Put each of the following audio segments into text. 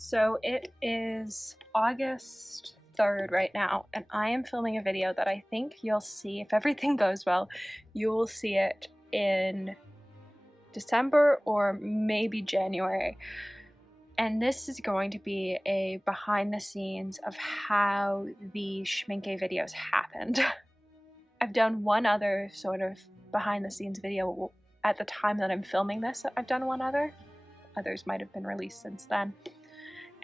So it is August 3rd right now, and I am filming a video that I think you'll see, if everything goes well, you will see it in December or maybe January. And this is going to be a behind the scenes of how the Schmincke videos happened. I've done one other sort of behind the scenes video at the time that I'm filming this. I've done one other. Others might have been released since then.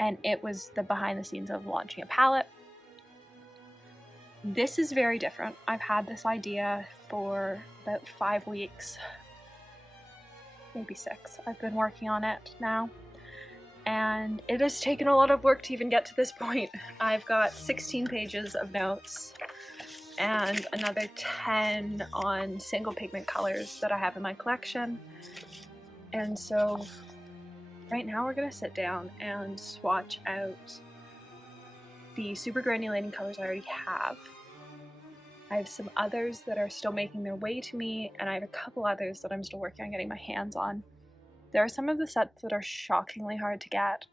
And it was the behind the scenes of launching a palette. This is very different. I've had this idea for about 5 weeks, maybe 6. I've been working on it now, and it has taken a lot of work to even get to this point. I've got 16 pages of notes and another 10 on single pigment colors that I have in my collection. And so right now we're gonna sit down and swatch out the super granulating colors I already have. I have some others that are still making their way to me, and I have a couple others that I'm still working on getting my hands on. There are some of the sets that are shockingly hard to get,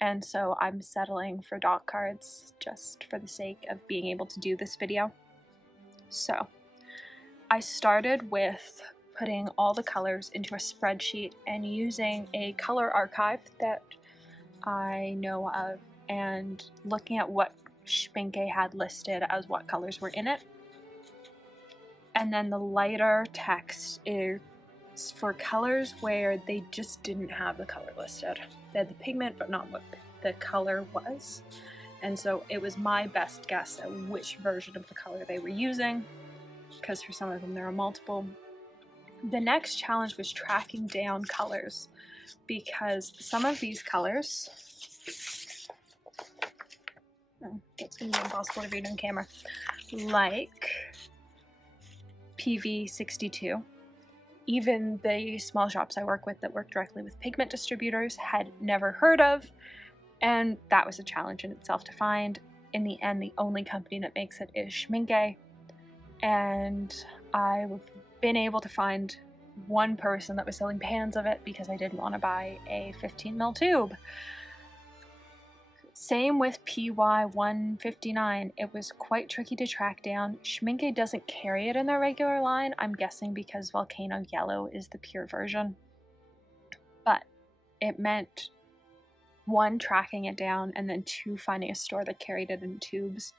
and so I'm settling for dot cards just for the sake of being able to do this video. So I started with putting all the colors into a spreadsheet and using a color archive that I know of and looking at what Schmincke had listed as what colors were in it. And then the lighter text is for colors where they just didn't have the color listed. They had the pigment but not what the color was. And so it was my best guess at which version of the color they were using, because for some of them there are multiple. The next challenge was tracking down colors, because some of these colors, that's going to be impossible to read on camera, like PV62, even the small shops I work with that work directly with pigment distributors had never heard of, and that was a challenge in itself to find. In the end, the only company that makes it is Schmincke, and I've been able to find one person that was selling pans of it because I didn't want to buy a 15 ml tube. Same with PY159, it was quite tricky to track down. Schmincke doesn't carry it in their regular line, I'm guessing because Volcano Yellow is the pure version. But it meant 1, tracking it down, and then 2, finding a store that carried it in tubes,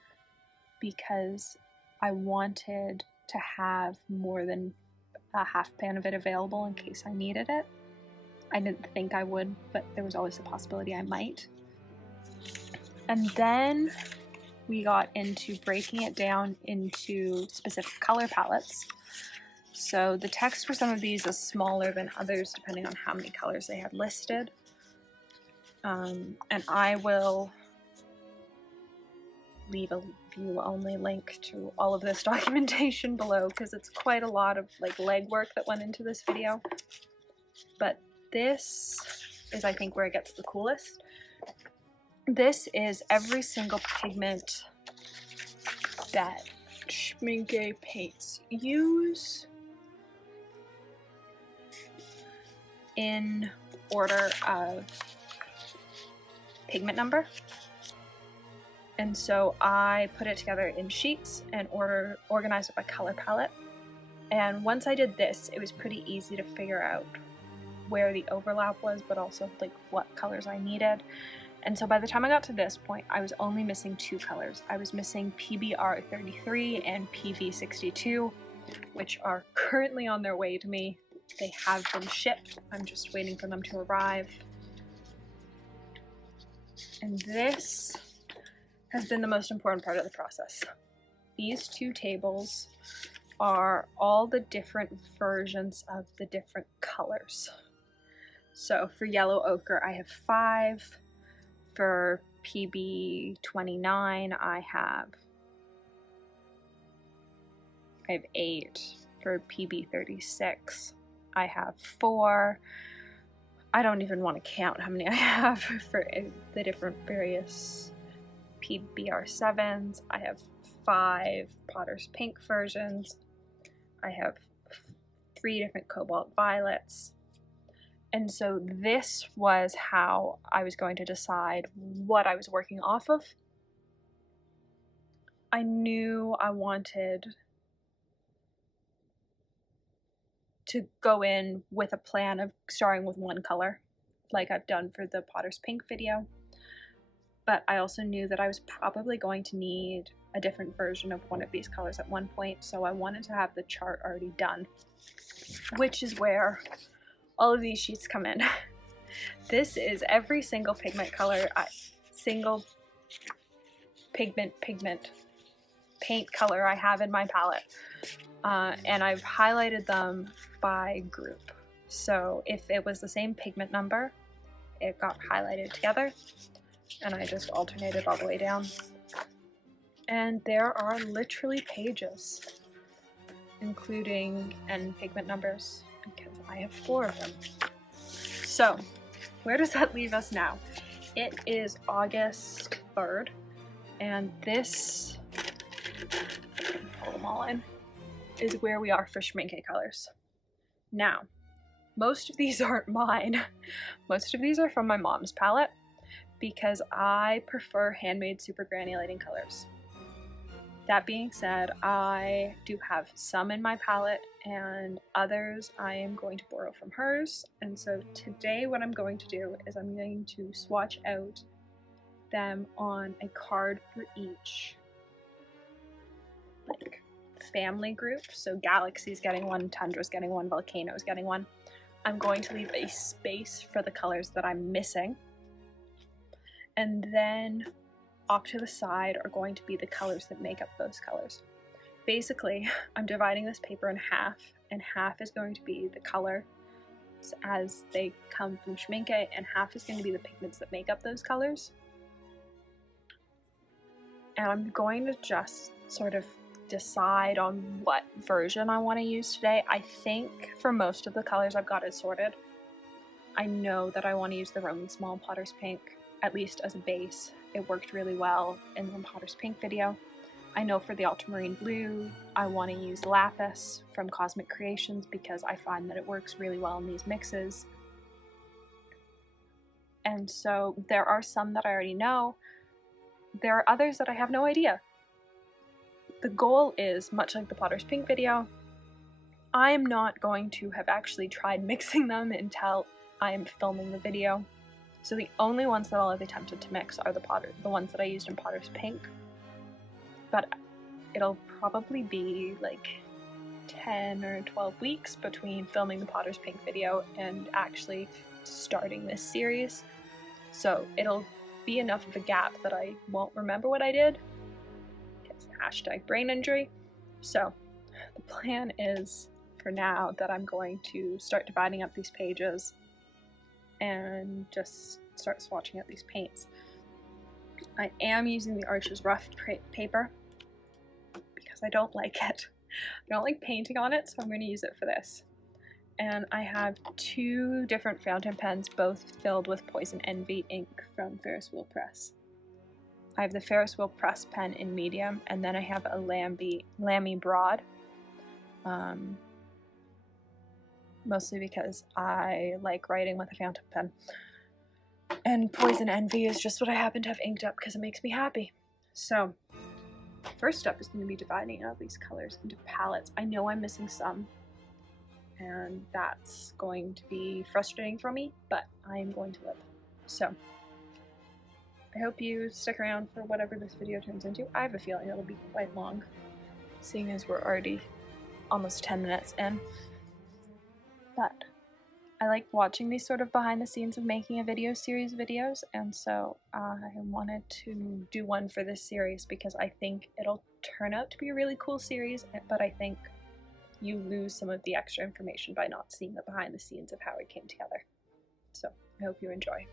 because I wanted to have more than a half pan of it available in case I needed it. I didn't think I would, but there was always a possibility I might. And then we got into breaking it down into specific color palettes. So the text for some of these is smaller than others depending on how many colors they had listed. And I will leave a view-only link to all of this documentation below, because it's quite a lot of legwork that went into this video. But this is, I think, where it gets the coolest. This is every single pigment that Schmincke paints use in order of pigment number. And so I put it together in sheets and organized it by color palette. And once I did this, it was pretty easy to figure out where the overlap was, but also what colors I needed. And so by the time I got to this point, I was only missing 2 colors. I was missing PBR33 and PV62, which are currently on their way to me. They have been shipped. I'm just waiting for them to arrive. And this has been the most important part of the process. These 2 tables are all the different versions of the different colors. So for yellow ochre, I have 5. For PB29, I have 8. For PB36, I have 4. I don't even want to count how many I have for the different various PBR7s. I have 5 Potter's Pink versions. I have 3 different cobalt violets. And so this was how I was going to decide what I was working off of. I knew I wanted to go in with a plan of starting with one color, like I've done for the Potter's Pink video. But I also knew that I was probably going to need a different version of one of these colors at one point, so I wanted to have the chart already done, which is where all of these sheets come in. This is every single pigment color, single pigment paint color I have in my palette, and I've highlighted them by group. So if it was the same pigment number, it got highlighted together, and I just alternated all the way down. And there are literally pages, including N pigment numbers, because I have 4 of them. So where does that leave us now? It is August 3rd, and this, pull them all in, is where we are for Schmincke colors. Now, most of these aren't mine. Most of these are from my mom's palette, because I prefer handmade super granulating colors. That being said, I do have some in my palette, and others I am going to borrow from hers. And so today what I'm going to do is I'm going to swatch out them on a card for each like family group. So Galaxy's getting one, Tundra's getting one, Volcano's getting one. I'm going to leave a space for the colors that I'm missing. And then off to the side are going to be the colors that make up those colors. Basically, I'm dividing this paper in half, and half is going to be the color as they come from Schmincke, and half is going to be the pigments that make up those colors. And I'm going to just sort of decide on what version I want to use today. I think for most of the colors I've got it sorted. I know that I want to use the Roman Small Potter's Pink, at least as a base. It worked really well in the Potter's Pink video. I know for the Ultramarine Blue, I want to use Lapis from Cosmic Creations because I find that it works really well in these mixes. And so there are some that I already know. There are others that I have no idea. The goal is, much like the Potter's Pink video, I'm not going to have actually tried mixing them until I'm filming the video. So the only ones that I'll have attempted to mix are the ones that I used in Potter's Pink. But it'll probably be like 10 or 12 weeks between filming the Potter's Pink video and actually starting this series. So it'll be enough of a gap that I won't remember what I did. Because hashtag brain injury. So the plan is, for now, that I'm going to start dividing up these pages and just start swatching out these paints. I am using the Arches Rough paper because I don't like it. I don't like painting on it, so I'm going to use it for this. And I have 2 different fountain pens, both filled with Poison Envy ink from Ferris Wheel Press. I have the Ferris Wheel Press pen in medium, and then I have a Lamy Broad. Mostly because I like writing with a fountain pen. And Poison Envy is just what I happen to have inked up because it makes me happy. So, first step is going to be dividing out these colors into palettes. I know I'm missing some, and that's going to be frustrating for me, but I'm going to live. So, I hope you stick around for whatever this video turns into. I have a feeling it'll be quite long, seeing as we're already almost 10 minutes in. But I like watching these sort of behind the scenes of making a video series videos, and so I wanted to do one for this series because I think it'll turn out to be a really cool series, but I think you lose some of the extra information by not seeing the behind the scenes of how it came together. So I hope you enjoy.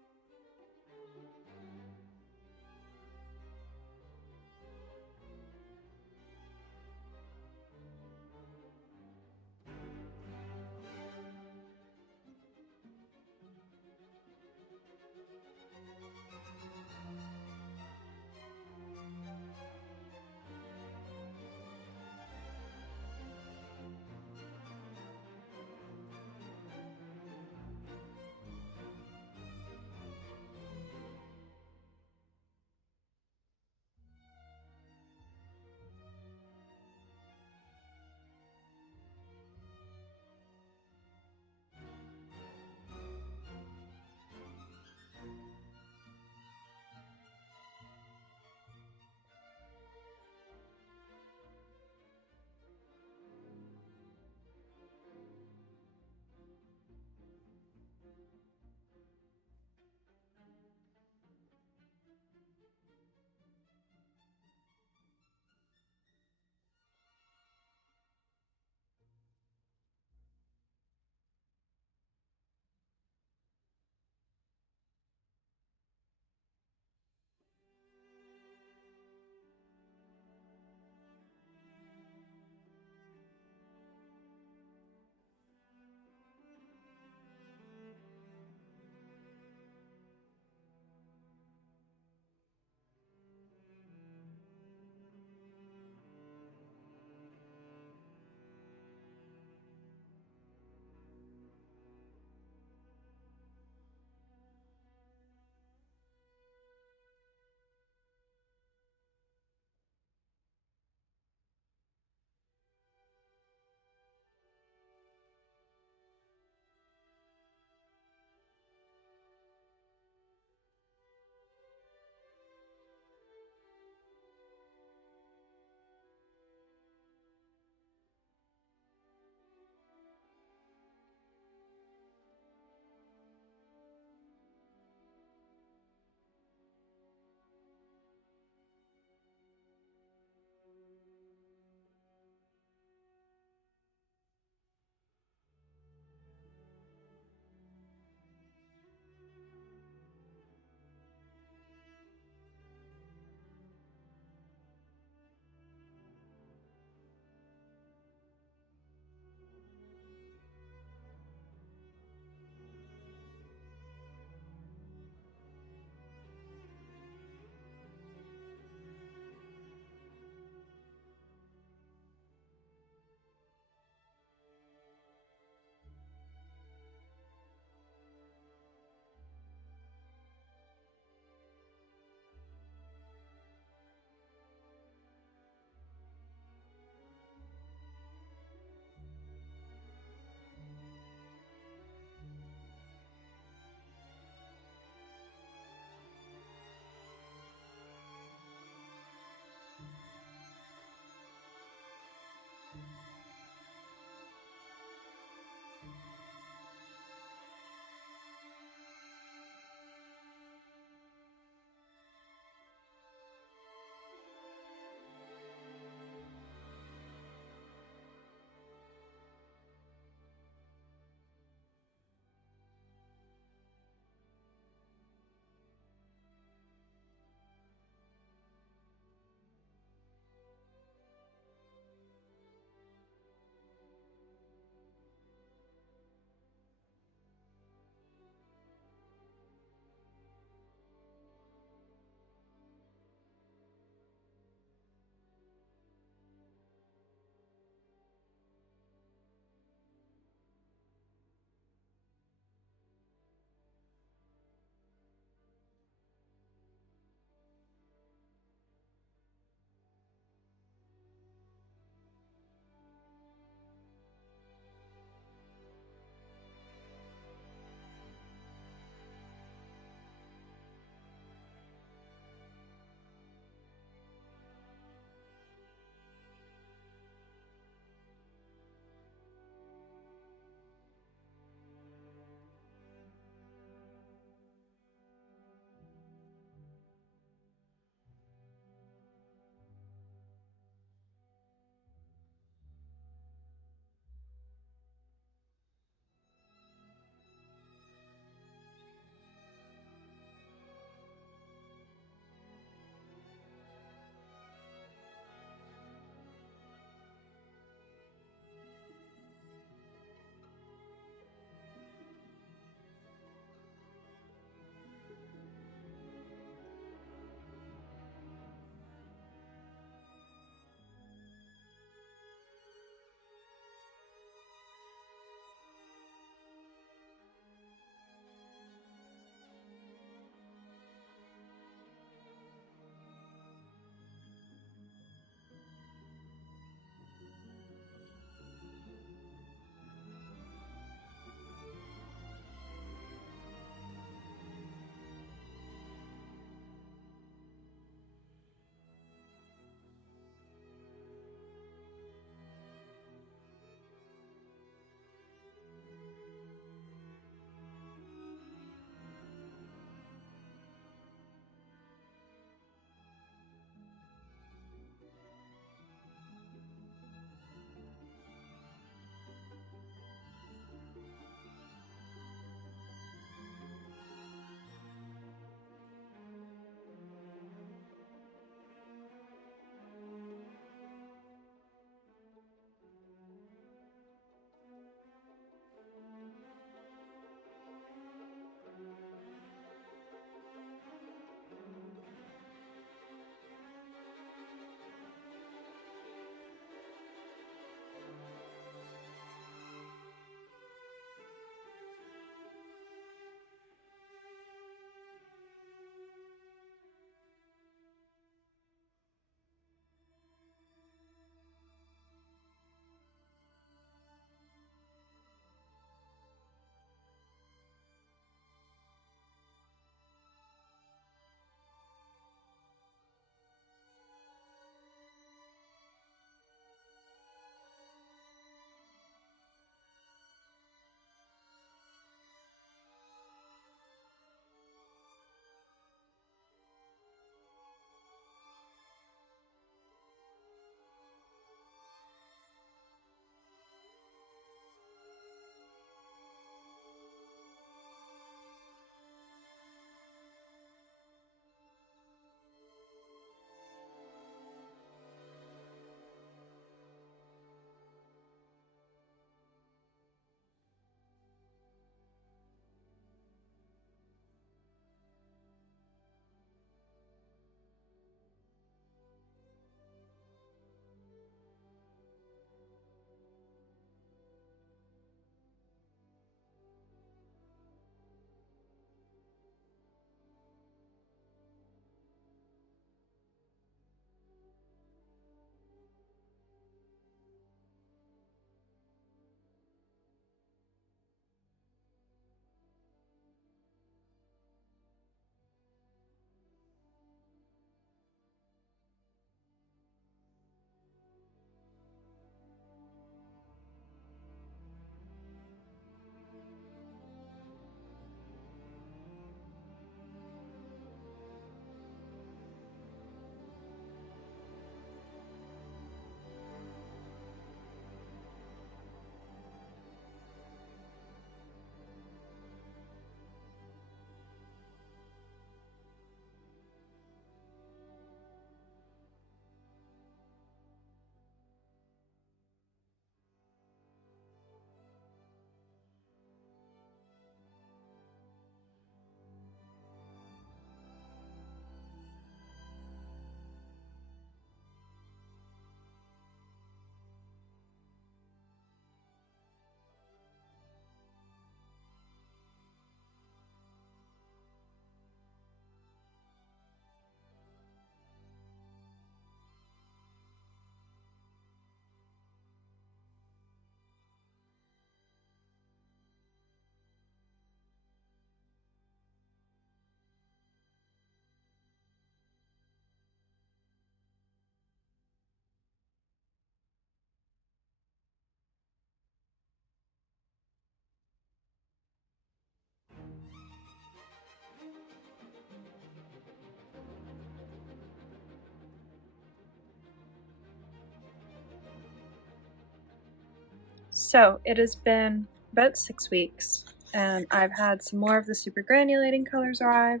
So it has been about 6 weeks, and I've had some more of the super granulating colors arrive,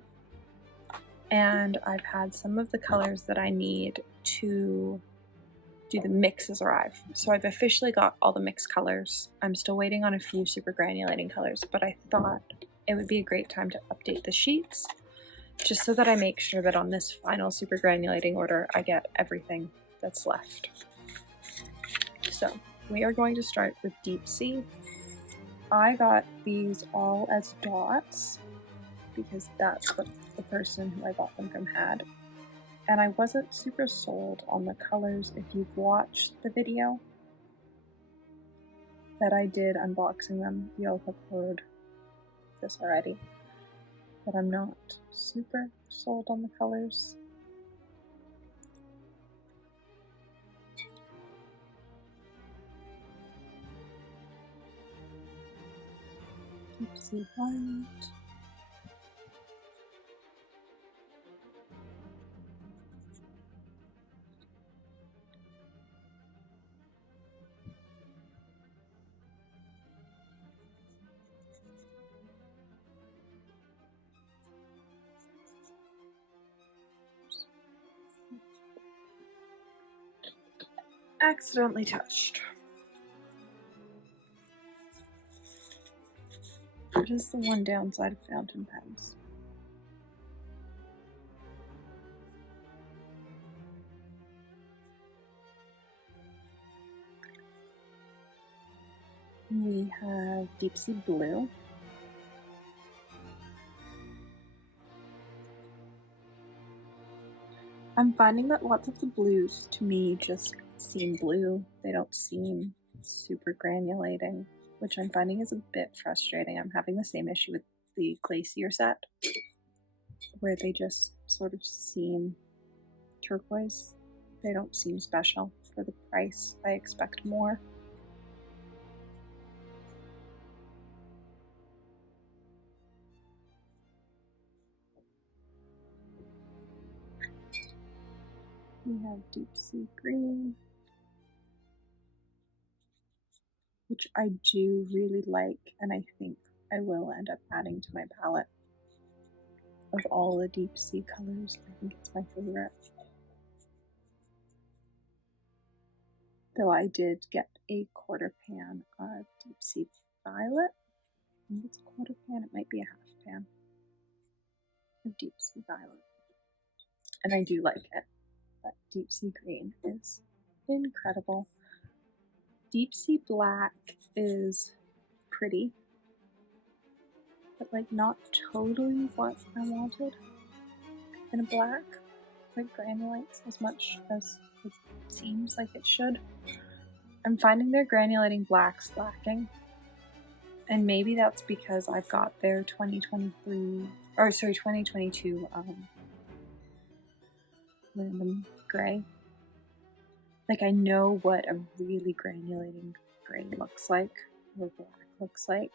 and I've had some of the colors that I need to do the mixes arrive. So I've officially got all the mixed colors. I'm still waiting on a few super granulating colors, but I thought it would be a great time to update the sheets, just so that I make sure that on this final super granulating order, I get everything that's left. So we are going to start with Deep Sea. I got these all as dots because that's what the person who I bought them from had. And I wasn't super sold on the colors. If you've watched the video that I did unboxing them, you'll have heard this already. But I'm not super sold on the colors. Deep Sea Violet. Accidentally touched. It is the one downside of fountain pens. We have Deep Sea Blue. I'm finding that lots of the blues to me just seem blue. They don't seem super granulating, which I'm finding is a bit frustrating. I'm having the same issue with the Glacier set, where they just sort of seem turquoise. They don't seem special for the price. I expect more. We have Deep Sea Green, which I do really like, and I think I will end up adding to my palette. Of all the Deep Sea colors, I think it's my favorite. Though I did get a quarter pan of Deep Sea Violet. I think it's a quarter pan, it might be a half pan of Deep Sea Violet. And I do like it, but Deep Sea Green is incredible. Deep Sea Black is pretty, but like not totally what I wanted in a black. Like granulates as much as it seems like it should. I'm finding their granulating blacks lacking, and maybe that's because I've got their 2022 random gray. Like I know what a really granulating gray looks like, or black looks like,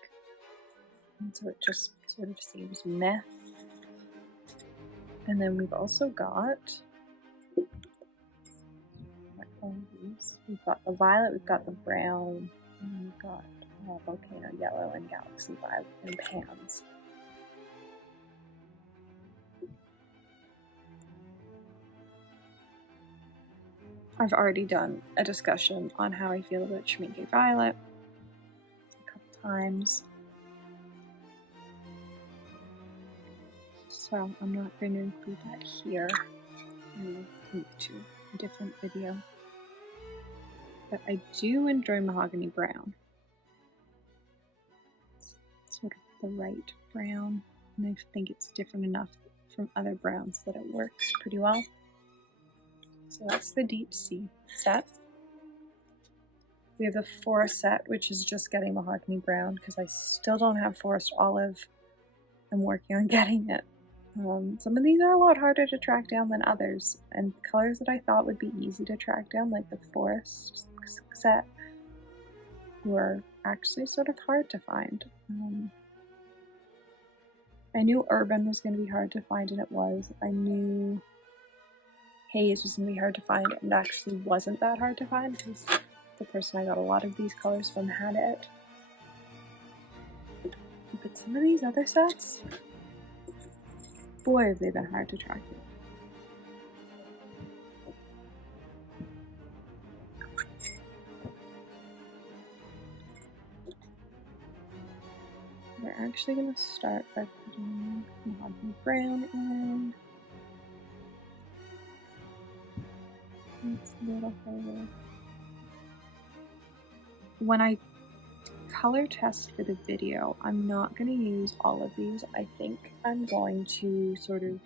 and so it just sort of seems meh. And then we've also got we've got the violet, we've got the brown, and we've got volcano yellow and galaxy violet and pans. I've already done a discussion on how I feel about Schmincke Violet a couple times, so I'm not going to include that here. I'll link to a different video. But I do enjoy mahogany brown. It's sort of the right brown, and I think it's different enough from other browns that it works pretty well. So that's the Deep Sea set. We have the Forest set, which is just getting mahogany brown because I still don't have Forest Olive. I'm working on getting it. Some of these are a lot harder to track down than others, and colors that I thought would be easy to track down, like the Forest set, were actually sort of hard to find. I knew Urban was going to be hard to find, and it was. I knew Haze was going to be hard to find, and it actually wasn't that hard to find because the person I got a lot of these colors from had it. But some of these other sets, boy, have they been hard to track down. We're actually going to start by putting Mahogany Brown in. It's a little harder. When I color test for the video, I'm not going to use all of these. I think I'm going to sort of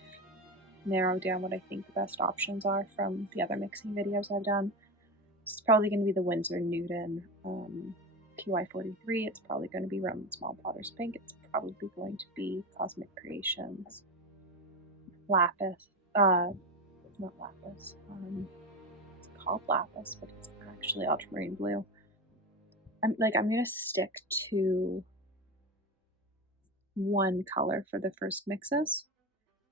narrow down what I think the best options are from the other mixing videos I've done. It's probably going to be the Winsor Newton PY43. It's probably going to be Roman Small Potter's Pink. It's probably going to be Cosmic Creations Lapis. Not Lapis. It's called Lapis, but it's actually Ultramarine Blue. I'm going to stick to one color for the first mixes,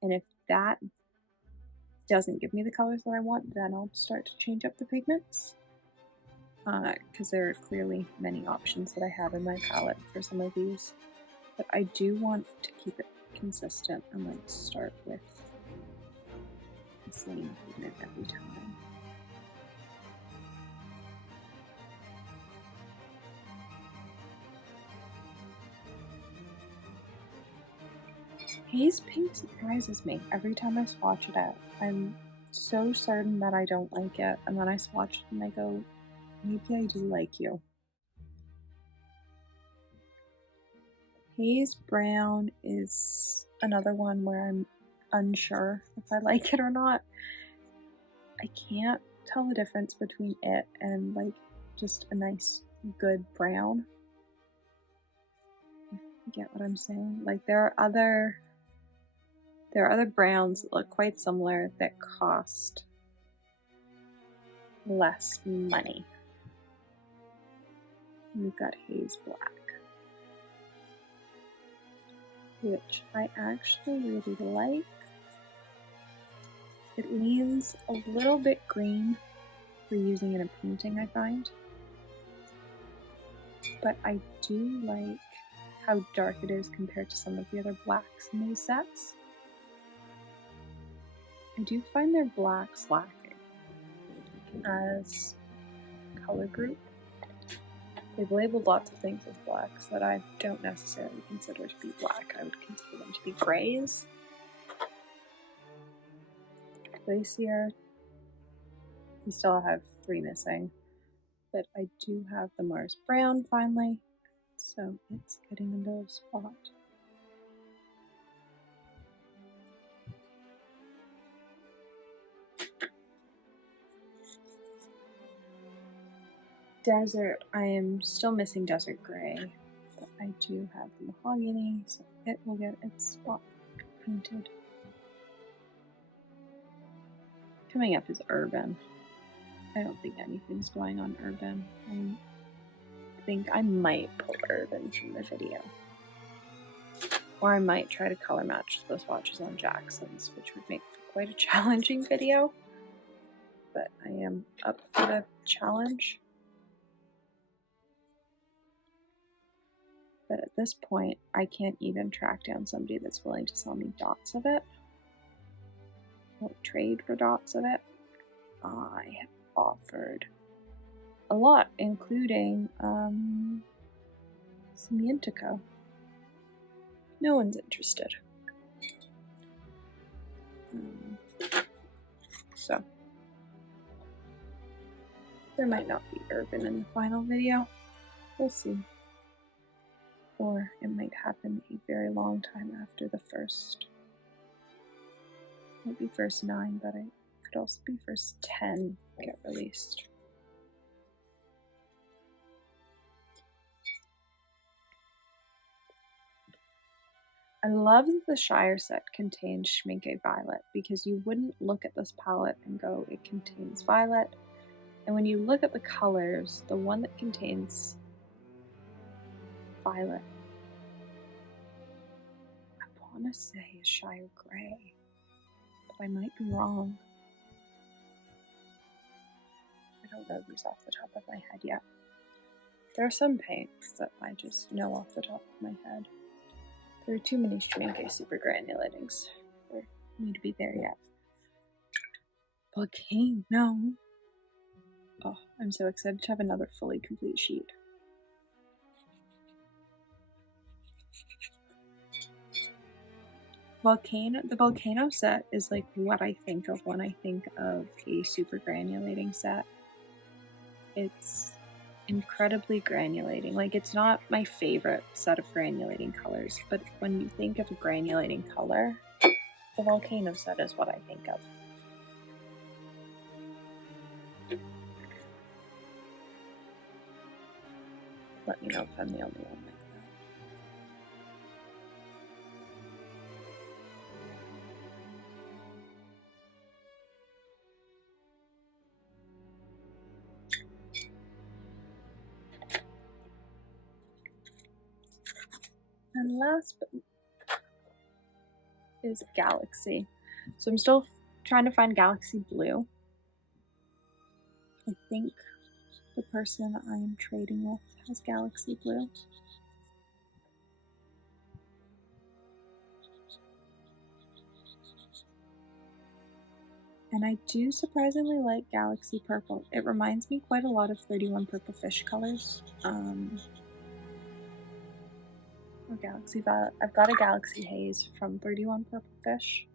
and if that doesn't give me the colors that I want, then I'll start to change up the pigments, because there are clearly many options that I have in my palette for some of these, but I do want to keep it consistent. I'm going to start with the same pigment every time. Haze Pink surprises me every time I swatch it out. I'm so certain that I don't like it, and then I swatch it and I go, maybe I do like you. Haze Brown is another one where I'm unsure if I like it or not. I can't tell the difference between it and like just a nice, good brown. If you get what I'm saying? Like there are other browns that look quite similar that cost less money. We've got Haze Black, which I actually really like. It leans a little bit green for using in a painting, I find. But I do like how dark it is compared to some of the other blacks in these sets. I do find their blacks lacking as color group. They've labeled lots of things as blacks that I don't necessarily consider to be black. I would consider them to be grays. Glacier, we still have 3 missing, but I do have the Mars Brown finally, so it's getting into a spot. Desert, I am still missing Desert Gray, but I do have the Mahogany, so it will get its spot painted. Coming up is Urban. I don't think anything's going on Urban. I think I might pull Urban from the video. Or I might try to color match the swatches on Jackson's, which would make for quite a challenging video. But I am up for the challenge. But at this point, I can't even track down somebody that's willing to sell me dots of it. Won't trade for dots of it. I have offered a lot, including some Yintico. No one's interested. So there might not be Urban in the final video. We'll see. Or it might happen a very long time after the first. It might be first 9, but it could also be first 10 get released. I love that the Shire set contains Schmincke Violet, because you wouldn't look at this palette and go, it contains violet. And when you look at the colors, the one that contains violet, I want to say is Shire Gray, but I might be wrong. I don't know these off the top of my head yet. There are some paints that I just know off the top of my head. There are too many Schmincke supergranulatings for me to be there yet. Volcano! Oh, I'm so excited to have another fully complete sheet. The volcano set is like what I think of when I think of a super granulating set. It's incredibly granulating. Like, it's not my favorite set of granulating colors, but when you think of a granulating color, the volcano set is what I think of. Let me know if I'm the only one like that. And last but is Galaxy. So I'm still trying to find Galaxy Blue. I think the person I am trading with has Galaxy Blue. And I do surprisingly like Galaxy Purple. It reminds me quite a lot of 31 Purple Fish colors. Or Galaxy Violet. I've got a Galaxy Haze from 31 Purple Fish.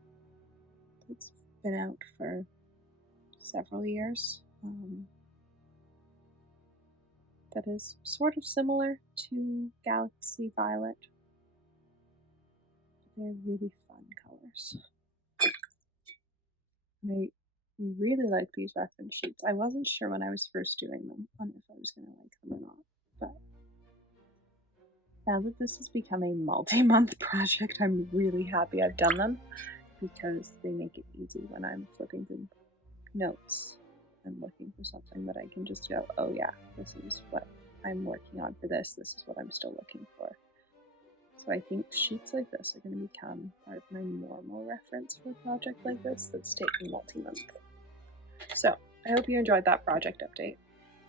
It's been out for several years. That is sort of similar to Galaxy Violet. They're really fun colors. And I really like these reference sheets. I wasn't sure when I was first doing them on if I was going to like them or not, but now that this has become a multi-month project, I'm really happy I've done them because they make it easy when I'm flipping through notes and looking for something that I can just go, oh yeah, this is what I'm working on for this. This is what I'm still looking for. So I think sheets like this are going to become part of my normal reference for a project like this that's taking multi-month. So I hope you enjoyed that project update.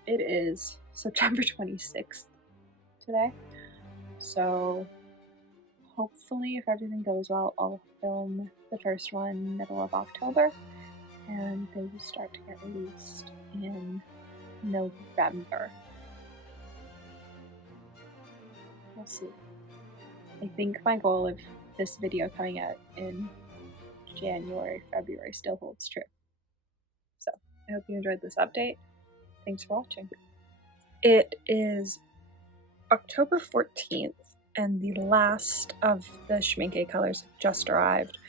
It is September 26th today. So hopefully, if everything goes well, I'll film the first one middle of October, and they will start to get released in November. We'll see. I think my goal of this video coming out in January, February still holds true. So I hope you enjoyed this update. Thanks for watching. It is October 14th, and the last of the Schmincke colors have just arrived.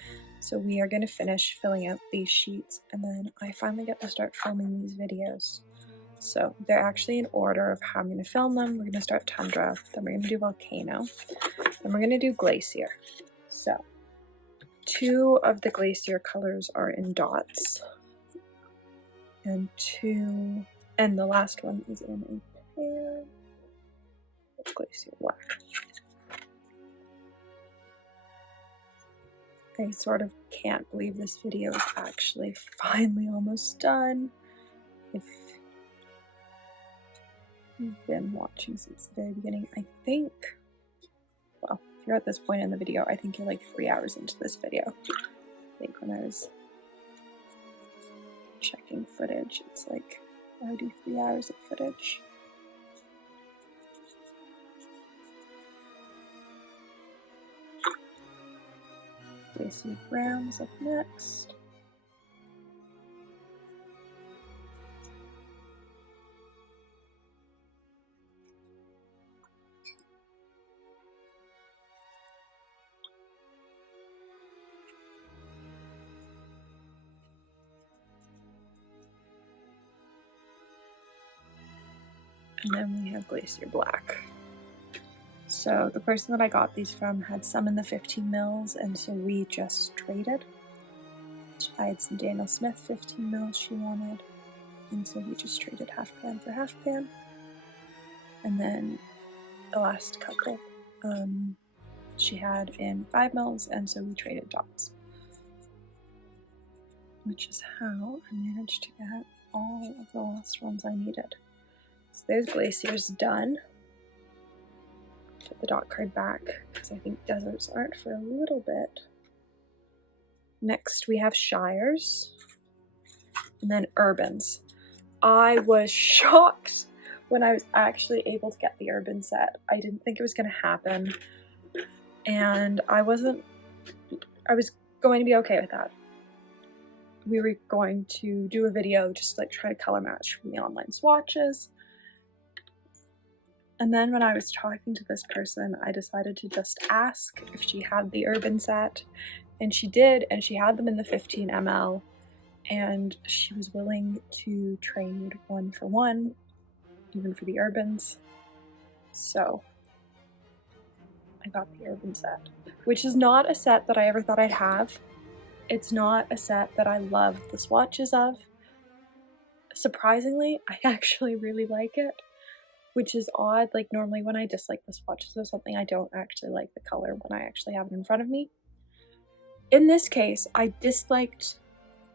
So we are going to finish filling out these sheets, and then I finally get to start filming these videos. So they're actually in order of how I'm going to film them. We're going to start Tundra, then we're going to do Volcano, then we're going to do Glacier. So 2 of the Glacier colors are in dots, and the last one is in a pan. Glacier Black. I sort of can't believe this video is actually finally almost done. If you've been watching since the very beginning, I think, well, if you're at this point in the video, I think you're like 3 hours into this video. I think when I was checking footage, it's like already 3 hours of footage. Glacier Brown is up next. And then we have Glacier Black. So the person that I got these from had some in the 15 mils, and so we just traded. I had some Daniel Smith 15 mils she wanted, and so we just traded half pan for half pan. And then the last couple she had in 5 mils, and so we traded dots. Which is how I managed to get all of the last ones I needed. So there's glaciers done. Put the dot card back because I think deserts aren't for a little bit. Next we have shires and then urbans. I was shocked when I was actually able to get the urban set. I didn't think it was going to happen, and I was going to be okay with that. We were going to do a video just like try to color match from the online swatches. And then when I was talking to this person, I decided to just ask if she had the urban set, and she did, and she had them in the 15 ml, and she was willing to trade 1 for 1, even for the urbans. So I got the urban set, which is not a set that I ever thought I'd have. It's not a set that I love the swatches of. Surprisingly, I actually really like it, which is odd. Like normally when I dislike the swatches of something, I don't actually like the color when I actually have it in front of me. In this case, I disliked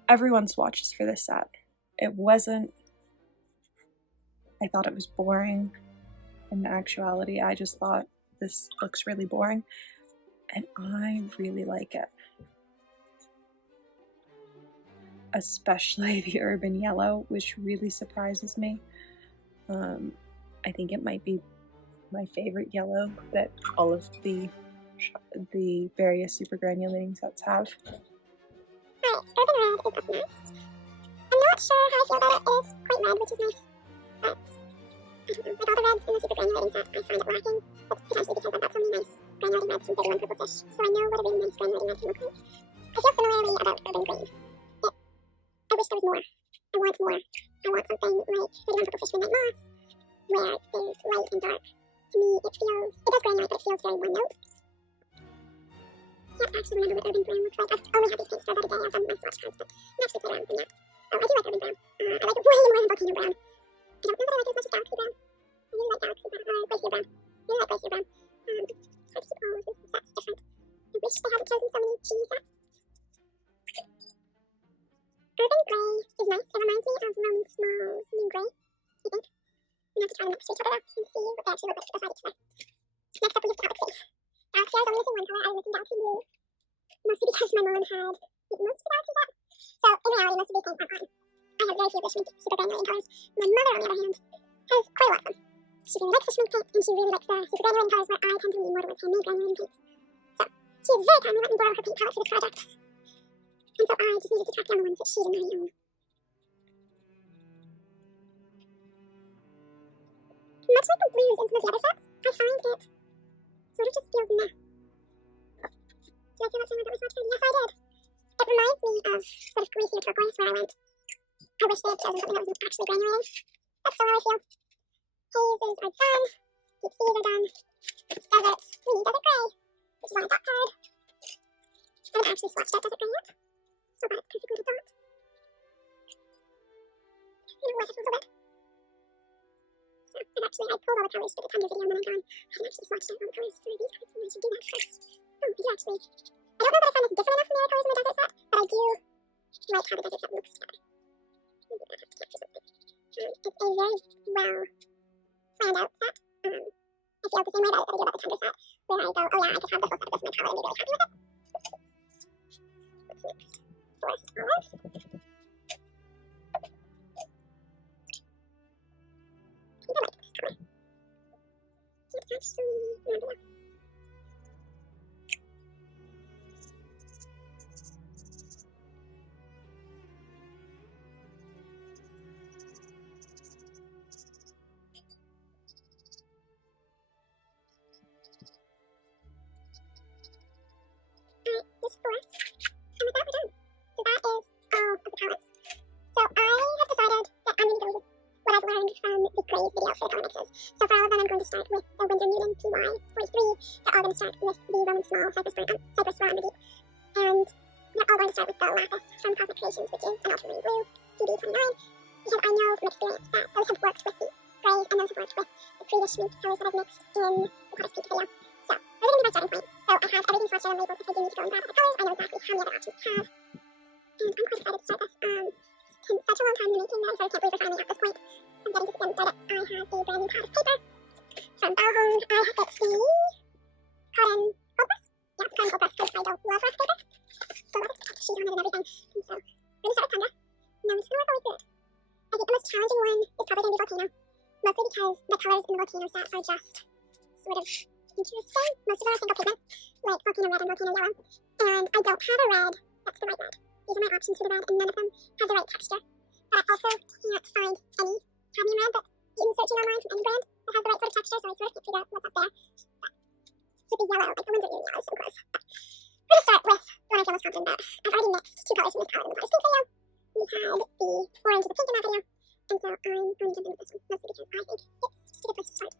everyone's swatches for this set. It wasn't, I thought it was boring. In actuality, I just thought this looks really boring, and I really like it. Especially the urban yellow, which really surprises me. I think it might be my favorite yellow that all of the various super granulating sets have. Alright, urban red is up next. I'm not sure how I feel about it. It is quite red, which is nice, but I don't know. With all the reds in the super granulating set, I find it lacking, but potentially because I've got so many nice granulating reds from Bitter and Purple Fish, so I know what a really nice granulating red can look like. I feel similarly about urban green. I wish there was more. I want more. I want something like Bitter and Purple Fish Midnight Moss, where there's light and dark. To me, it does granulate, but it feels very one note. I can't actually remember what urban brown looks like. I've only had these paints for about a day. I've done my swatch cards, but I've actually played around with them yet. Oh, I do like urban brown. I like it way more than volcano brown. I don't know that I like it as much as galaxy brown. I really like galaxy brown, or glacier brown. I really like glacier brown. It's hard to keep all of these sets different. I wish they hadn't chosen so many cheese sets. Urban grey is nice. It reminds me of Roman Small's new grey, I think. I'm going to have to try them next to each other though, and see what they actually look like beside each other. Next up we have Galaxy. Galaxy I was only missing one color. I was missing Galaxy Blue. Mostly because my mom had most of the Galaxy set. So in reality, most of these paints aren't on. I have very few of the Schmincke super granulating colors. My mother, on the other hand, has quite a lot of them. She really likes the Schmincke paints, and she really likes the super granulating colors, where I tend to lean more towards handmade granulating paints. So she has very kindly let me borrow her paint palette for this project. And so I just needed to track down the ones that she didn't really own. Much like the blues in some of the other sets, I find it sort of just feels meh. Did I feel that same way about my swatch card? Yes, I did. It reminds me of sort of greasier turquoise where I went, I wish they had chosen something that was actually granulating. That's so how I feel. Hazes are done. Deep seas are done. Deserts. We need desert grey, which is on a dot card. I haven't actually swatched out desert grey yet, so that's perfectly a dot. I'm going to wet it a little bit. So I pulled all the colors for the Thunder video and then I hadn't actually swatched out all the colors for these cards, and I should do that first. Oh, I do actually. I don't know that I find this different enough from the other colors in the desert set, but I do like how the desert set looks together. Maybe that has to capture something. It's a very well planned out set. I feel the same way that I do about the Thunder set, where I go, oh yeah, I could have the whole set of this in my palette and be really happy with it. What's next? Forest Olive. I like this color. Can't actually remember that. This forest. And with that we're done. So that is all of the palettes. So I have decided that I'm going to go with what I've learned from the Grays video for the color mixes. So for all of them, I'm going to start with the Windsor Newton PY43. They're all going to start with the Roman Small Cypress Brown Underdeep. And they're all going to start with the Lapis from Cosmic Creations, which is an ultramarine blue, PB29, because I know from experience that those have worked with the Grays and those have worked with the previous Schmincke colors that I've mixed in the Hottest Peak video. So those are going to be my starting point. So I have everything swatched out and labeled if I do need to go and grab other colors. I know exactly how many other options I have. And I'm quite excited to start this. in such a long time in the making that I sort of can't believe we're finally at this point. I'm getting to get started. I have a brand new pad of paper from Bauhome. I have got the cotton cold press. Yeah, it's cotton cold press because I don't love rough paper. So I love it. Sheet on it and everything. And so we're going to start with Tundra. And I'm just going to work our way through it. I think the most challenging one is probably going to be Volcano. Mostly because the colors in the Volcano set are just sort of interesting. Most of them are single pigment, like Volcano Red and Volcano Yellow. And I don't have a red that's the right red. These are my options for the red, and none of them have the right texture. But I also can't find any cadmium red that's in searching online from any brand that has the right sort of texture, so I sort of can't figure out what's up there. But with the yellow, like the ones that are yellow, so gross. But we're going to start with the one I feel most confident about. I've already mixed two colors from this palette in the Powder's Pink video. We had the orange and the pink in that video. And so I'm going to jump into this one, mostly because I think it's just a good place to start.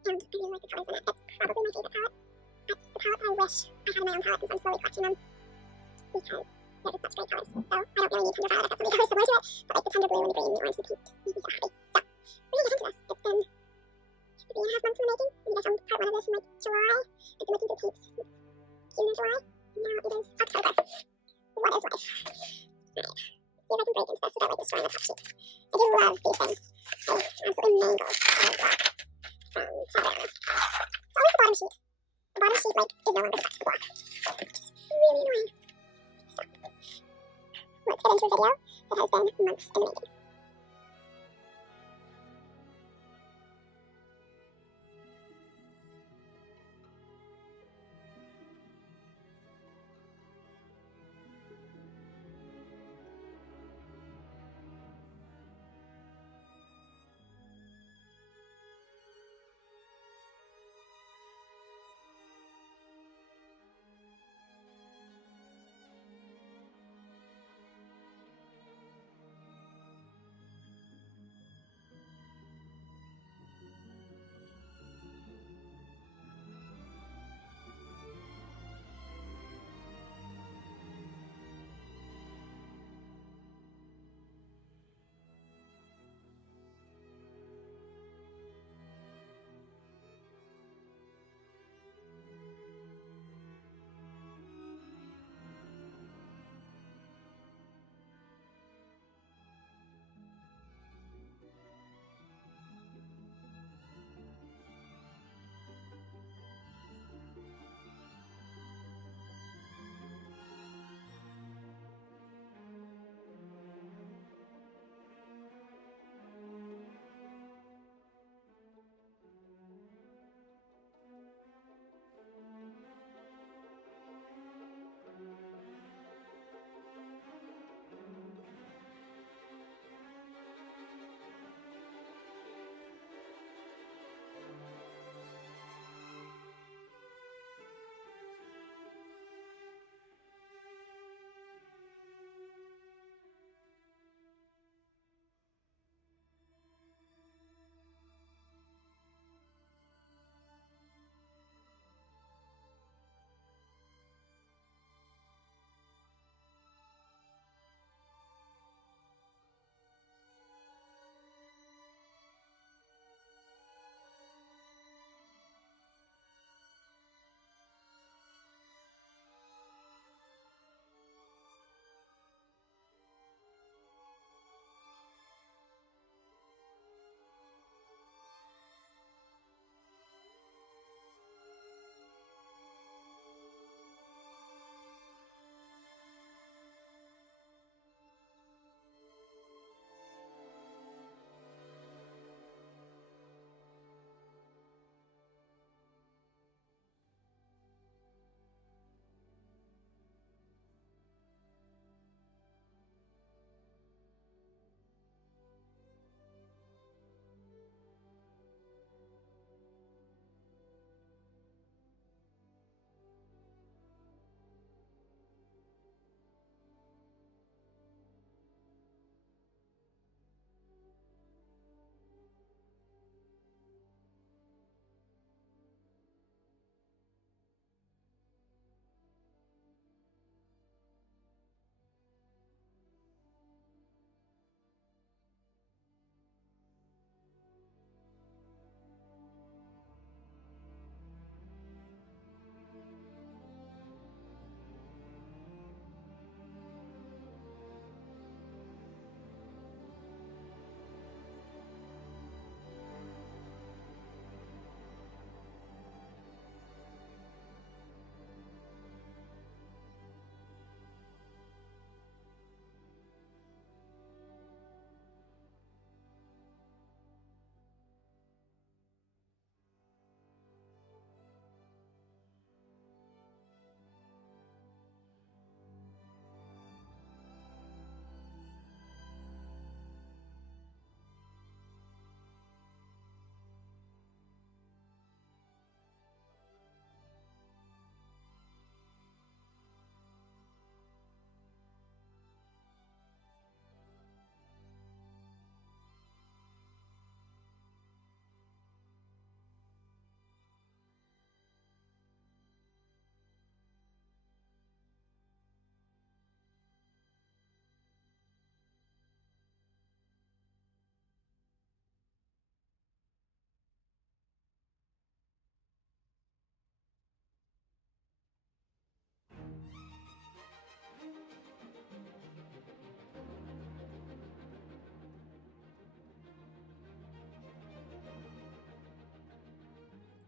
And I really like the colors in it. It's probably my favorite palette. It's the palette I wish I had in my own palette since I'm slowly collecting them. Because they're just such great colors. So I don't really need Tundra Violet. I've got so many colors similar to it. But like the Tundra Blue and the Green, the Orange and the Pink just make me so happy. So we're going to get into this. It's been 3.5 months in the making. We filmed part 1 of this in like July. I've been looking through paints since June or July. And now it is October. What is life? Alright. See if I can break into this without like destroying the top sheet. I do love these things. I absolutely mangle all black from Saturday. It's always the bottom sheet. The bottom sheet like is no longer the back of the block. Which is really annoying. So let's get into a video that has been months in the making.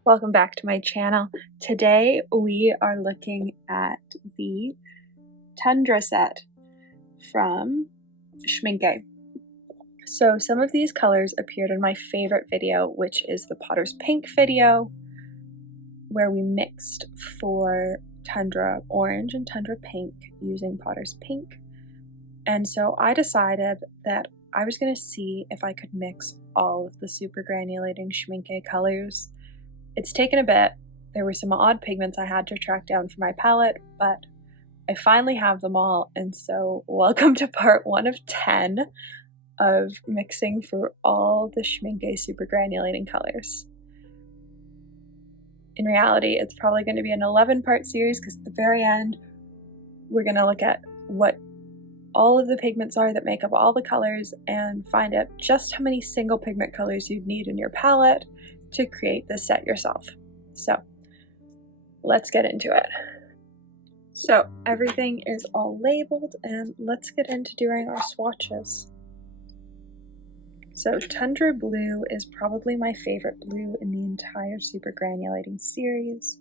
Welcome back to my channel. Today we are looking at the Tundra set from Schmincke. So some of these colors appeared in my favorite video, which is the Potter's Pink video, where we mixed for Tundra Orange and Tundra Pink using Potter's Pink. And so I decided that I was going to see if I could mix all of the super granulating Schmincke colors. It's taken a bit. There were some odd pigments I had to track down for my palette, but I finally have them all, and so welcome to part 1 of 10 of mixing for all the Schmincke super granulating colors. In reality, it's probably going to be an 11-part series because at the very end, we're going to look at what all of the pigments are that make up all the colors and find out just how many single pigment colors you'd need in your palette to create this set yourself. So let's get into it. So everything is all labeled, and let's get into doing our swatches. So Tundra Blue is probably my favorite blue in the entire super granulating series,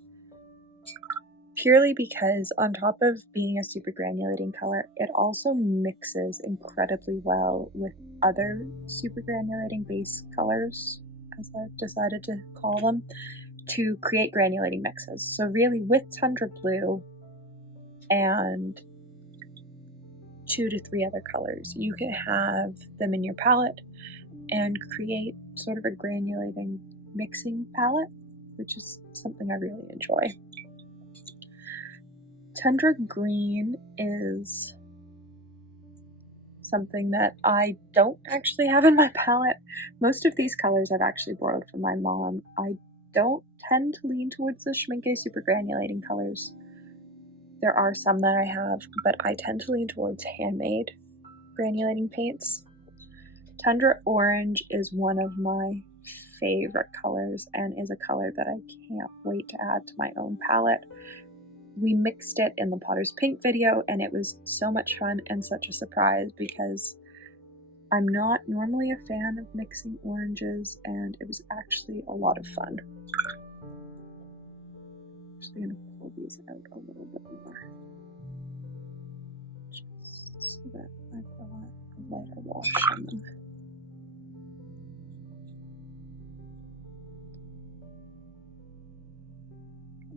purely because on top of being a super granulating color, it also mixes incredibly well with other super granulating base colors, as I've decided to call them, to create granulating mixes. So really, with Tundra Blue and 2 to 3 other colors, you can have them in your palette and create sort of a granulating mixing palette, which is something I really enjoy. Tundra Green is something that I don't actually have in my palette. Most of these colors I've actually borrowed from my mom. I don't tend to lean towards the Schmincke super granulating colors. There are some that I have, but I tend to lean towards handmade granulating paints. Tundra Orange is one of my favorite colors and is a color that I can't wait to add to my own palette. We mixed it in the Potter's Pink video, and it was so much fun and such a surprise because I'm not normally a fan of mixing oranges, and it was actually a lot of fun. I'm actually going to pull these out a little bit more, just so that I've got a lighter wash on them.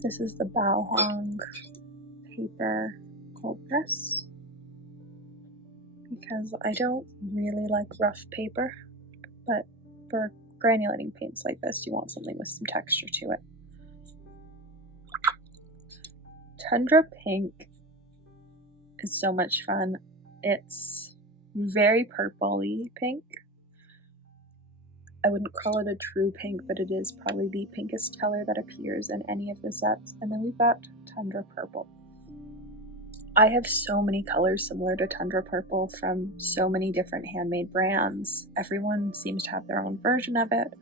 This is the Bao paper cold press because I don't really like rough paper, but for granulating paints like this, you want something with some texture to it. Tundra Pink is so much fun. It's very purpley pink. I wouldn't call it a true pink, but it is probably the pinkest color that appears in any of the sets. And then we've got Tundra Purple. I have so many colors similar to Tundra Purple from so many different handmade brands. Everyone seems to have their own version of it,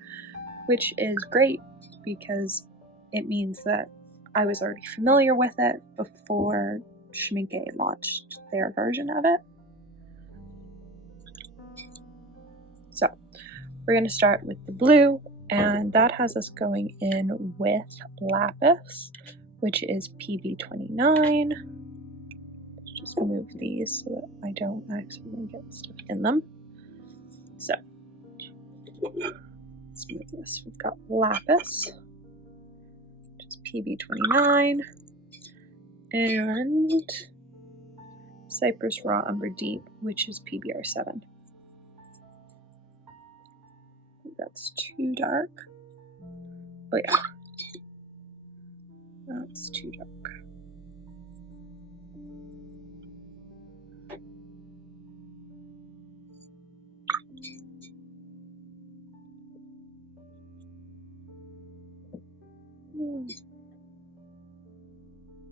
which is great because it means that I was already familiar with it before Schmincke launched their version of it. So we're going to start with the blue, and that has us going in with Lapis, which is PB29. Let's just move these so that I don't accidentally get stuff in them. So, let's move this. We've got Lapis, which is PB29, and Cypress Raw Umber Deep, which is PBR7. That's too dark. Oh yeah. That's too dark.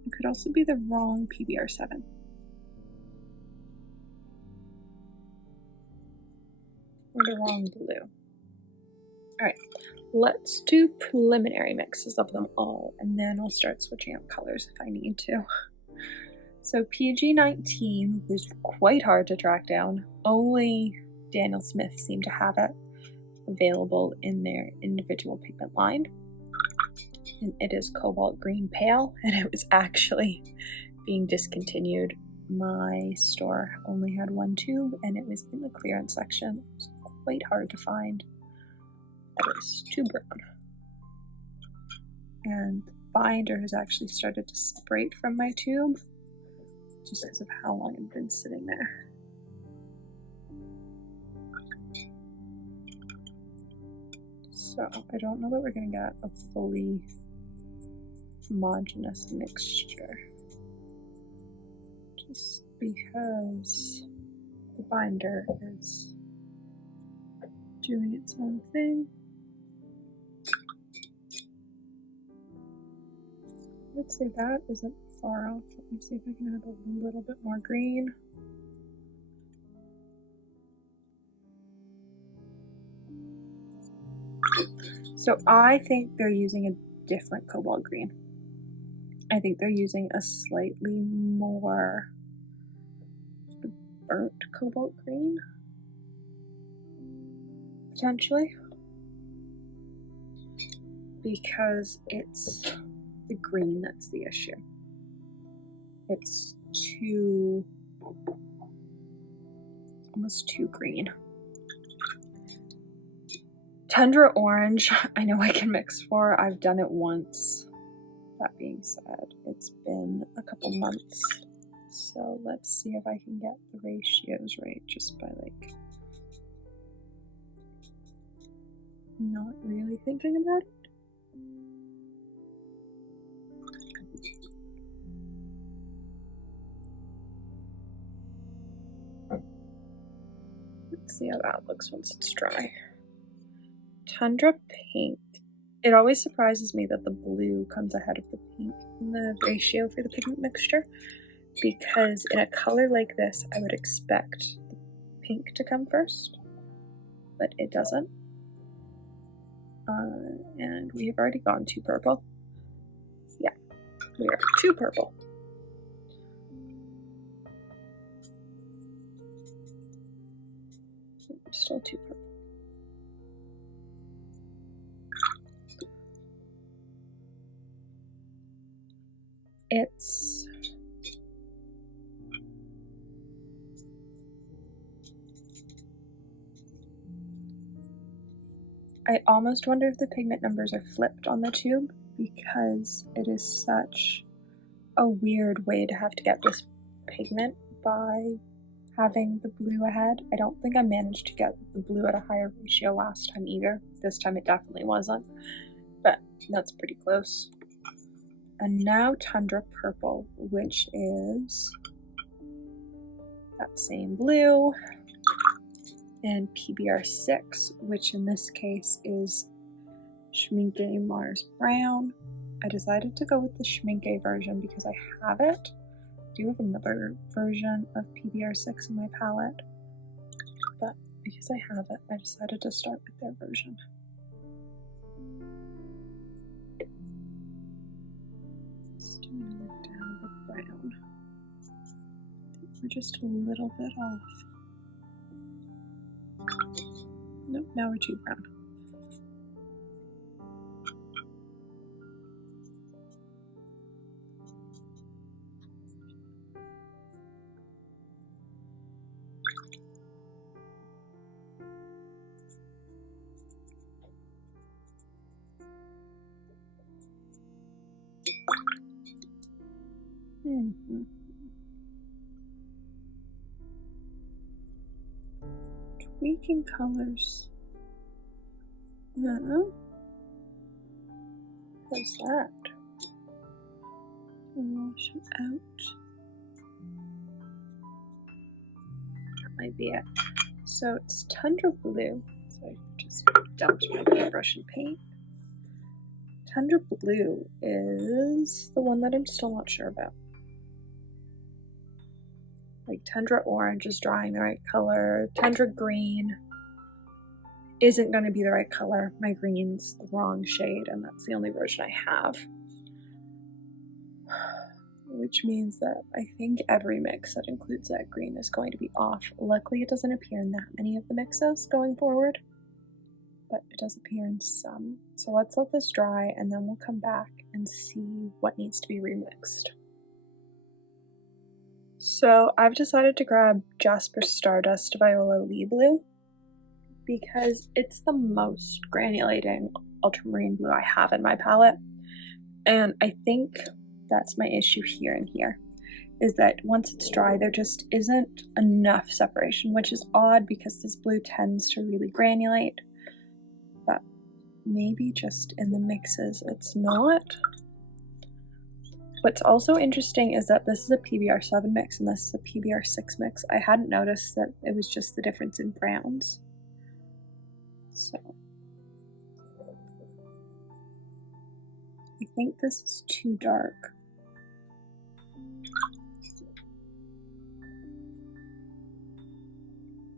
It could also be the wrong PBR7. Or the wrong blue. Alright, let's do preliminary mixes of them all, and then I'll start switching up colors if I need to. So PG19 was quite hard to track down. Only Daniel Smith seemed to have it available in their individual pigment line. And it is cobalt green pale, and it was actually being discontinued. My store only had one tube, and it was in the clearance section. It was quite hard to find. It was too brown. And the binder has actually started to separate from my tube just because of how long it's been sitting there. So I don't know that we're going to get a fully homogeneous mixture, just because the binder is doing its own thing. Let's say that isn't far off. Let me see if I can add a little bit more green. So I think they're using a different cobalt green. I think they're using a slightly more burnt cobalt green, potentially, because it's the green that's the issue. It's almost too green. Tundra orange, I know I can mix for. I've done it once. That being said, it's been a couple months. So let's see if I can get the ratios right just by like not really thinking about it. Let's see how that looks once it's dry. Tundra pink. It always surprises me that the blue comes ahead of the pink in the ratio for the pigment mixture, because in a color like this, I would expect the pink to come first, but it doesn't. And we have already gone to purple. Yeah, we are too purple. We're still too purple. It's I almost wonder if the pigment numbers are flipped on the tube, because it is such a weird way to have to get this pigment by having the blue ahead. I don't think I managed to get the blue at a higher ratio last time either. This time it definitely wasn't, but that's pretty close. And now Tundra purple, which is that same blue, and PBR6, which in this case is Schmincke Mars Brown. I decided to go with the Schmincke version because I have it. I do have another version of PBR6 in my palette, but because I have it, I decided to start with their version. Let's do another dab of brown. I think we're just a little bit off. Nope, now we're too brown. Tweaking colors. No. What's that? Wash it out. That might be it. So it's Tundra blue. So I just dumped my paintbrush and paint. Tundra blue is the one that I'm still not sure about. Like Tundra orange is drying the right color. Tundra green isn't going to be the right color. My green's the wrong shade, and that's the only version I have. Which means that I think every mix that includes that green is going to be off. Luckily, it doesn't appear in that many of the mixes going forward. but it does appear in some. So let's let this dry and then we'll come back and see what needs to be remixed. So I've decided to grab Jasper Stardust Viola Lee Blue because it's the most granulating ultramarine blue I have in my palette. And I think that's my issue here and here, is that once it's dry, there just isn't enough separation, which is odd because this blue tends to really granulate, but maybe just in the mixes it's not. What's also interesting is that this is a PBR7 mix and this is a PBR6 mix. I hadn't noticed that it was just the difference in browns. So I think this is too dark.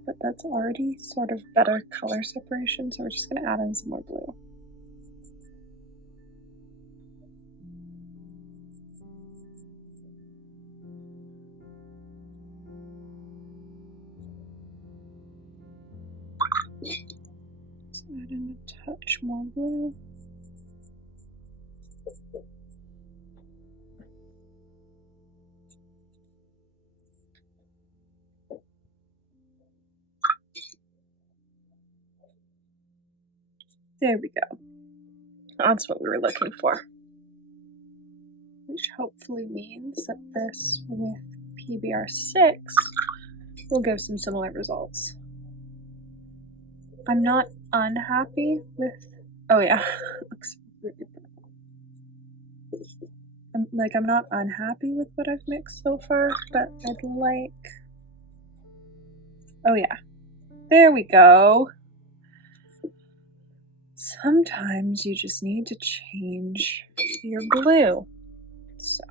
But that's already sort of better color separation, so we're just going to add in some more blue. Let's add in a touch more blue. There we go. That's what we were looking for. Which hopefully means that this with PBR6 will give some similar results. I'm not unhappy with, oh yeah, looks really purple. I'm not unhappy with what I've mixed so far, but I'd like, oh yeah, there we go. Sometimes you just need to change your blue. So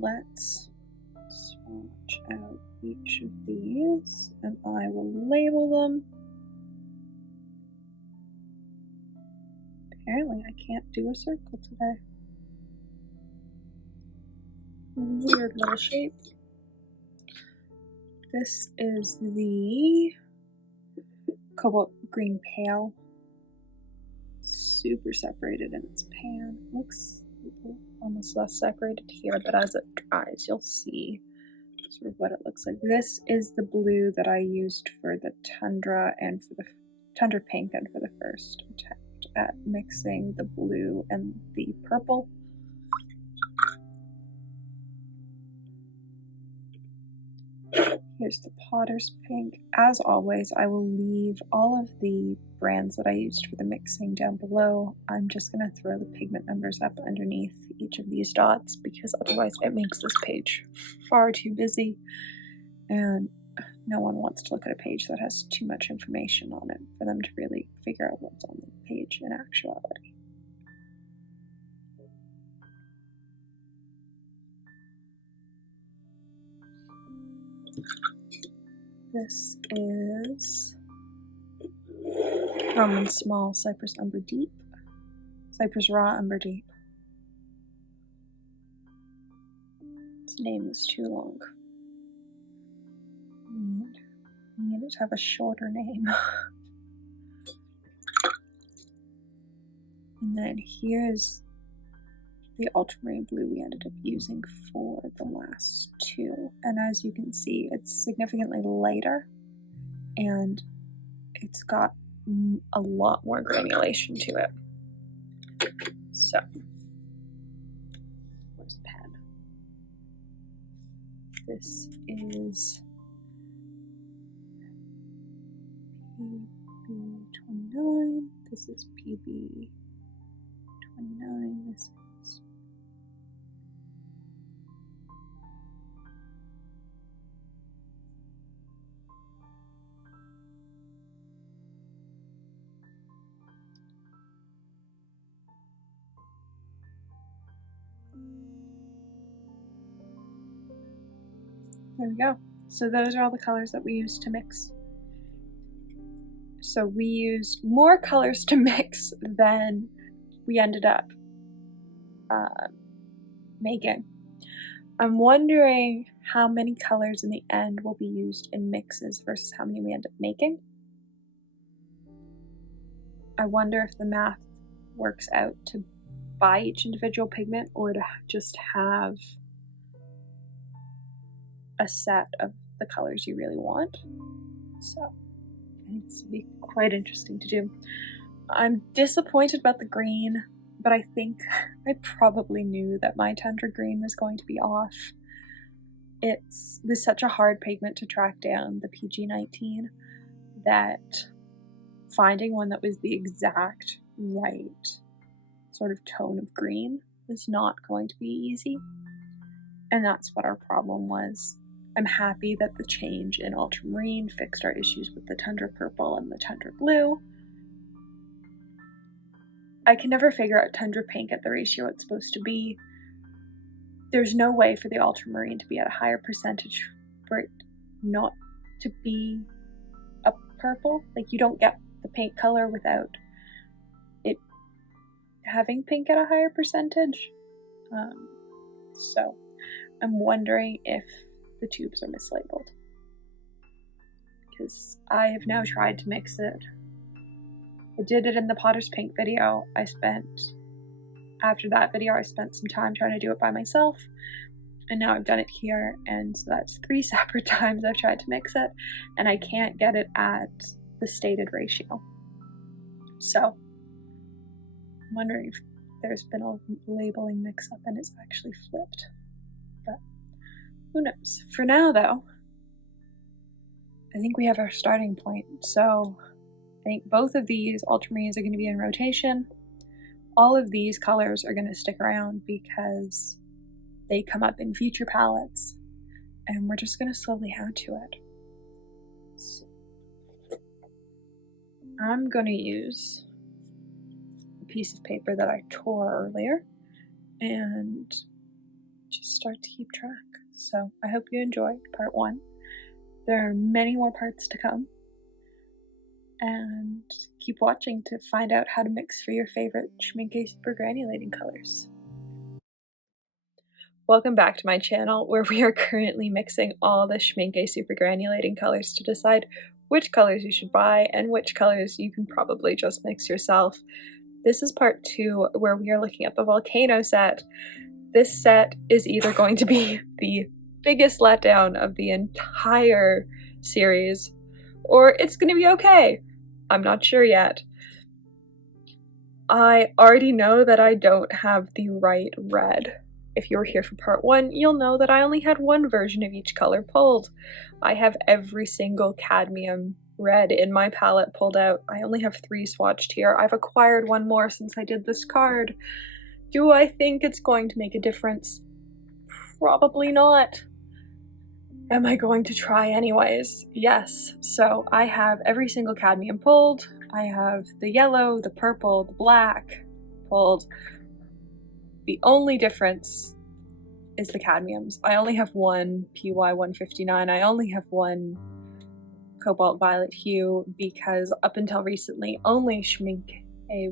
let's swatch out each of these and I will label them. Apparently I can't do a circle today. Weird little shape. This is the Cobalt Green Pale. Super separated in its pan. Looks almost less separated here, but as it dries, you'll see sort of what it looks like. This is the blue that I used for the Tundra and for the Tundra Pink and for the first attempt at mixing the blue and the purple. Here's the Potter's Pink. As always, I will leave all of the brands that I used for the mixing down below. I'm just going to throw the pigment numbers up underneath each of these dots because otherwise it makes this page far too busy and no one wants to look at a page that has too much information on it for them to really figure out what's on the page in actuality. This is Roman Small Cypress Umber Deep. Cypress Raw Umber Deep. Its name is too long. I need it to have a shorter name. And then here's the ultramarine blue we ended up using for the last two. And as you can see, it's significantly lighter and it's got a lot more granulation to it. So, where's the pen? This is PB29. This is PB29. This is there we go. So those are all the colors that we used to mix. So we used more colors to mix than we ended up making. I'm wondering how many colors in the end will be used in mixes versus how many we end up making. I wonder if the math works out to buy each individual pigment or to just have a set of the colors you really want. So I think this will be quite interesting to do. I'm disappointed about the green, but I think I probably knew that my Tundra green was going to be off. It was such a hard pigment to track down, the PG19, that finding one that was the exact right sort of tone of green was not going to be easy. And that's what our problem was. I'm happy that the change in ultramarine fixed our issues with the Tundra purple and the Tundra blue. I can never figure out Tundra pink at the ratio it's supposed to be. There's no way for the ultramarine to be at a higher percentage for it not to be a purple. Like, you don't get the pink color without it having pink at a higher percentage. So I'm wondering if the tubes are mislabeled, because I have now tried to mix it. I did it in the Potter's Pink video. After that video, I spent some time trying to do it by myself, and now I've done it here, and so that's 3 separate times I've tried to mix it, and I can't get it at the stated ratio. So I'm wondering if there's been a labeling mix-up and it's actually flipped, but who knows. For now, though, I think we have our starting point. So I think both of these ultramarines are going to be in rotation. All of these colors are going to stick around because they come up in future palettes, and we're just going to slowly add to it. So I'm going to use a piece of paper that I tore earlier and just start to keep track. So I hope you enjoyed part 1. There are many more parts to come, and keep watching to find out how to mix for your favorite Schmincke supergranulating colors. Welcome back to my channel, where we are currently mixing all the Schmincke supergranulating colors to decide which colors you should buy and which colors you can probably just mix yourself. This is part 2, where we are looking at the Volcano set. This set is either going to be the biggest letdown of the entire series, or it's going to be okay. I'm not sure yet. I already know that I don't have the right red. If you were here for part 1, you'll know that I only had one version of each color pulled. I have every single cadmium red in my palette pulled out. I only have 3 swatched here. I've acquired one more since I did this card. Do I think it's going to make a difference? Probably not. Am I going to try anyways? Yes. So I have every single cadmium pulled. I have the yellow, the purple, the black pulled. The only difference is the cadmiums. I only have one PY159. I only have one cobalt violet hue because up until recently only Schmincke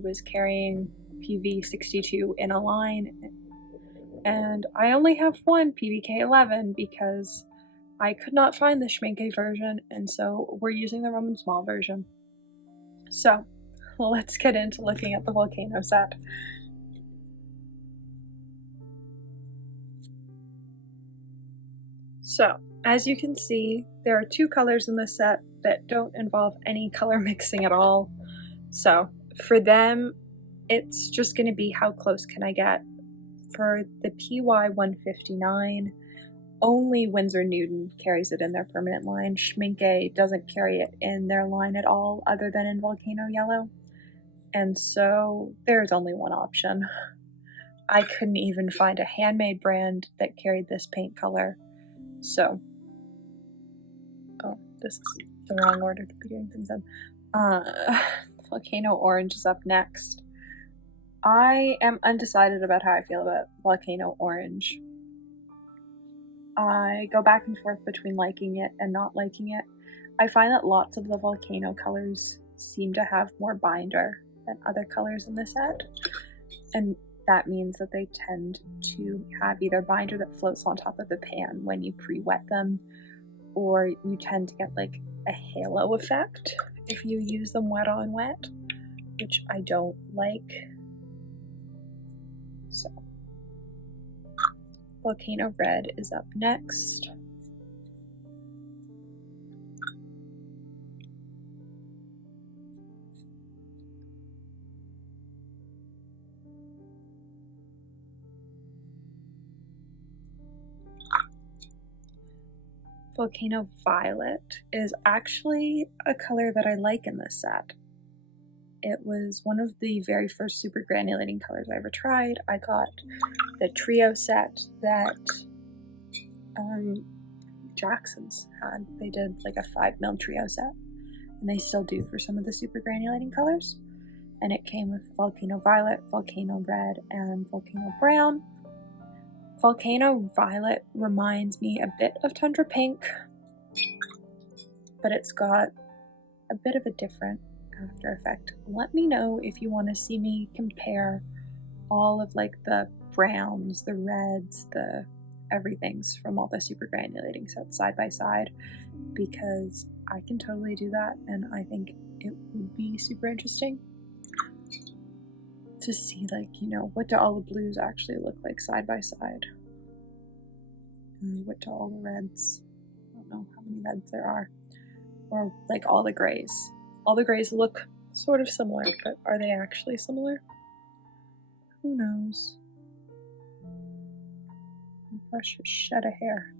was carrying PV62 in a line, and I only have one PBK11 because I could not find the Schmincke version, and so we're using the Roman small version. So let's get into looking at the Volcano set. So as you can see, there are 2 colors in this set that don't involve any color mixing at all. So for them, it's just going to be how close can I get. For the PY159, only Winsor Newton carries it in their permanent line. Schmincke doesn't carry it in their line at all, other than in Volcano Yellow. And so there's only one option. I couldn't even find a handmade brand that carried this paint color. So, oh, this is the wrong order to be doing things in. Volcano Orange is up next. I am undecided about how I feel about Volcano Orange. I go back and forth between liking it and not liking it. I find that lots of the Volcano colors seem to have more binder than other colors in the set, and that means that they tend to have either binder that floats on top of the pan when you pre-wet them, or you tend to get like a halo effect if you use them wet on wet. which I don't like. So, Volcano Red is up next. Volcano Violet is actually a color that I like in this set. It was one of the very first super granulating colors I ever tried. I got the trio set that Jackson's had. They did like a 5mm trio set, and they still do for some of the super granulating colors. And it came with Volcano Violet, Volcano Red, and Volcano Brown. Volcano Violet reminds me a bit of Tundra Pink, but it's got a bit of a different after effect. Let me know if you want to see me compare all of like the browns, the reds, the everything's from all the super granulating sets side by side, because I can totally do that, and I think it would be super interesting to see, like, you know, what do all the blues actually look like side by side, and what do all the reds, I don't know how many reds there are, or like all the grays. All the grays look sort of similar, but are they actually similar? Who knows? My brush has shed a hair.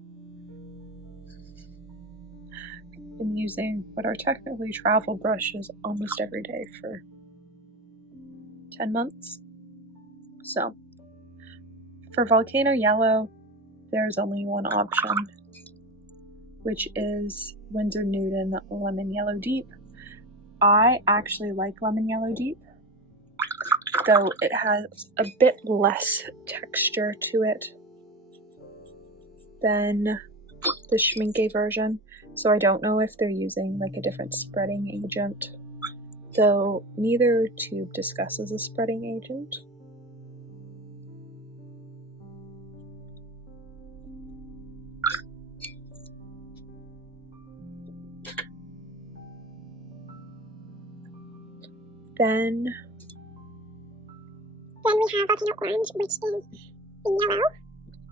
I've been using what are technically travel brushes almost every day for 10 months. So, for Volcano Yellow, there's only one option, which is Winsor Newton Lemon Yellow Deep. I actually like Lemon Yellow Deep, though it has a bit less texture to it than the Schmincke version, so I don't know if they're using like a different spreading agent, though neither tube discusses a spreading agent. Then we have Volcano Orange, which is the yellow.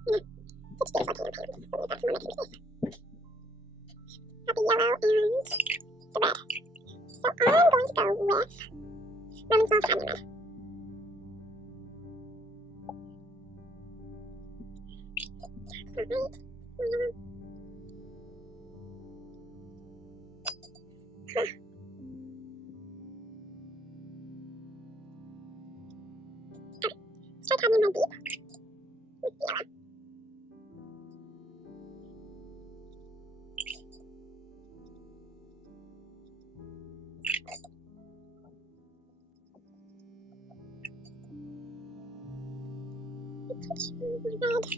Which is Volcano Pants, so that's one mixing space. Have the yellow and the red. So I'm going to go with Lemon Smells Canyon Red. That's not right. Yellow. Huh. Let's try Canyon Red Deep with the yellow. Let's switch red.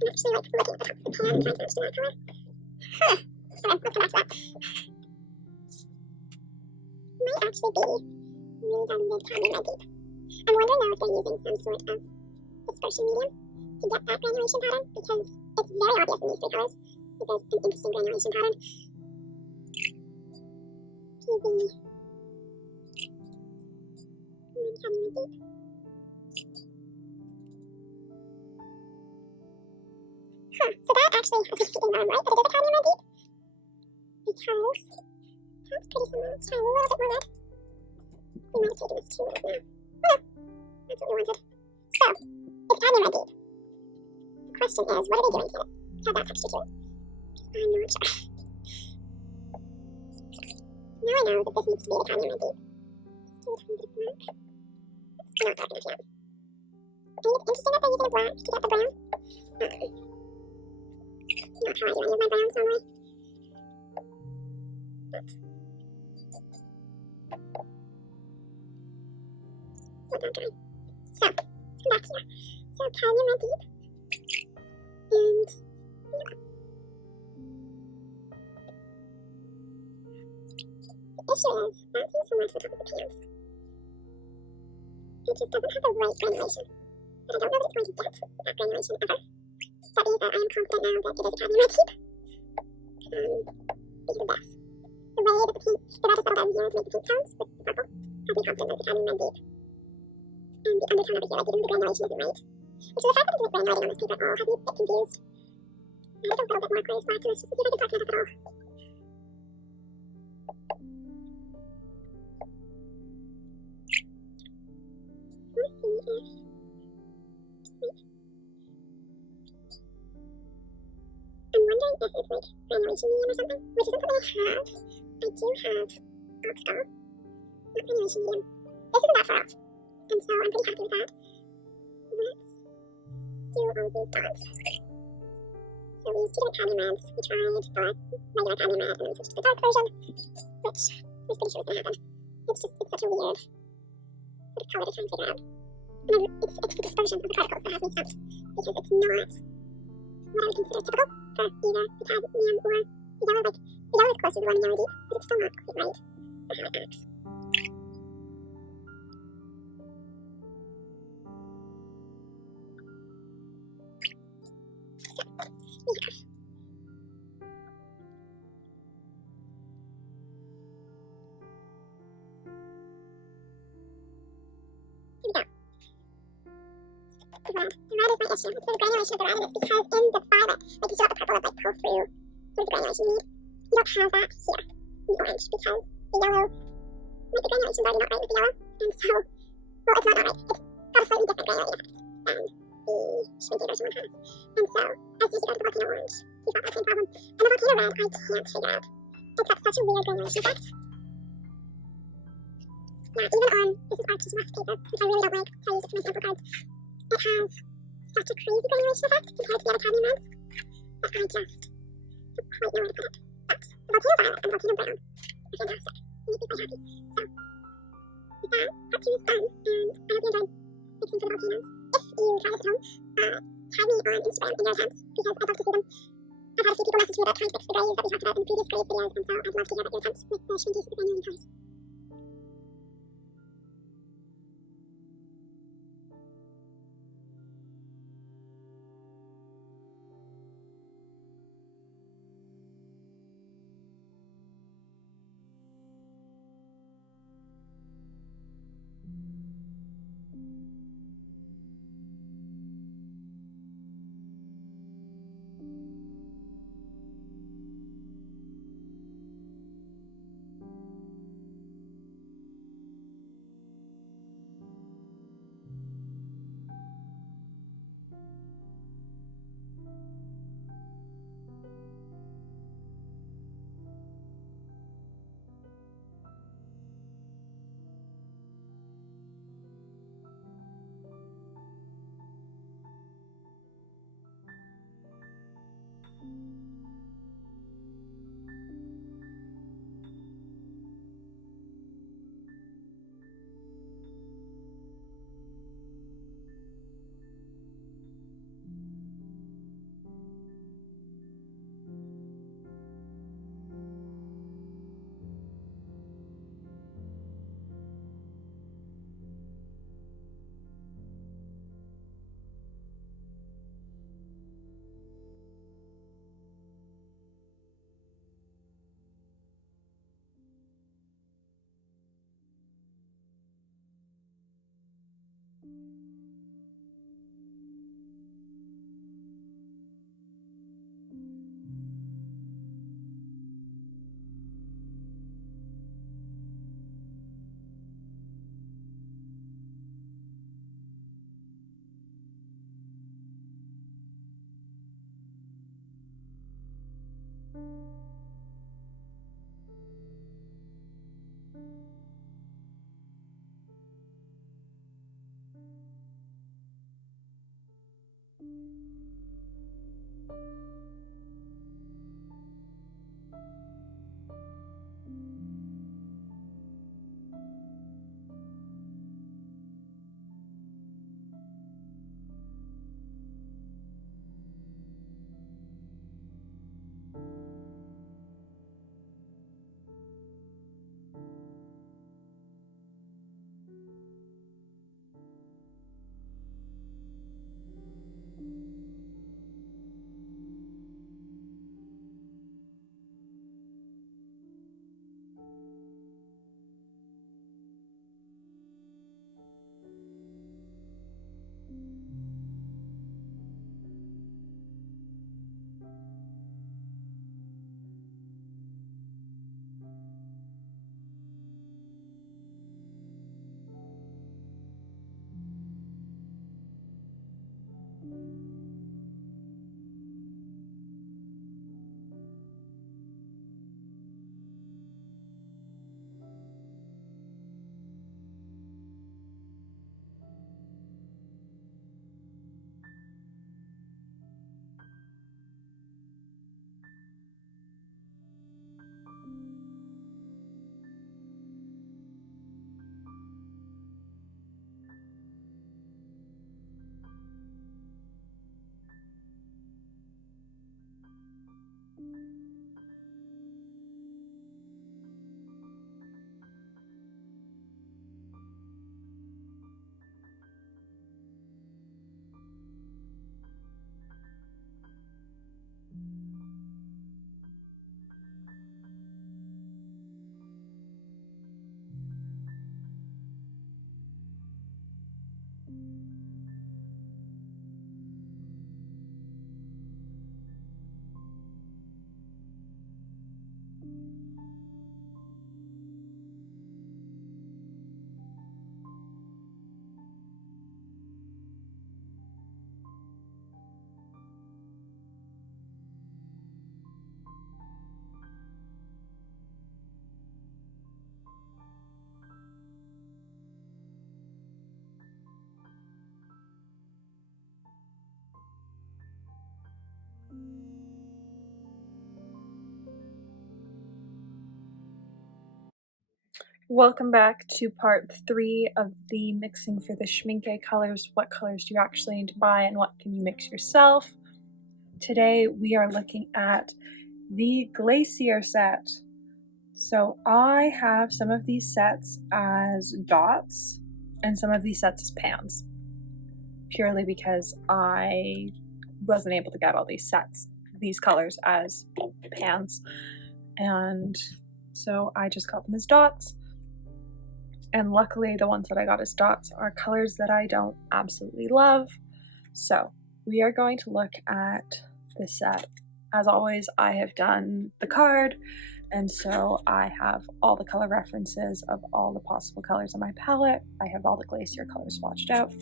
I'm actually like looking at the top of the pan and trying to match that color. Huh. Okay, let's match that. Might actually be really diluted Canyon Red Deep. I'm wondering though if they're using some sort of dispersion medium to get that granulation pattern, because it's very obvious in these three colors that there's an interesting granulation pattern. PV and then Canyon Red Deep. Huh, so that actually, I think I'm right, but it is a Canyon Red Deep, because that's pretty similar. Let's try a little bit more red. We might have taken this too red now. Oh no, that's what we wanted. So, it's Canyon Red Deep. The question is, what are they doing to it? To have that texture to it? I'm not sure. Now I know that this needs to be the Canyon Red Deep. Let's do a tiny bit of black. It's not dark enough yet. I think it's interesting that they're using a black to get the brown. Not how I do any of my browns normally. Not that dry. So, let's come back here. So, Canyon Red Deep. And yellow. The issue is, that seems similar to the top of the pants. It just doesn't have the right granulation. But I don't know that it's going to get that granulation ever. That being said, I am confident now that it is a Canyon Red Deep. Because of this. The the way that the red is settled down here to make the pink tones with the purple has me confident that the cadmium ran deep. And the undertone over here, like even the granulation isn't right. Which is the fact that I didn't granulating on this paper at all has me a bit confused. I had a little bit more crazy black to this just to see if I can darken it up at all. Let's see if... I'm wondering if it's like granulation medium or something, which isn't something I have. I do have oxcar, not granulation medium. This isn't that far off, and so I'm pretty happy with that. Let's do all of these dots. So we used two different cadmium reds. We tried the regular cadmium red and then we switched to the dark version, which I was pretty sure was going to happen. It's such a weird sort of color to try and figure out. And it's the dispersion of the particles that has me stumped, because it's not what I would consider typical for either the cadmium or the yellow. Like, the yellow is closer to the one in yellow deep, but it's still not quite right for how it acts. So, we have... Here we go. The red. The red is my issue. It's the granulation of the red, and it's because in the violet, like you still have the purple of like pull through sort of the granulation you need. You don't have that here in the orange because the yellow, like the granulation's already not right with the yellow, and so, well, it's not right. It's got a slightly different granulating effect than the Schmincke version one has. And so, as soon as you go to the volcano orange, you've got that same problem. And the volcano red, I can't figure out. It's got such a weird granulation effect. Yeah, even on, this is Archie's rough paper, which I really don't like, so I use it for my sample cards. It has such a crazy granulation effect compared to the other cadmium reds that I just don't quite know where to put it. But the volcano violet and the volcano brown are fantastic. They make me quite happy. So, with that, part 2 is done, and I hope you enjoyed mixing for the volcanoes. If you try this at home, tag me on Instagram in your attempts, because I'd love to see them. I've had a few people message me about trying to fix the grays that we talked about in previous grays videos, and so I'd love to hear about your attempts with the Schmincke supergranulating colors. Welcome back to part 3 of the mixing for the Schmincke colors. What colors do you actually need to buy and what can you mix yourself? Today we are looking at the Glacier set. So I have some of these sets as dots and some of these sets as pans, purely because I wasn't able to get all these colors as pans, and so I just got them as dots. And luckily the ones that I got as dots are colors that I don't absolutely love. So we are going to look at this set. As always, I have done the card, and so I have all the color references of all the possible colors on my palette. I have all the Glacier colors swatched out.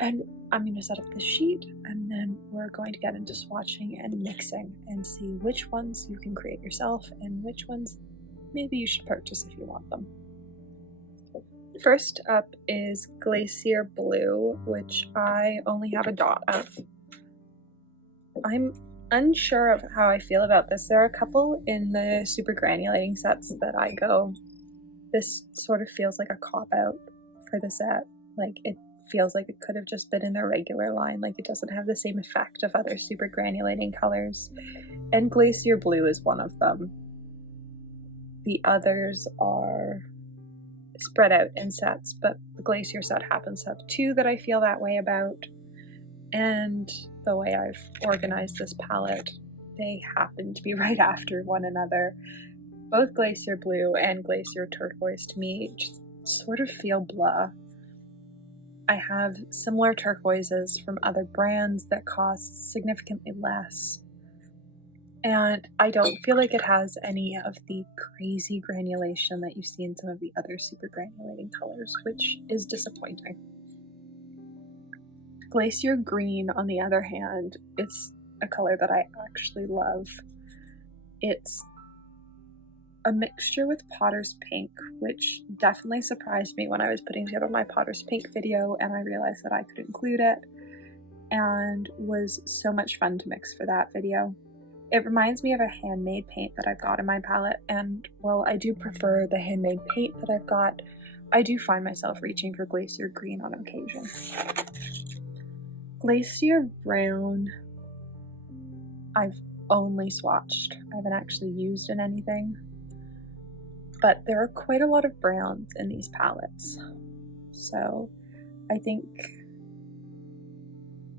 And I'm going to set up the sheet, and then we're going to get into swatching and mixing and see which ones you can create yourself and which ones maybe you should purchase if you want them. First up is Glacier Blue, which I only have a dot of. I'm unsure of how I feel about this. There are a couple in the super granulating sets that I go, this sort of feels like a cop-out for the set. Like, it feels like it could have just been in their regular line. Like, it doesn't have the same effect of other super granulating colors. And Glacier Blue is one of them. The others are spread out in sets, but the Glacier set happens to have 2 that I feel that way about, and the way I've organized this palette, they happen to be right after one another. Both Glacier Blue and Glacier Turquoise to me just sort of feel blah. I have similar turquoises from other brands that cost significantly less, and I don't feel like it has any of the crazy granulation that you see in some of the other super granulating colors, which is disappointing. Glacier Green, on the other hand, is a color that I actually love. It's a mixture with Potter's Pink, which definitely surprised me when I was putting together my Potter's Pink video and I realized that I could include it, and was so much fun to mix for that video. It reminds me of a handmade paint that I've got in my palette, and while I do prefer the handmade paint that I've got, I do find myself reaching for Glacier Green on occasion. Glacier Brown, I've only swatched. I haven't actually used in anything, but there are quite a lot of browns in these palettes, so I think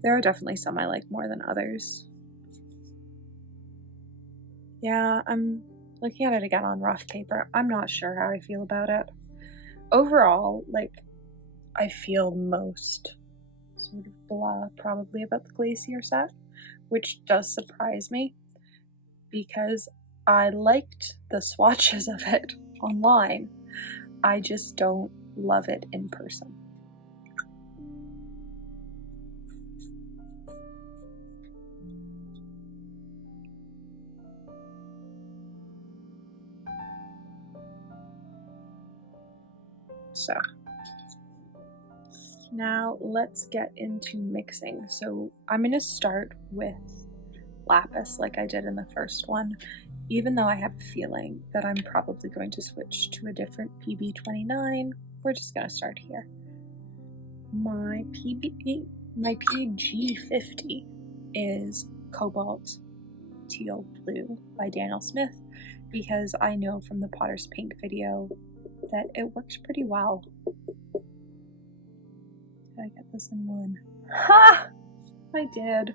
there are definitely some I like more than others. Yeah, I'm looking at it again on rough paper. I'm not sure how I feel about it. Overall, like, I feel most sort of blah probably about the Glacier set, which does surprise me because I liked the swatches of it online. I just don't love it in person. So now let's get into mixing. So I'm going to start with lapis like I did in the first one, even though I have a feeling that I'm probably going to switch to a different PB29. We're just going to start here. My PG50 is Cobalt Teal Blue by Daniel Smith, because I know from the Potter's Pink video that it works pretty well. Did I get this in one? Ha! I did.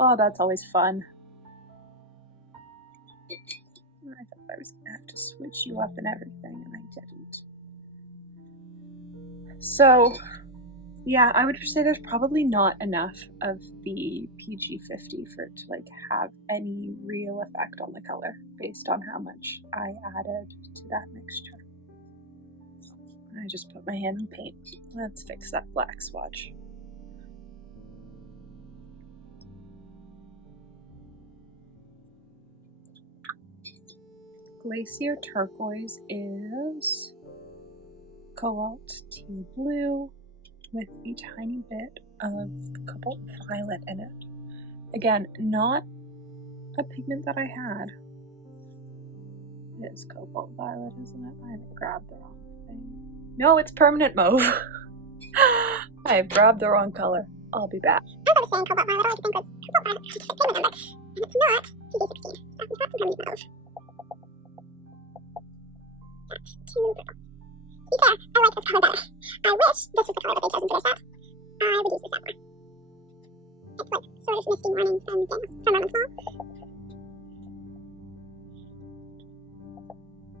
Oh, that's always fun. I thought I was gonna have to switch you up and everything, and I didn't. So, yeah, I would say there's probably not enough of the PG50 for it to like have any real effect on the color based on how much I added to that mixture. I just put my hand in paint. Let's fix that black swatch. Glacier Turquoise is Cobalt Teal Blue with a tiny bit of Cobalt Violet in it. Again, not a pigment that I had. It is cobalt violet, isn't it? I haven't grabbed the wrong thing. No, it's permanent mauve. I have grabbed the wrong color. I'll be back. I was saying cobalt violet, all I could think was cobalt violet, just a family member. And it's not PG16, so we've got some permanent mauve. That's too purple. To be fair, I like this color better. I wish this was the color that they chosen for their set. I would use this that more. It's like sort of misty morning from Roman Small.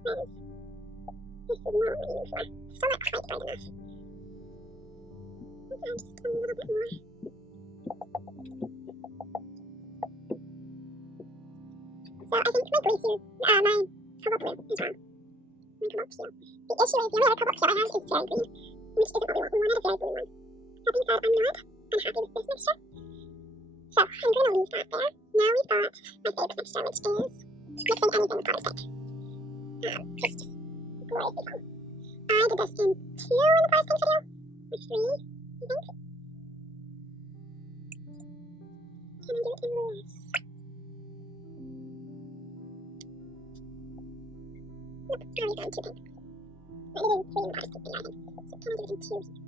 This is more what I'm aiming for. Still not quite bright enough. I'll just a little bit more. So I think my gray suit, my cobalt blue is wrong. My cobalt teal. The issue is the only other cobalt teal I have is very green, which isn't what we want. We wanted a very blue one. That being said, I'm not unhappy with this mixture. So I'm going to leave that there. Now we've got my favorite mixture, which is mixing anything with colors pink. It's just gloriously fun. I did this in 2 in the first pink video, or 3, I think. Can I do it in this? Nope, I already done 2 pink. I did it in 3 in the first pink video, I think. So can I do it in 2 here?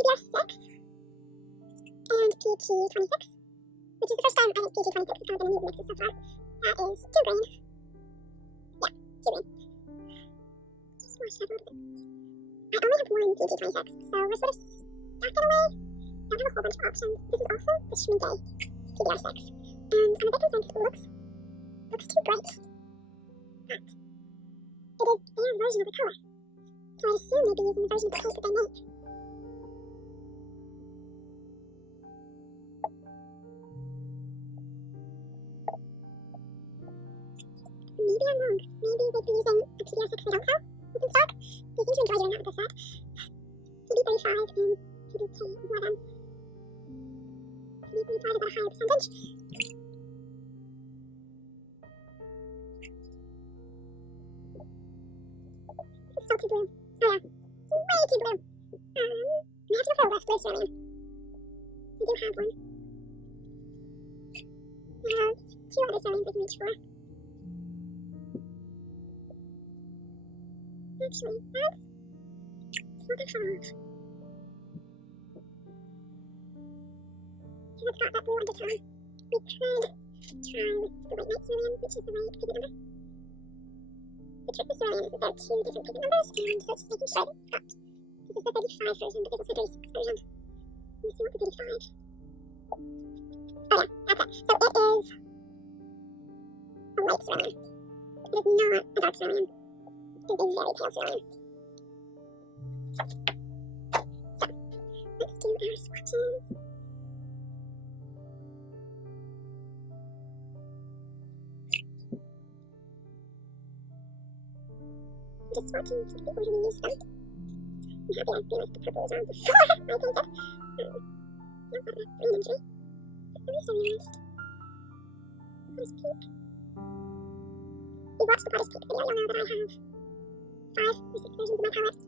PBS 6 and PG 26, which is the first time I think PG 26 has kind of been in these mixes so far. That is 2 green. Yeah, 2 green. Just wash it out a little bit. I only have 1 PG 26, so we're sort of stuck in a way. Don't have a whole bunch of options. This is also the Schmincke PBR 6, and I'm a bit concerned because it looks too bright. But it is their version of the color, so I'd assume they'd be using the version of the paint that they make. Maybe I'm wrong. Maybe they'd be using a PBR 6 they don't sell within stock. They seem to enjoy doing that with this set. PB35 and PBK more than. PB35 is at a higher percentage. This is so too blue. Oh yeah. Way too blue. I have to go for a less blue cerulean. I do have one. I have 2 other ceruleans I can reach for. Actually, it's not that far off. Because it's got that blue undertone. We could try with the white night cerulean, which is the right pigment number. The trick with cerulean is that there are 2 different pigment numbers, and so it's just making sure that we've got. This is the 35 version, but there's also a 36 version. Let me see what the 35. Oh yeah, that's it. So it is a light cerulean. It is not a dark cerulean. It is a very pale cerulean. So, let's do our swatches. I'm just swatching to the order we use them. I'm happy I realized the purple was on before I painted. That's not that green injury. At least I realized. Potter's Peak. If you watched the Potter's Peak video, you'll know that I have 5 or 6 versions of my palette,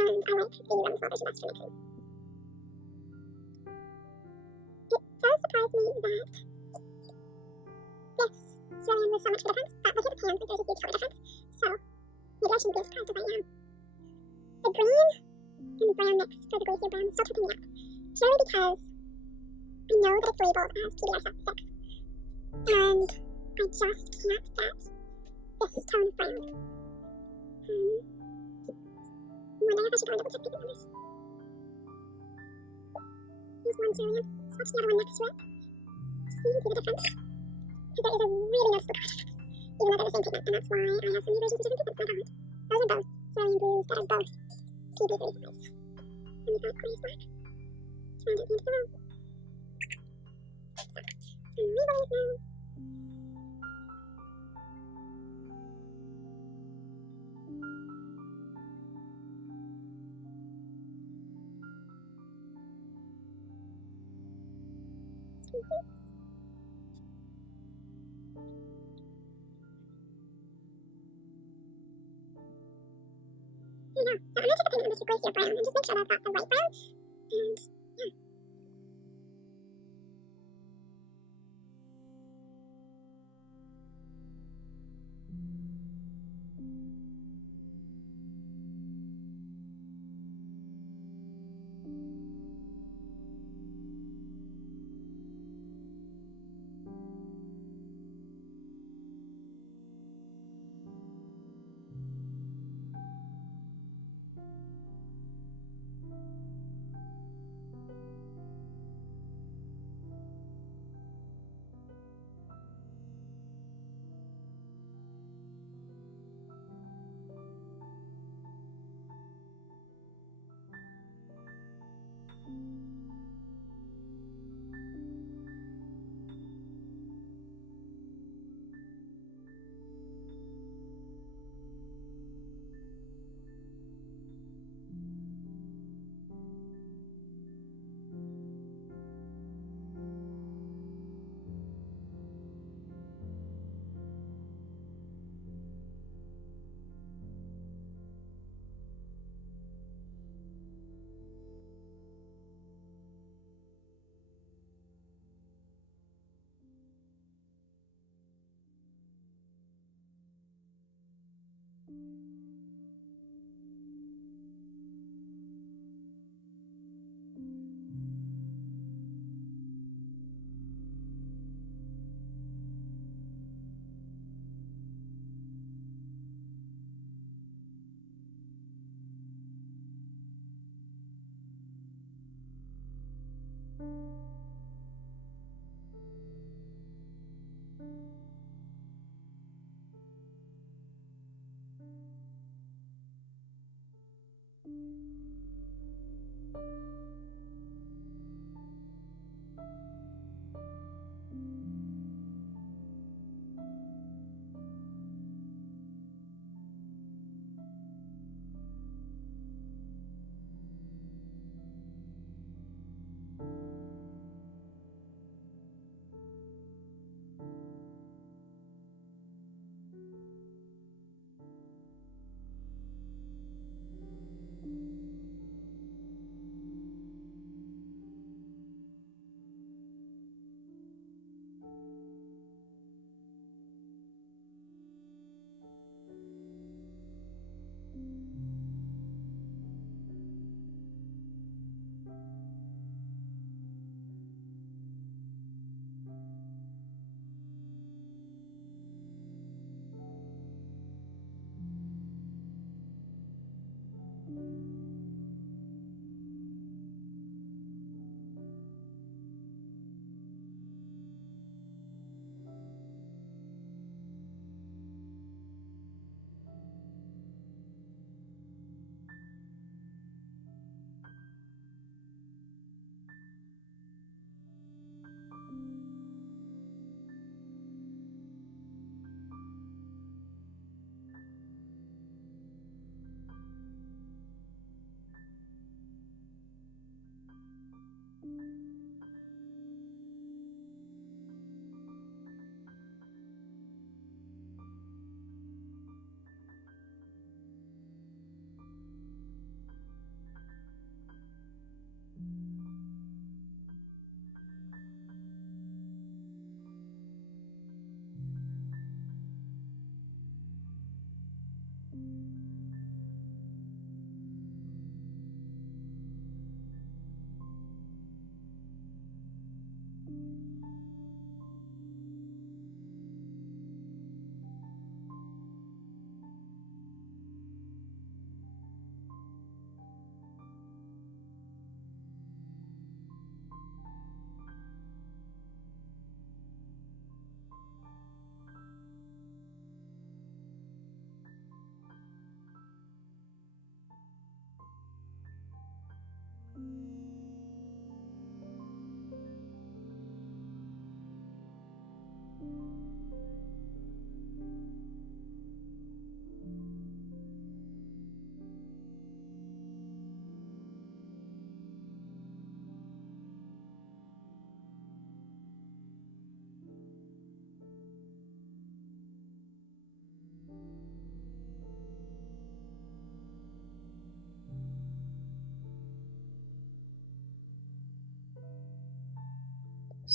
and I like the lemon small version best for mixing. It does surprise me that this cerulean was so much of a difference, but look at the pans, like there's a huge color difference, so maybe I shouldn't be as surprised as I am. The green and the brown mix for the glacier brown is still tripping me up, purely because I know that it's labeled as PBR 6, and I just can't get this tone of brown. I'm wondering if I should go and double check pigment numbers. Here's one cerulean. Swatch the other one next to it. Just so you can see the difference. Because there is a really noticeable color difference. Even though they're the same pigment, and that's why I have so many versions of different pigments in my palette. Those are both cerulean blues that are both PB35s. And we've got Grace Black. Trying to get the end of the row. So, I'm labeling this now. Yeah, so I'm going to take the paint and just replace your brown and just make sure that I've got the right brown. And yeah.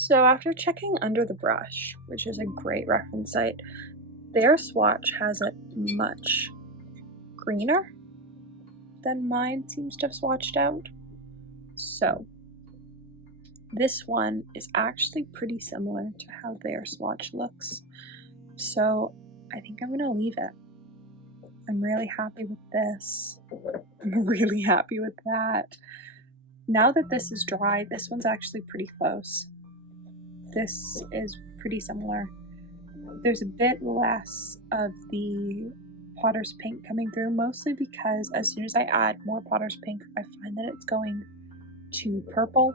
So after checking under the brush, which is a great reference site, their swatch has it much greener than mine seems to have swatched out. So this one is actually pretty similar to how their swatch looks. So I think I'm gonna leave it. I'm really happy with this. I'm really happy with that. Now that this is dry, this one's actually pretty close. This is pretty similar. There's a bit less of the Potter's Pink coming through, mostly because as soon as I add more Potter's Pink, I find that it's going to purple.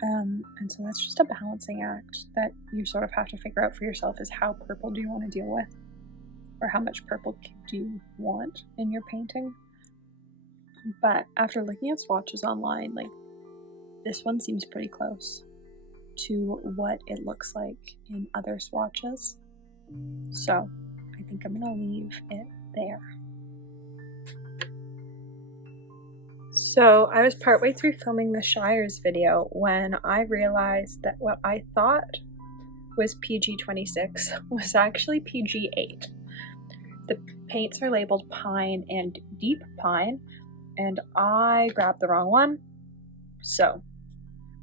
And so that's just a balancing act that you sort of have to figure out for yourself, is how purple do you want to deal with? Or how much purple do you want in your painting? But after looking at swatches online, like, this one seems pretty close to what it looks like in other swatches. So I think I'm gonna leave it there. So I was partway through filming the Shires video when I realized that what I thought was PG-26 was actually PG-8. The paints are labeled Pine and Deep Pine, and I grabbed the wrong one. So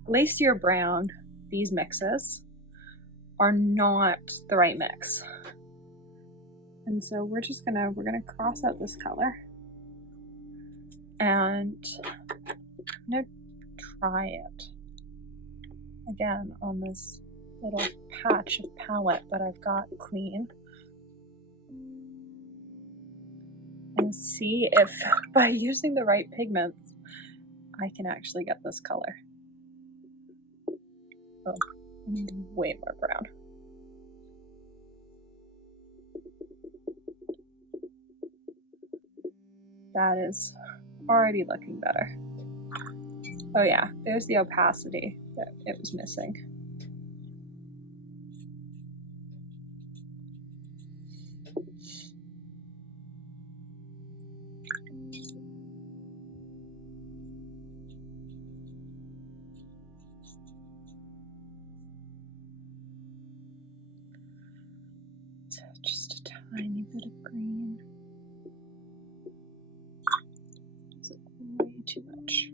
Glacier Brown, these mixes are not the right mix. And so we're gonna cross out this color, and I'm gonna try it again on this little patch of palette that I've got clean, and see if by using the right pigments I can actually get this color. Oh, I need way more brown. That is already looking better. Oh yeah, there's the opacity that it was missing. Just a tiny bit of green. It's way too much.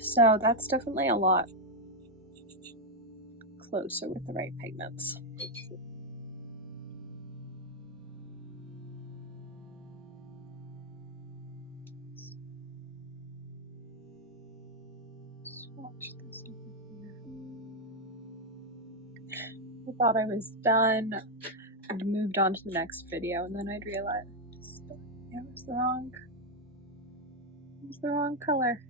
So that's definitely a lot closer with the right pigments. Swatch this over here. I thought I was done and moved on to the next video, and then I'd realized it was the wrong color.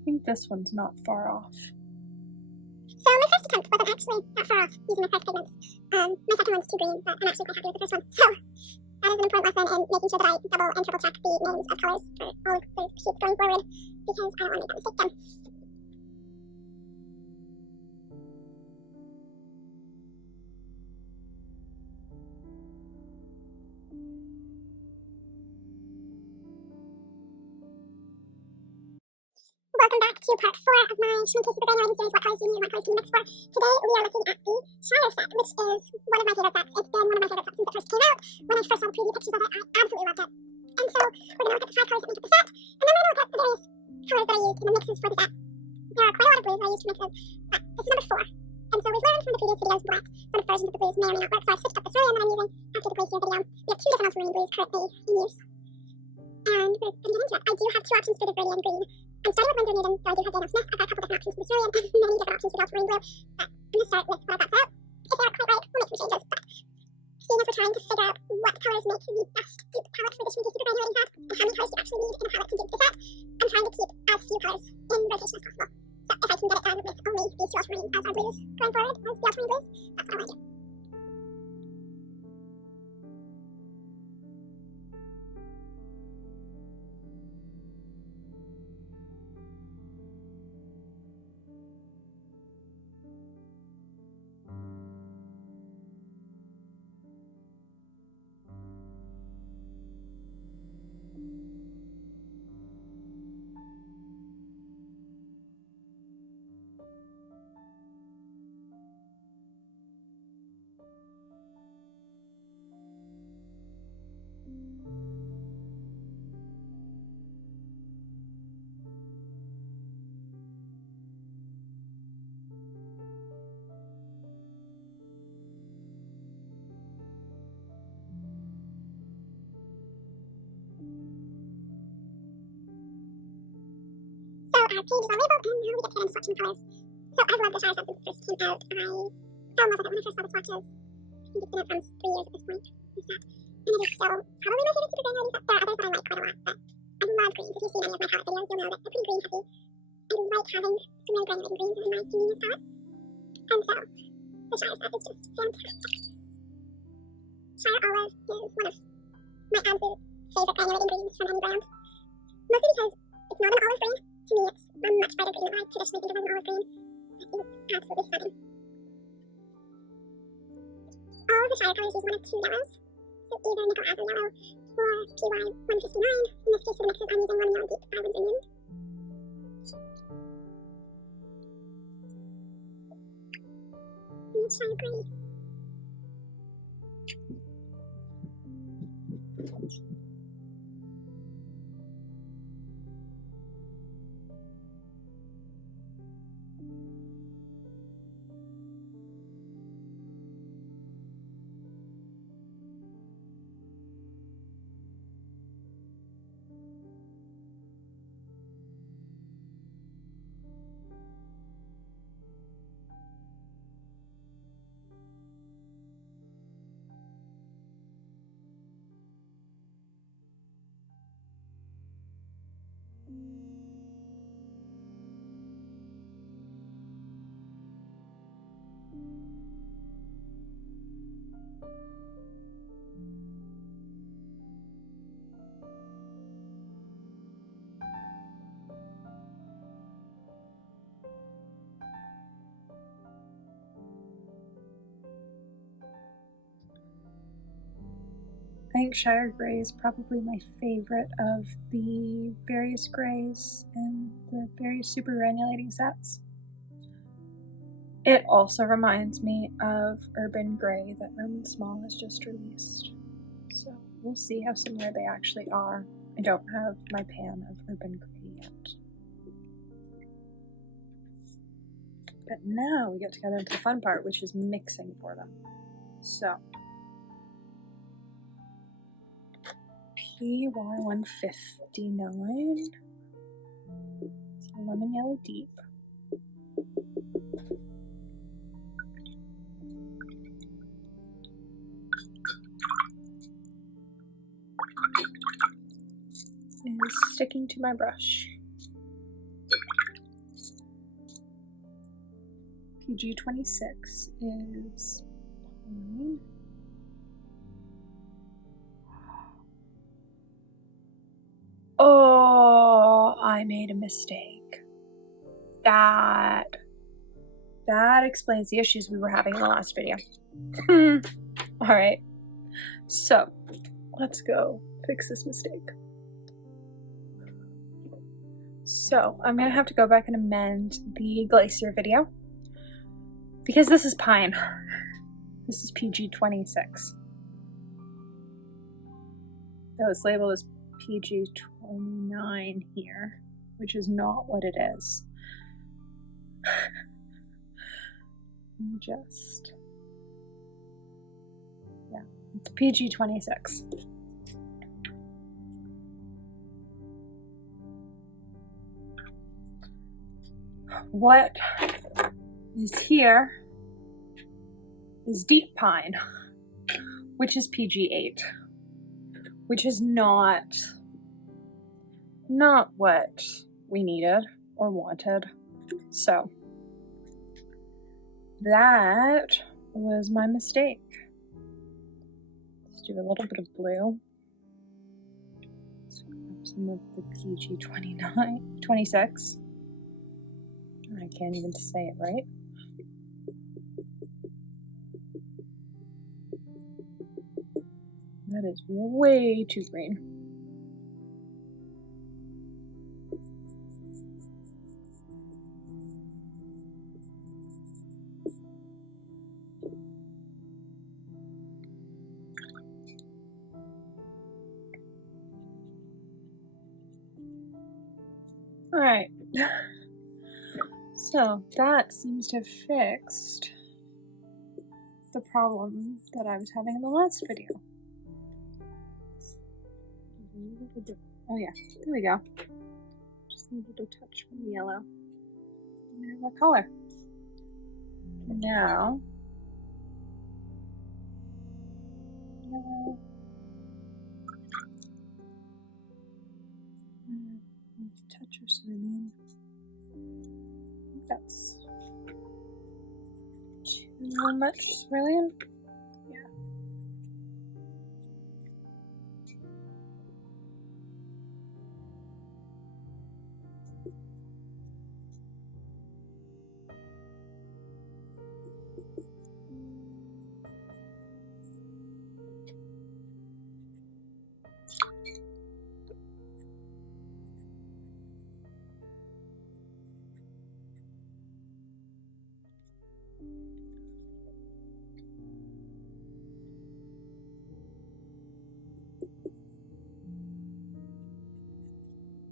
I think this one's not far off. So my first attempt wasn't actually that far off using the correct pigments. My second one's too green, but I'm actually quite happy with the first one. So that is an important lesson in making sure that I double and triple check the names of colors for all of the sheets going forward, because I don't want to make that mistake again. Welcome back to part 4 of my Schmincke supergranulating series, What Colors Do You Need and What Colors Can You Mix For? Today we are looking at the Shire set, which is one of my favorite sets. It's been one of my favorite sets since it first came out. When I first saw the preview pictures of it, I absolutely loved it. And so we're going to look at the 5 colors that make up the set, and then we're going to look at the various colors that I used in the mixes for the set. There are quite a lot of blues that I used for mixes, but this is number 4. And so we've learned from the previous videos what sort of versions of the blues may or may not work, so I switched up this early, and then I'm using after the Glacier video. We have 2 different ultramarine blues currently in use. And we're going to get into it. I do have 2 options for the Viridian green. I'm starting with Windsor Newton, though I do have Daniel Smith. I've got a couple different options for the Cerulean and many different options for the ultramarine blue, but I'm going to start with what I've got set out. they aren't quite right, we'll make some changes, but seeing as we're trying to figure out what colors make the best dupe palette for the Schmincke supergranulating set, and how many colors you actually need in a palette to dupe the set, I'm trying to keep as few colors in rotation as possible. So if I can get it done with only these two ultramarines as our blues going forward, as the ultramarine blues, that's what I want to do. So our page is all labeled, and now we get to get into swatching the colors. So I've loved the Shire set since it first came out. I fell in love with it when I first saw the swatches. I think it's been out for 3 years at this point, the set. And it is still probably my favorite supergranulating set. There are others that I like quite a lot, but I love greens. If you've seen any of my palette videos, you'll know that they're pretty green heavy. I like having some really granulating greens in my convenience palette. And so, the Shire set is just fantastic. Shire Olive is one of my absolute favorite granulating greens from any brand. Mostly because it's not an olive green. To me, it's a much brighter green than I traditionally think of as an olive green. It's absolutely stunning. All of the Shire colors use one of 2 yellows. So either Nickel Azure Yellow or PY 159. In this case, for the mixes, I'm using Lemon Yellow Deep by Windsor Moon. And it's Shire Grey. I think Shire Grey is probably my favorite of the various grays in the various supergranulating sets. It also reminds me of Urban Grey that Roman Small has just released. So we'll see how similar they actually are. I don't have my pan of Urban Grey yet. But now we get to get into the fun part, which is mixing for them. So PY 159, so Lemon Yellow Deep. Is sticking to my brush. PG 26 is fine. Oh, I made a mistake. That explains the issues we were having in the last video. Alright, so let's go fix this mistake. So I'm gonna have to go back and amend the Glacier video because this is Pine. This is PG 26. So it's labeled as PG 29 here, which is not what it is. Yeah, it's PG 26. What is here is deep pine, which is PG8, which is not what we needed or wanted. So that was my mistake. Let's do a little bit of blue. Let's grab some of the PG 26. I can't even say it right. That is way too green. All right. So that seems to have fixed the problem that I was having in the last video. Oh yeah, there we go. Just needed a touch from the yellow. And there's our color. Now, yellow. Touch of cerulean. I think that's too much cerulean. Yeah.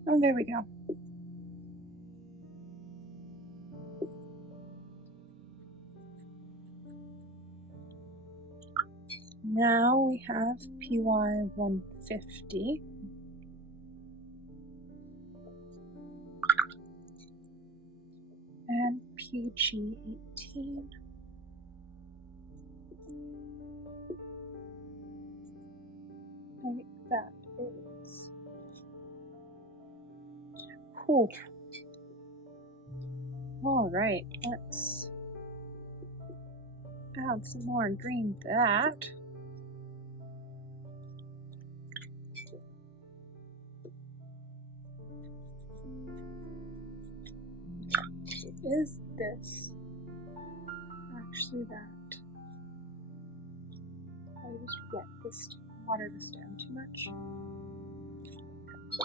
Oh, there we go. Now we have PY 150. And PG 18. I think that is cool. All right, let's add some more green to that. Is this actually that? I just water this down too much.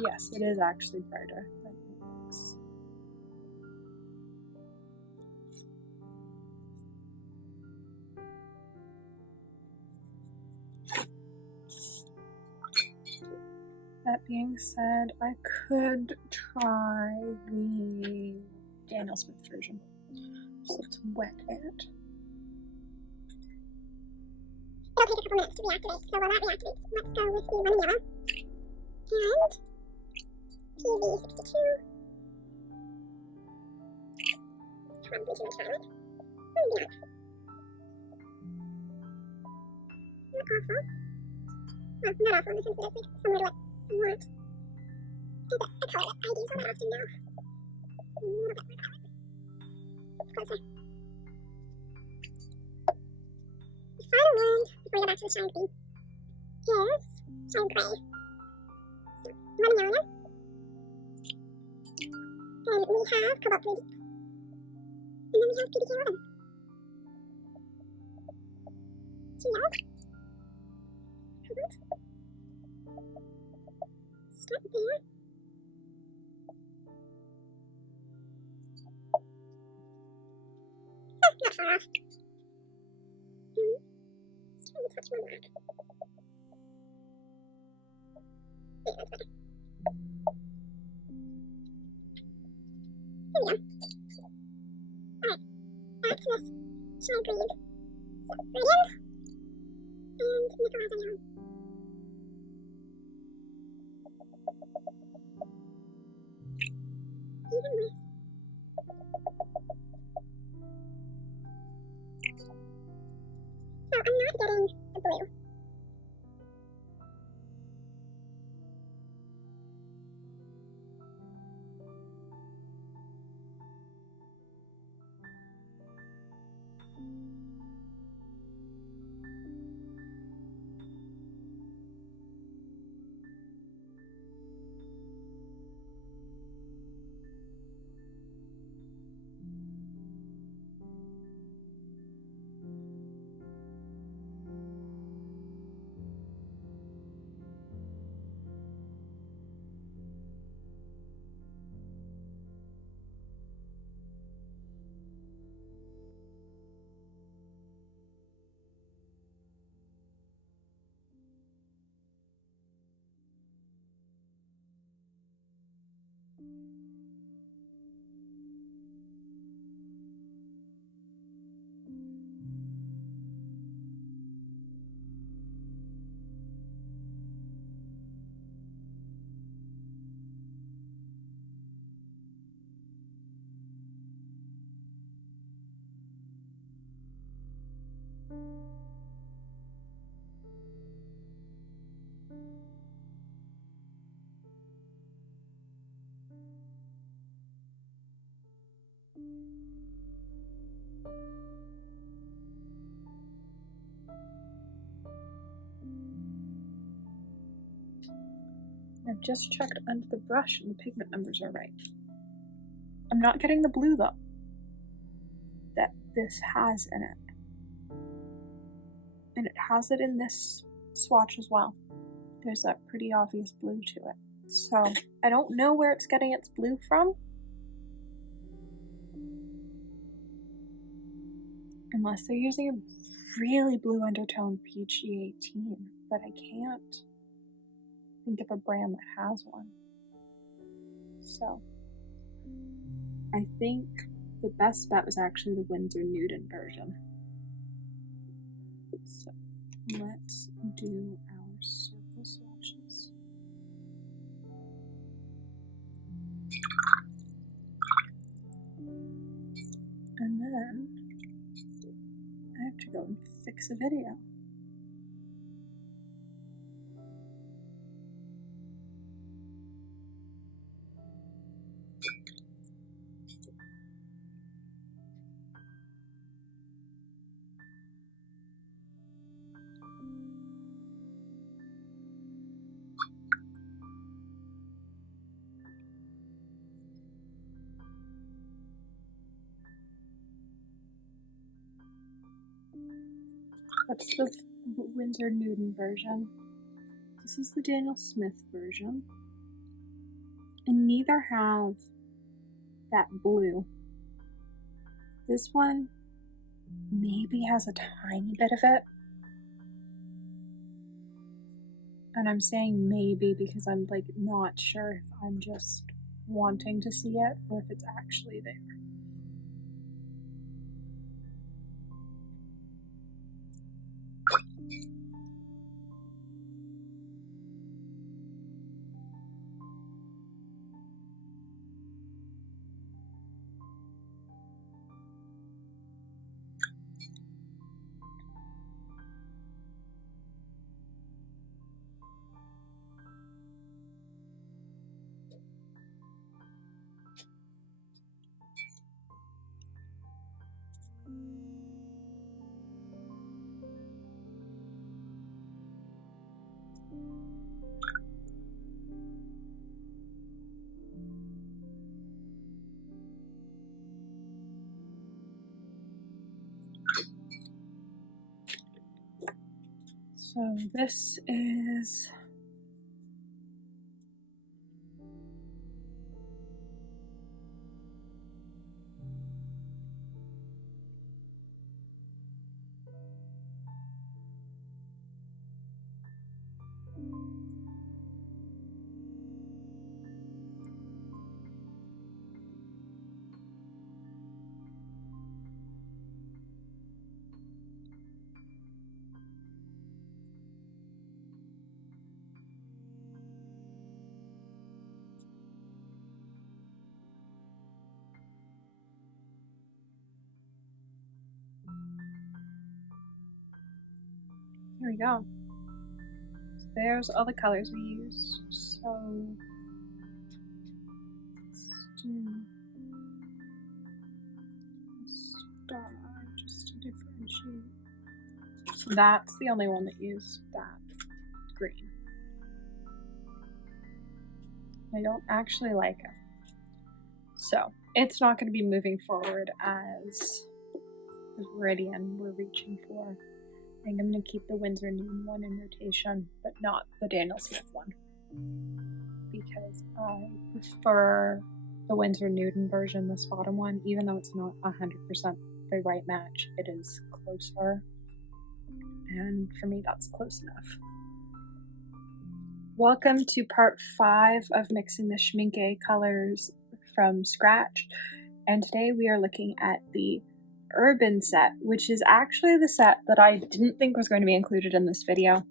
Yes, it is actually brighter than it looks. That being said, I could try the Daniel Smith version. So let's wet it. It'll take a couple minutes to reactivate, so while that reactivates, let's go with the lemon yellow. And PV62. Probably too much violet. Not awful. Well, not awful in the sense that it's like similar to what I want. There's a color that I do so not often now. A little bit more violet. It's closer. The final one, before we go back to the shine green, is shine gray. So, lemon yellow. Then we have cobalt blue deep. And then we have PBK 11. Two yellow. Cobalt. Start there. Oh, not far off. Start to touch more black. Yeah, that's better. There we go. Alright, back to this shine green. So, radium and nickel as yellow. Even with I've just checked under the brush and the pigment numbers are right. I'm not getting the blue though that this has in it. And it has it in this swatch as well. There's that pretty obvious blue to it. So I don't know where it's getting its blue from. Unless they're using a really blue undertone PG18, but I can't think of a brand that has one. So I think the best bet was actually the Winsor Newton version. So let's do our circle swatches. And then I have to go and fix a video. That's the Winsor Newton version. This is the Daniel Smith version. And neither have that blue. This one maybe has a tiny bit of it. And I'm saying maybe because I'm like not sure if I'm just wanting to see it or if it's actually there. So this is Here we go. So there's all the colors we used. So let's do a star just to differentiate. So that's the only one that used that green. I don't actually like it. So it's not going to be moving forward as the Viridian we're reaching for. I think I'm going to keep the Winsor Newton one in rotation, but not the Daniel Smith one. Because I prefer the Winsor Newton version, this bottom one, even though it's not 100% the right match, it is closer. And for me, that's close enough. Welcome to part 5 of mixing the Schmincke colors from scratch. And today we are looking at the Urban set, which is actually the set that I didn't think was going to be included in this video.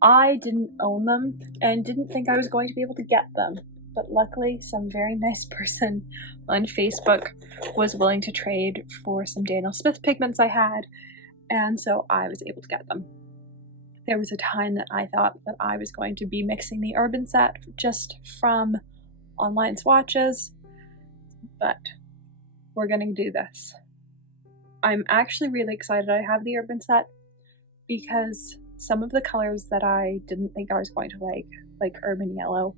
I didn't own them and didn't think I was going to be able to get them, but luckily some very nice person on Facebook was willing to trade for some Daniel Smith pigments I had, and so I was able to get them. There was a time that I thought that I was going to be mixing the urban set just from online swatches, but we're going to do this. I'm actually really excited I have the urban set because some of the colors that I didn't think I was going to like urban yellow,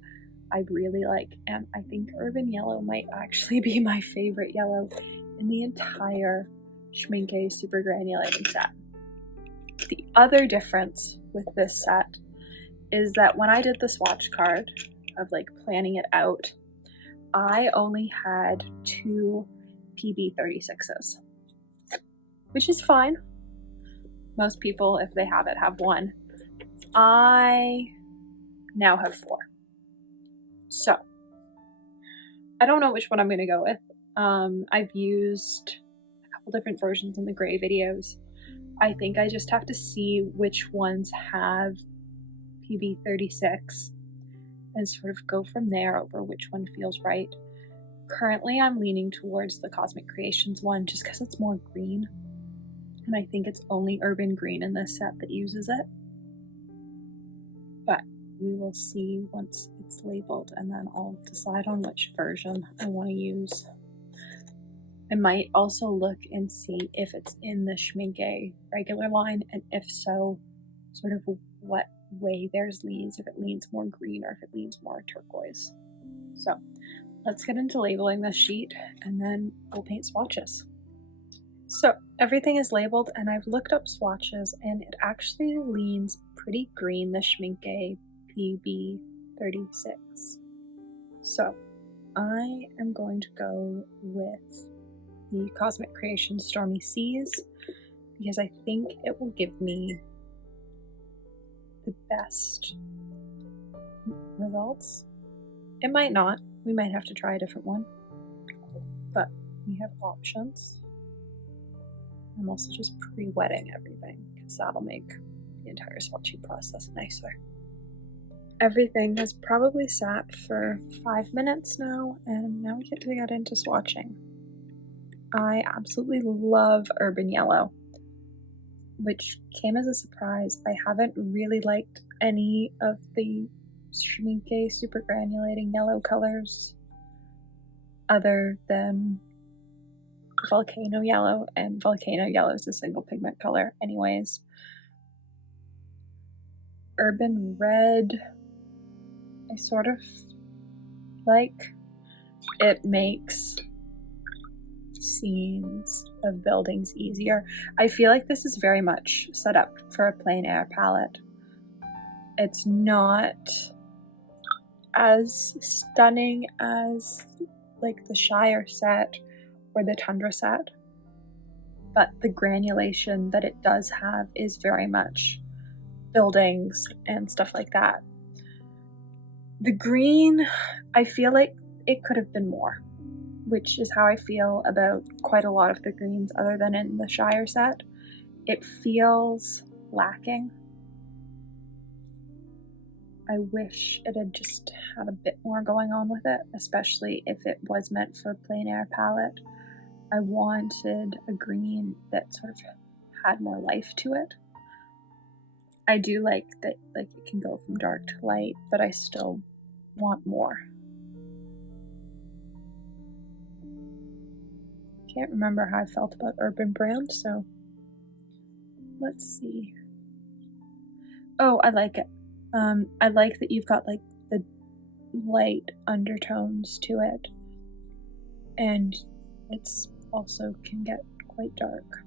I really like, and I think urban yellow might actually be my favorite yellow in the entire Schmincke supergranulating set. The other difference with this set is that when I did the swatch card of like planning it out, I only had 2 PB36s, which is fine. Most people, if they have it, have 1. I now have 4. So, I don't know which one I'm going to go with. I've used a couple different versions in the gray videos. I think I just have to see which ones have PB36 and sort of go from there over which one feels right. Currently, I'm leaning towards the Cosmic Creations one just because it's more green. And I think it's only Urban Green in this set that uses it. But we will see once it's labeled, and then I'll decide on which version I want to use. I might also look and see if it's in the Schmincke regular line, and if so, sort of what way theirs leans, if it leans more green or if it leans more turquoise. So let's get into labeling this sheet, and then we'll paint swatches. So everything is labeled, and I've looked up swatches, and it actually leans pretty green, the Schmincke PB36. So I am going to go with the Cosmic Creation Stormy Seas because I think it will give me the best results. It might not. We might have to try a different one, but we have options. I'm also just pre-wetting everything because that'll make the entire swatching process nicer. Everything has probably sat for 5 minutes now, and now we get to get into swatching. I absolutely love Urban Yellow, which came as a surprise. I haven't really liked any of the Schmincke supergranulating yellow colors other than Volcano Yellow, and Volcano Yellow is a single pigment color anyways. Urban Red, I sort of like. It makes scenes of buildings easier. I feel like this is very much set up for a plein air palette. It's not as stunning as like the Shire set or the Tundra set, but the granulation that it does have is very much buildings and stuff like that. The green, I feel like it could have been more, which is how I feel about quite a lot of the greens other than in the Shire set. It feels lacking. I wish it had just had a bit more going on with it, especially if it was meant for a plein air palette. I wanted a green that sort of had more life to it. I do like that, like, it can go from dark to light, but I still want more. Can't remember how I felt about Urban Brown, so let's see. Oh, I like it. I like that you've got like the light undertones to it, and it's also can get quite dark.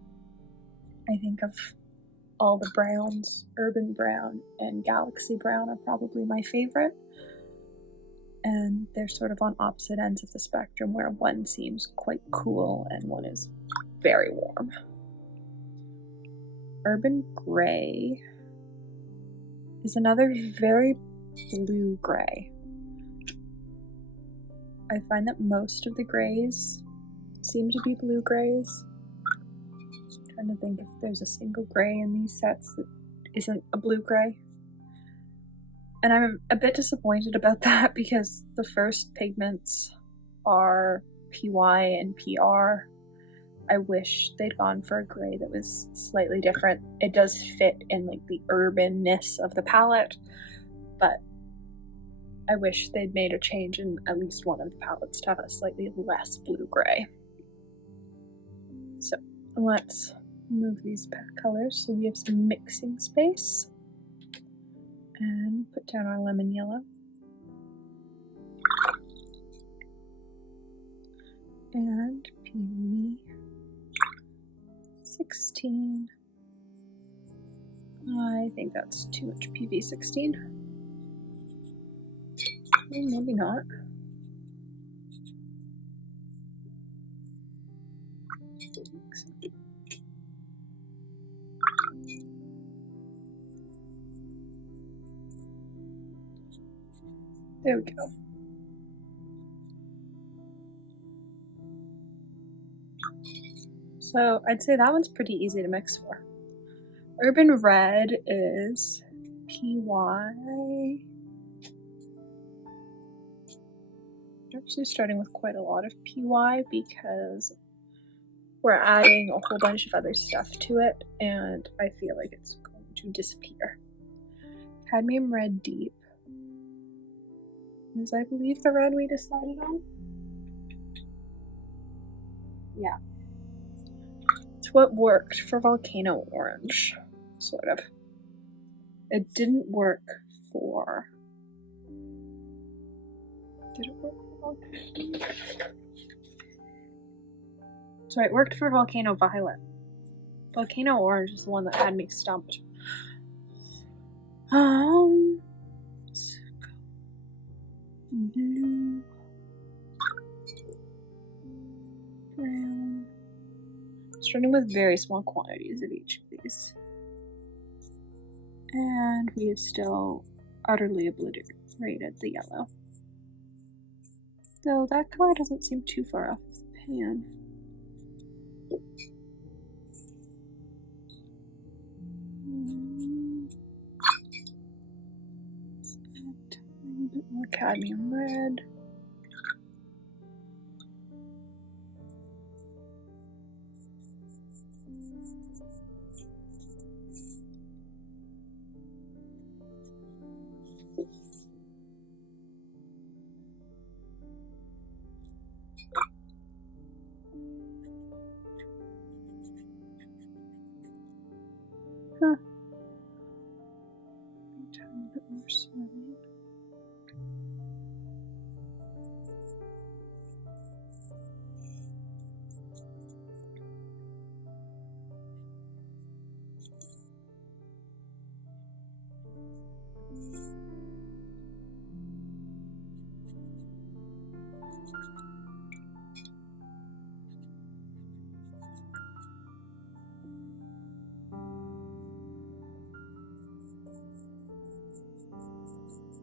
I think of all the browns, Urban Brown and Galaxy Brown are probably my favorite, and they're sort of on opposite ends of the spectrum where one seems quite cool and one is very warm. Urban Gray is another very blue gray. I find that most of the grays seem to be blue grays. I'm trying to think if there's a single gray in these sets that isn't a blue gray. And I'm a bit disappointed about that because the first pigments are PY and PR, I wish they'd gone for a gray that was slightly different. It does fit in like the urbanness of the palette, but I wish they'd made a change in at least one of the palettes to have a slightly less blue-gray. So let's move these colors so we have some mixing space. And put down our lemon yellow. And PV 16. I think that's too much PV 16. Maybe not. There we go. So I'd say that one's pretty easy to mix for. Urban Red is PY. Actually starting with quite a lot of PY because we're adding a whole bunch of other stuff to it and I feel like it's going to disappear. Cadmium Red Deep is, I believe, the red we decided on. Yeah. It's what worked for Volcano Orange, sort of. It didn't work for... Did it work for Volcano? So it worked for Volcano Violet. Volcano Orange is the one that had me stumped. Let's go blue, brown. Starting with very small quantities of each of these. And we have still utterly obliterated the yellow. Though that color doesn't seem too far off the pan. A bit more cadmium red. Huh. A tiny bit more swirling.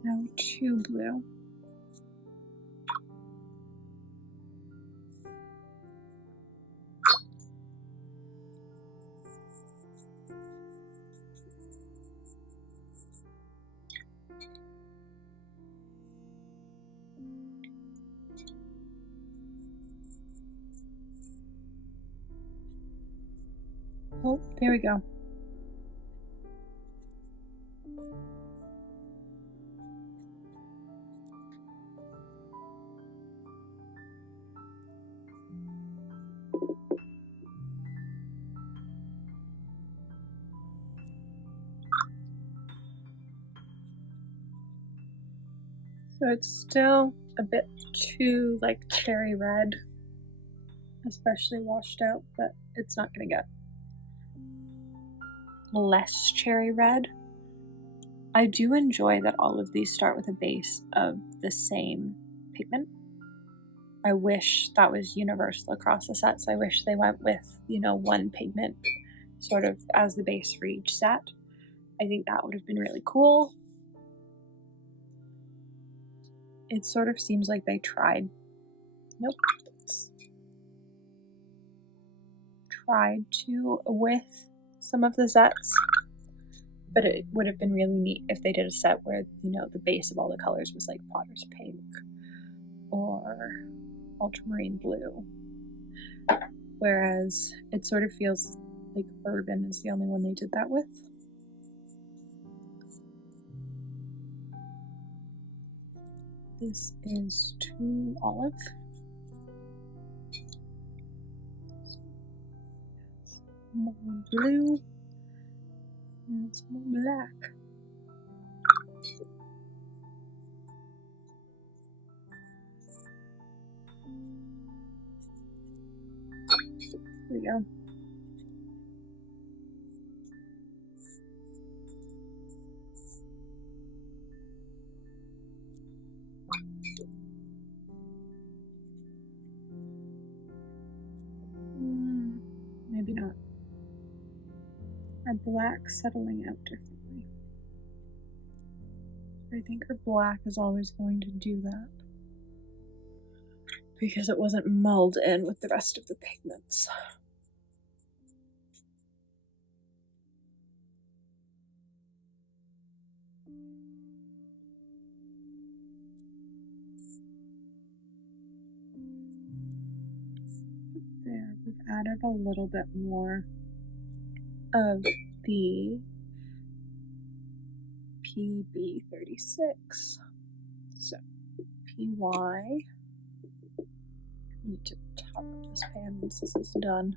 Now too blue. Oh, there we go. So it's still a bit too like cherry red, especially washed out, but it's not gonna get less cherry red. I do enjoy that all of these start with a base of the same pigment. I wish that was universal across the sets. I wish they went with, you know, one pigment sort of as the base for each set. I think that would have been really cool. It sort of seems like they tried. Nope. Tried to with some of the sets, but it would have been really neat if they did a set where, you know, the base of all the colors was like Potter's Pink or Ultramarine Blue. whereas it sort of feels like Urban is the only one they did that with. This is 2 olive. More blue and some more black. There we go. Maybe not. Our black settling out differently. I think our black is always going to do that because it wasn't mulled in with the rest of the pigments. There, we've added a little bit more of the PB36. So, PY. I need to top up this pan once this is done.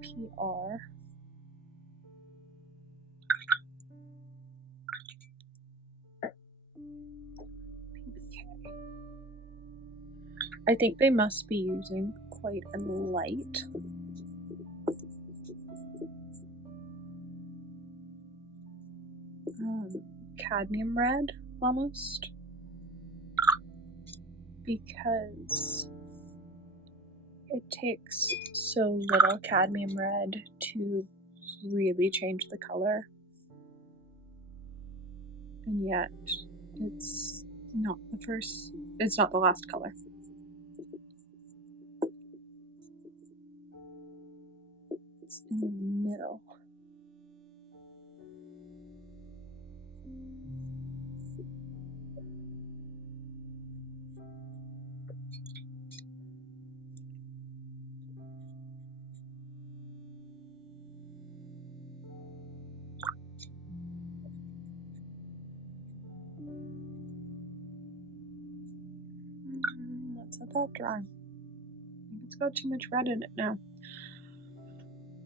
PR. PBK. I think they must be using quite a light cadmium red, almost, because it takes so little cadmium red to really change the color, and yet it's not the last color. It's in the middle. Let's let that dry. I think it's got too much red in it now.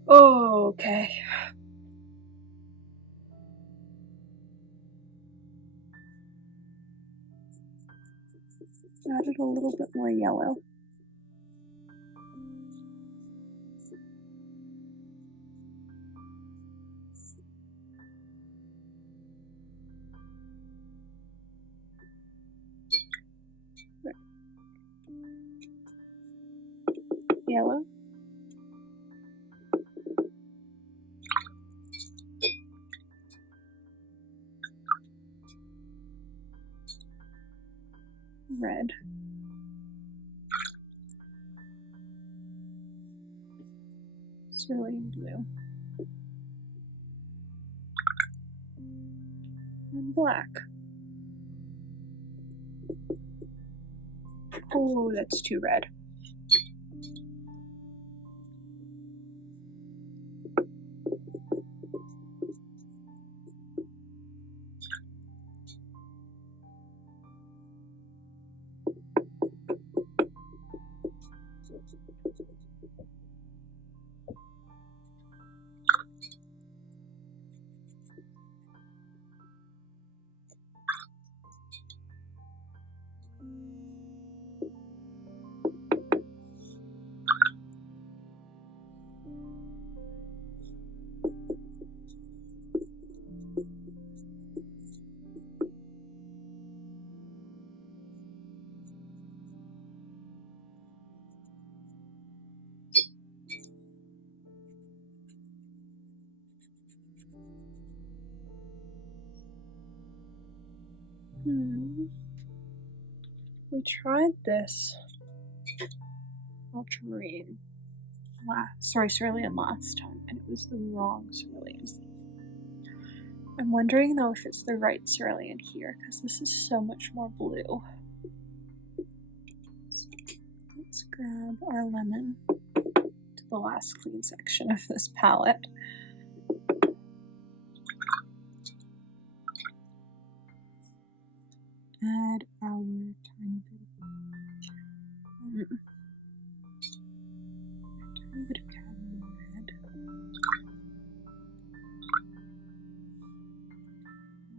Okay. Added a little bit more yellow. Yellow. Red. Cerulean blue. And black. Oh, that's too red. We tried this ultramarine cerulean last time, and it was the wrong cerulean. I'm wondering though if it's the right cerulean here, because this is so much more blue. Let's grab our lemon to the last clean section of this palette. Add our tiny bit of cadmium red.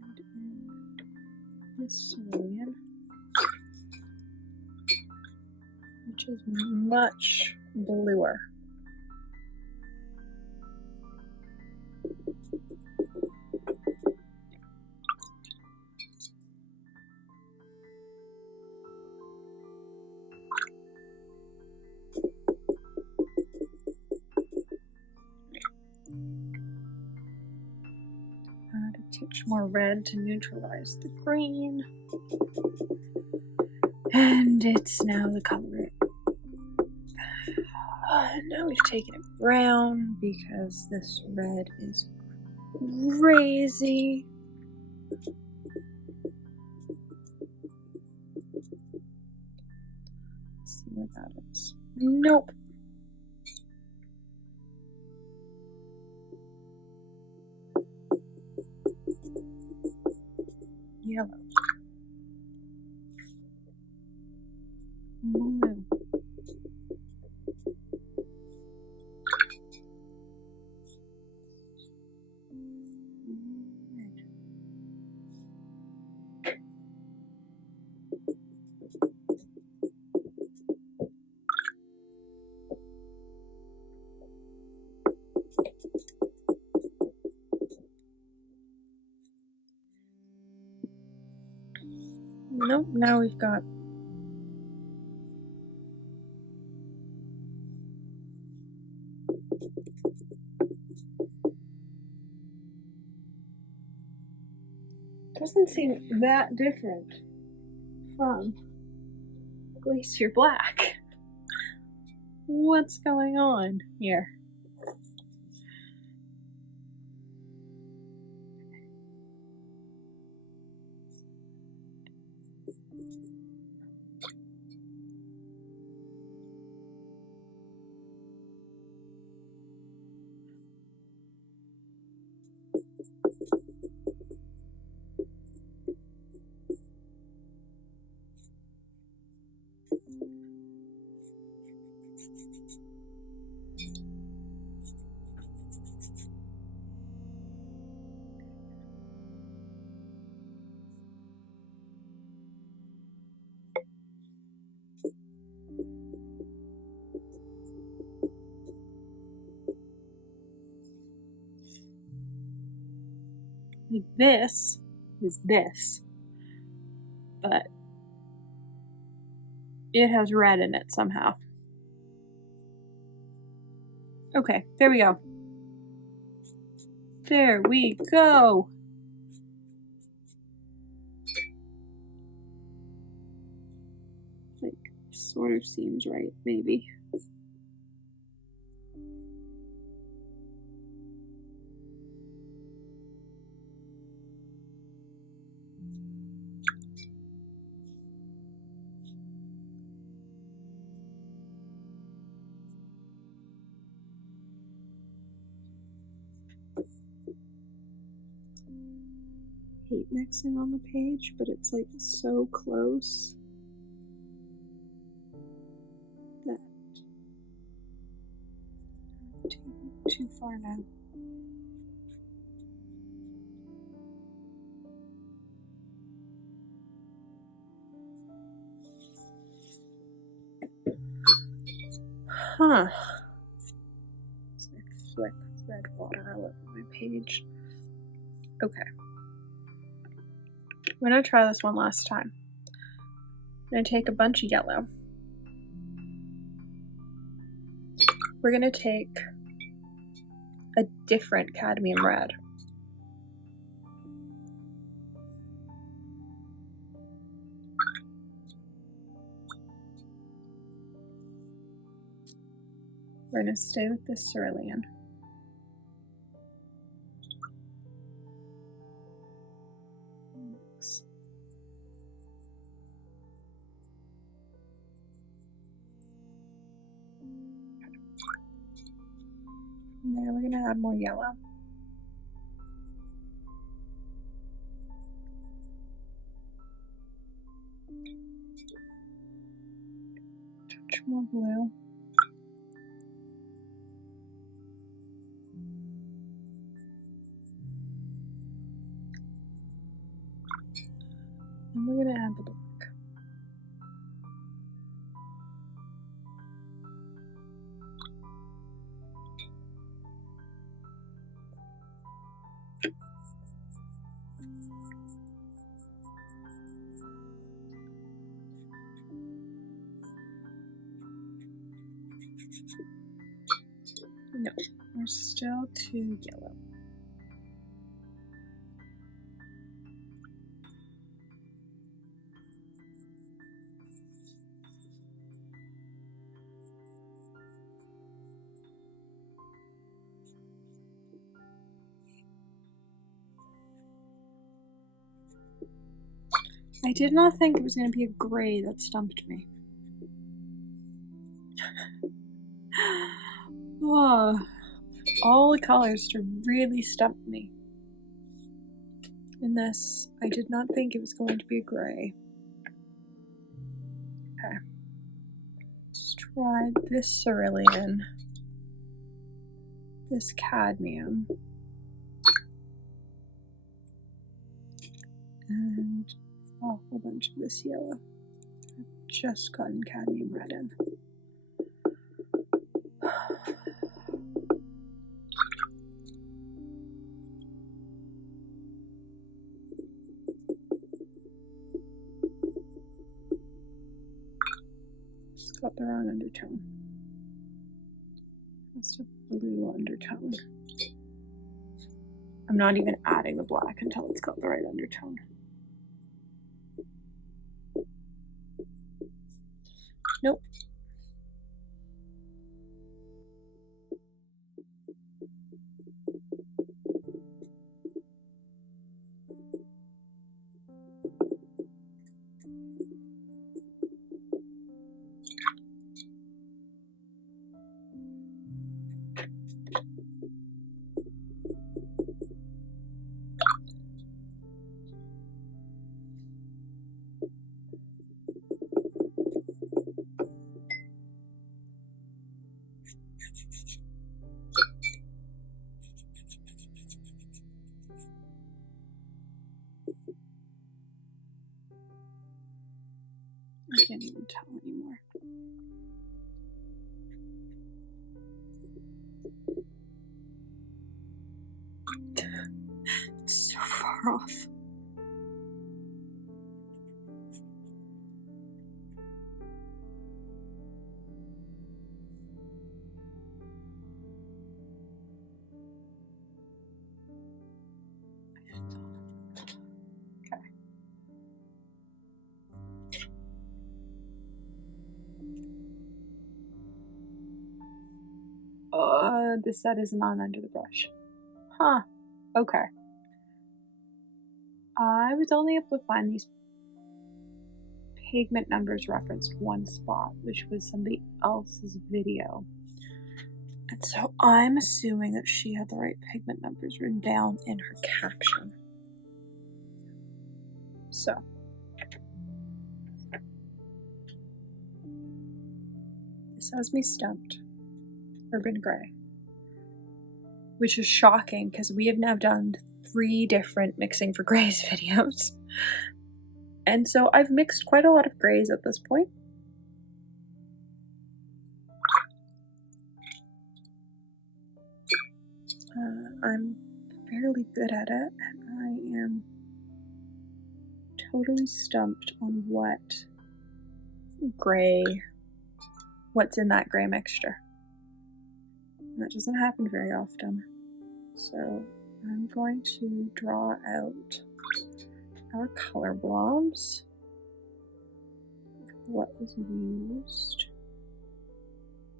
Add in this cerulean, which is much bluer. Add a touch more red to neutralize the green. And it's now the color. Now we've taken it brown because this red is crazy. Let's see what that is. Nope. Yellow. Blue. Red. Nope, now we've got doesn't seem that different from Glacier Black. What's going on here? Like this is this, but it has red in it somehow. Okay, there we go. There we go. Like, sort of seems right, maybe. Hate mixing on the page, but it's like so close that I'm taking it too far now. Huh. So I flick red water all over my page. Okay. I'm gonna try this one last time. I'm gonna take a bunch of yellow. We're gonna take a different cadmium red. We're gonna stay with this cerulean. gonna add more yellow. Touch more blue. And we're gonna add the black. No, we're still too yellow. I did not think it was going to be a gray that stumped me. Oh, all the colors to really stump me. In this, I did not think it was going to be a gray. Okay. Let's try this cerulean. This cadmium. And a whole bunch of this yellow. I've just gotten cadmium red in. Just got the wrong undertone. Just a blue undertone. I'm not even adding the black until it's got the right undertone. Nope. I can't even tell anymore. It's so far off. Okay. The set isn't on under the brush. Huh. Okay. I was only able to find these pigment numbers referenced one spot, which was somebody else's video. And so I'm assuming that she had the right pigment numbers written down in her caption. So. This has me stumped. Urban Gray. Which is shocking because we have now done 3 different mixing for grays videos. And so I've mixed quite a lot of grays at this point. I'm fairly good at it, and I am totally stumped on what's in that gray mixture. That doesn't happen very often. So I'm going to draw out our color blobs, what was used,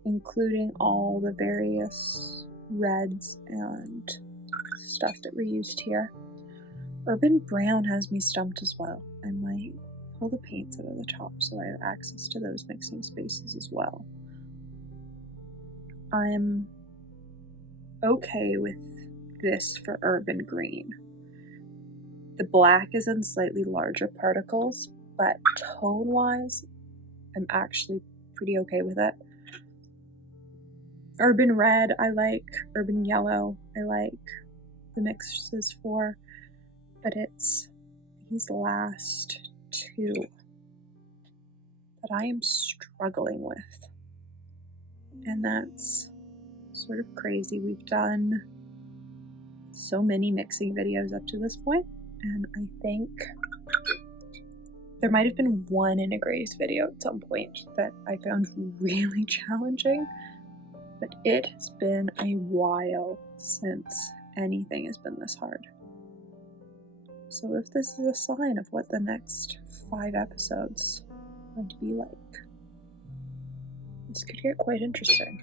including all the various reds and stuff that were used here. Urban Brown has me stumped as well. I might pull the paints out of the top so I have access to those mixing spaces as well. I'm okay with this for urban green. The black is in slightly larger particles, but tone-wise, I'm actually pretty okay with it. Urban red, I like. Urban yellow, I like the mixes for, but it's these last two that I am struggling with. And that's sort of crazy. We've done so many mixing videos up to this point, and I think there might have been one integrated video at some point that I found really challenging, but it has been a while since anything has been this hard. So if this is a sign of what the next 5 episodes are going to be like, this could get quite interesting.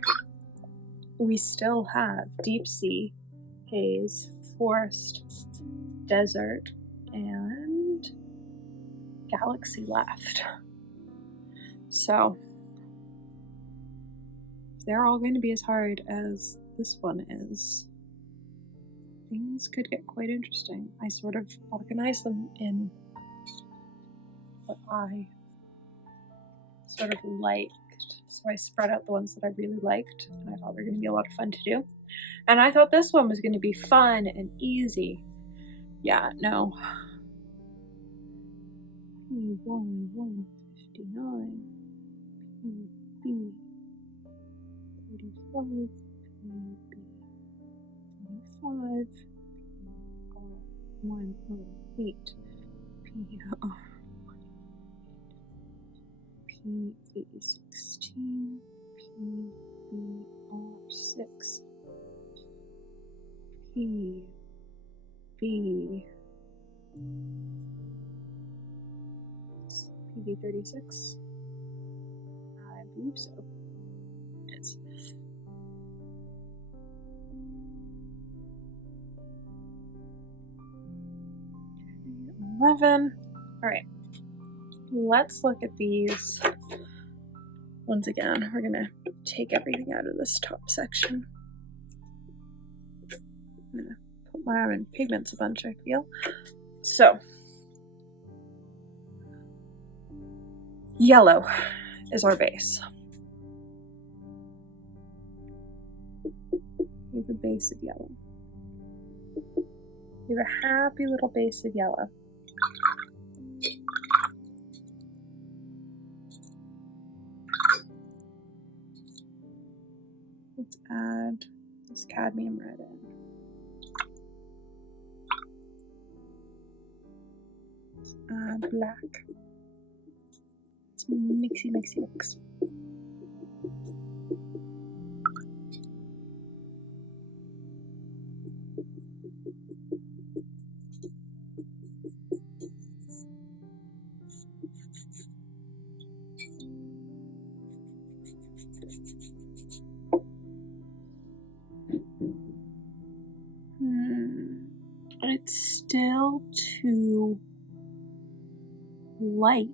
We still have deep sea, haze, forest, desert, and galaxy left. So if they're all going to be as hard as this one is, things could get quite interesting. I sort of organized them in what I sort of liked. So I spread out the ones that I really liked, and I thought were going to be a lot of fun to do. And I thought this one was going to be fun and easy. Yeah, no. P1, 159, PB, 45, PB, 25, PR108, PR16, PBR6, PB36. I believe so. It is. Okay, 11. Alright. Let's look at these. Once again, we're gonna take everything out of this top section. I'm gonna put my arm in pigments a bunch, I feel. So, yellow is our base. We have a base of yellow. We have a happy little base of yellow. Let's add this cadmium red in. Let's add black. Let's mixy mix. It's still too light.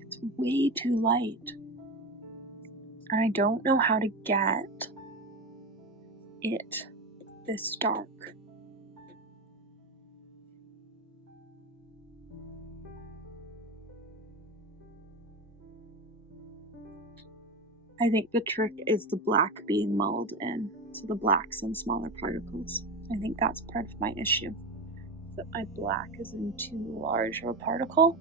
It's way too light. And I don't know how to get it this dark. I think the trick is the black being mulled in, so the black's in smaller particles. I think that's part of my issue, that my black is in too large of a particle,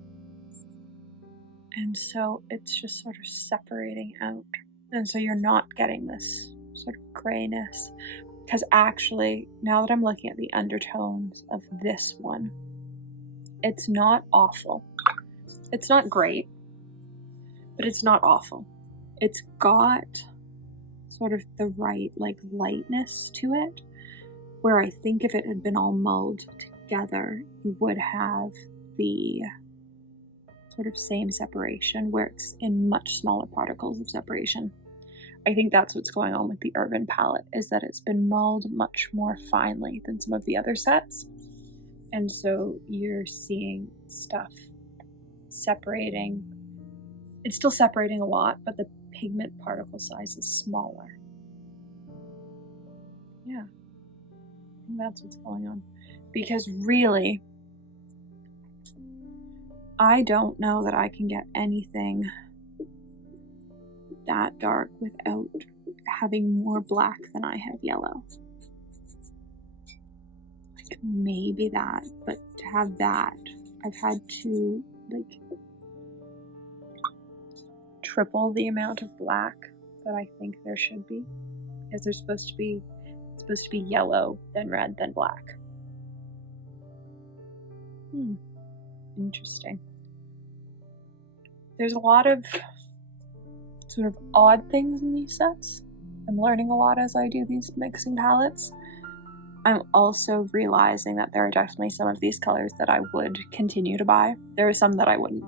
and so it's just sort of separating out, and so you're not getting this sort of grayness. Because actually, now that I'm looking at the undertones of this one, it's not awful. It's not great, but it's not awful. It's got sort of the right lightness to it, where I think if it had been all mulled together, you would have the sort of same separation, where it's in much smaller particles of separation. I think that's what's going on with the Urban palette, is that it's been mulled much more finely than some of the other sets. And so you're seeing stuff separating. It's still separating a lot, but the pigment particle size is smaller. Yeah, I think that's what's going on. Because really, I don't know that I can get anything that dark without having more black than I have yellow. Like maybe that, but to have that, I've had to like triple the amount of black that I think there should be, because there's supposed to be yellow, then red, then black. Interesting. There's a lot of sort of odd things in these sets. I'm learning a lot as I do these mixing palettes. I'm also realizing that there are definitely some of these colors that I would continue to buy. There are some that I wouldn't,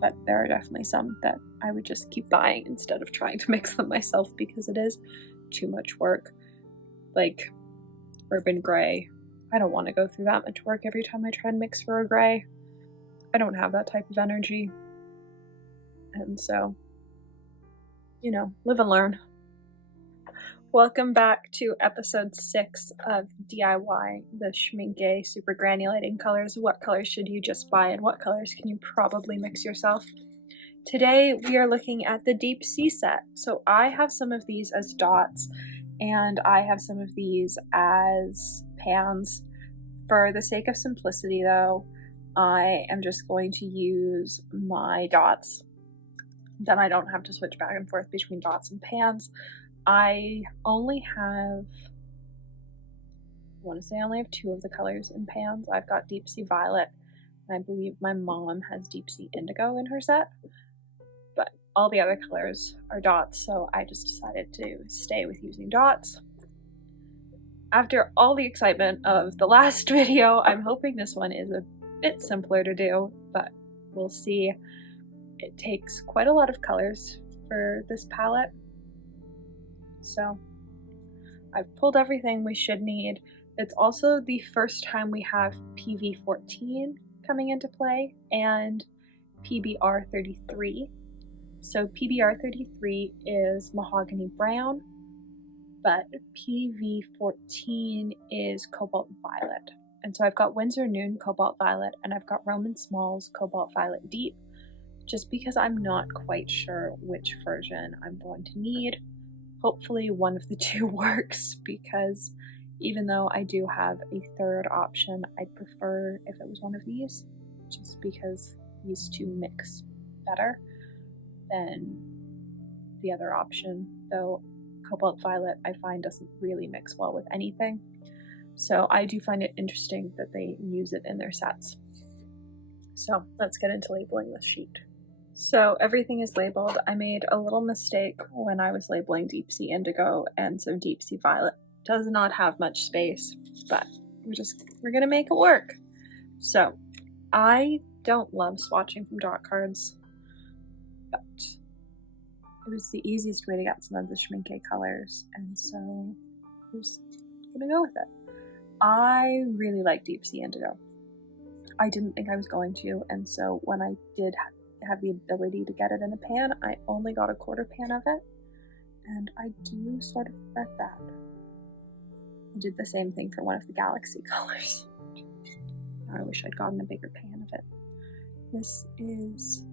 but there are definitely some that I would just keep buying instead of trying to mix them myself because it is too much work. Like urban gray. I don't want to go through that much work every time I try and mix for a gray. I don't have that type of energy. And so, you know, live and learn. Welcome back to episode 6 of DIY, the Schmincke super granulating colors. What colors should you just buy and what colors can you probably mix yourself? Today we are looking at the Deep Sea set. So I have some of these as dots and I have some of these as pans. For the sake of simplicity though, I am just going to use my dots. Then I don't have to switch back and forth between dots and pans. I only have, I want to say I only have 2 of the colors in pans. I've got Deep Sea Violet, and I believe my mom has Deep Sea Indigo in her set. But all the other colors are dots, so I just decided to stay with using dots. After all the excitement of the last video, I'm hoping this one is a bit simpler to do, but we'll see. It takes quite a lot of colors for this palette. So I've pulled everything we should need. It's also the first time we have PV14 coming into play and PBR33. So PBR33 is mahogany brown, but PV14 is cobalt violet. And so I've got Windsor Noon cobalt violet and I've got Roman Smalls cobalt violet deep, just because I'm not quite sure which version I'm going to need. Hopefully one of the 2 works, because even though I do have a third option, I'd prefer if it was one of these, just because these 2 mix better than the other option, though cobalt violet I find doesn't really mix well with anything. So I do find it interesting that they use it in their sets. So let's get into labeling this sheet. So everything is labeled. I made a little mistake when I was labeling Deep Sea Indigo, and so Deep Sea Violet does not have much space, but we're gonna make it work. So I don't love swatching from dot cards, but it was the easiest way to get some of the Schmincke colors, and so I'm just gonna go with it. I really like Deep Sea Indigo. I didn't think I was going to, and so when I did have the ability to get it in a pan, I only got a quarter pan of it, and I do sort of regret that. I did the same thing for one of the Galaxy colors. I wish I'd gotten a bigger pan of it. This is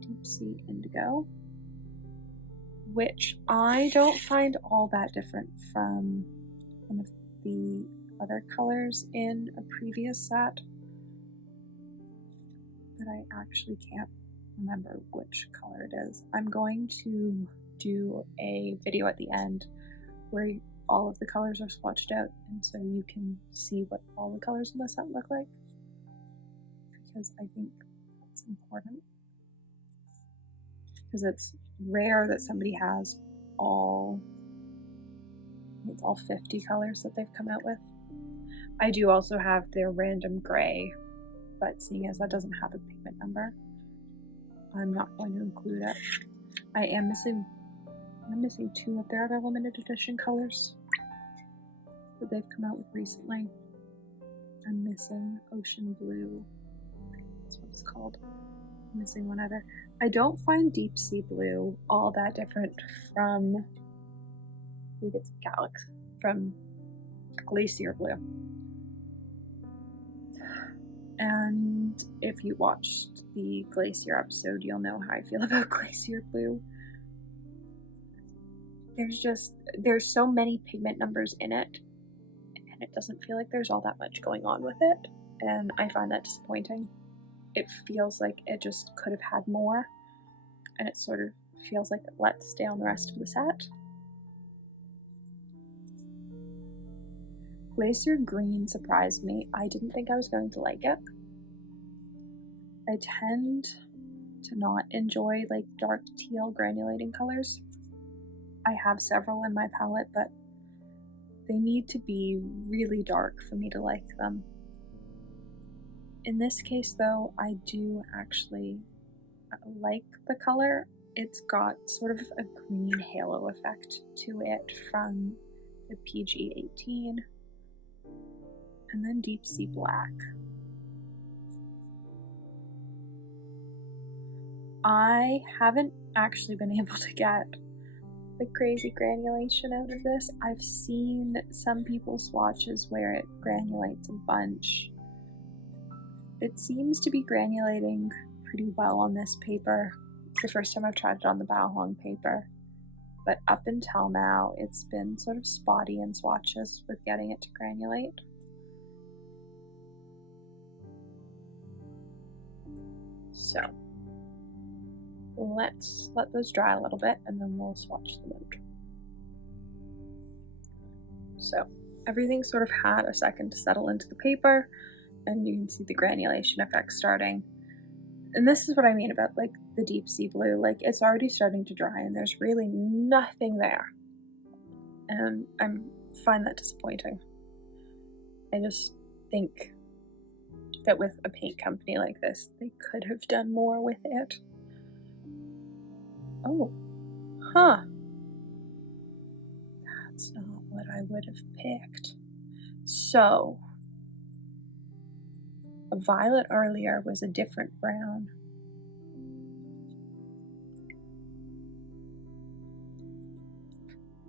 Deep Sea Indigo, which I don't find all that different from one of the other colors in a previous set, but I actually can't remember which color it is. I'm going to do a video at the end where all of the colors are swatched out, and so you can see what all the colors in the set look like, because I think it's important. Because it's rare that somebody has it's all 50 colors that they've come out with. I do also have their random gray, but seeing as that doesn't have a pigment number, I'm not going to include it. I'm missing 2 of their other limited edition colors that they've come out with recently. I'm missing Ocean Blue. That's what it's called. I'm missing one other. I don't find Deep Sea Blue all that different from think it's from Glacier Blue. And if you watched the Glacier episode, you'll know how I feel about Glacier Blue. There's so many pigment numbers in it, and it doesn't feel like there's all that much going on with it, and I find that disappointing. It feels like it just could have had more, and it sort of feels like it lets down the rest of the set. Glacier Green surprised me. I didn't think I was going to like it. I tend to not enjoy like dark teal granulating colors. I have several in my palette, but they need to be really dark for me to like them. In this case though, I do actually like the color. It's got sort of a green halo effect to it from the PG-18. And then Deep Sea Black. I haven't actually been able to get the crazy granulation out of this. I've seen some people's swatches where it granulates a bunch. It seems to be granulating pretty well on this paper. It's the first time I've tried it on the Baohong paper. But up until now, it's been sort of spotty in swatches with getting it to granulate. So, let's let those dry a little bit and then we'll swatch them out. So, everything sort of had a second to settle into the paper, and you can see the granulation effect starting. And this is what I mean about like the Deep Sea Blue. Like, it's already starting to dry and there's really nothing there. And I find that disappointing. I just think that with a paint company like this, they could have done more with it. Oh, huh. That's not what I would have picked. So, a violet earlier was a different brown.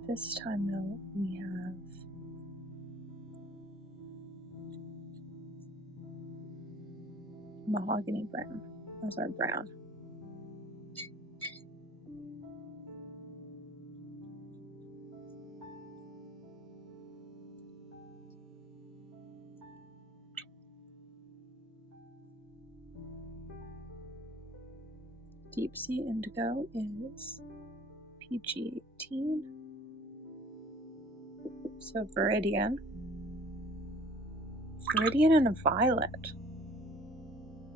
This time though, we have mahogany brown. Those are brown. Deep Sea Indigo is PG-18. So Viridian. Viridian and a violet.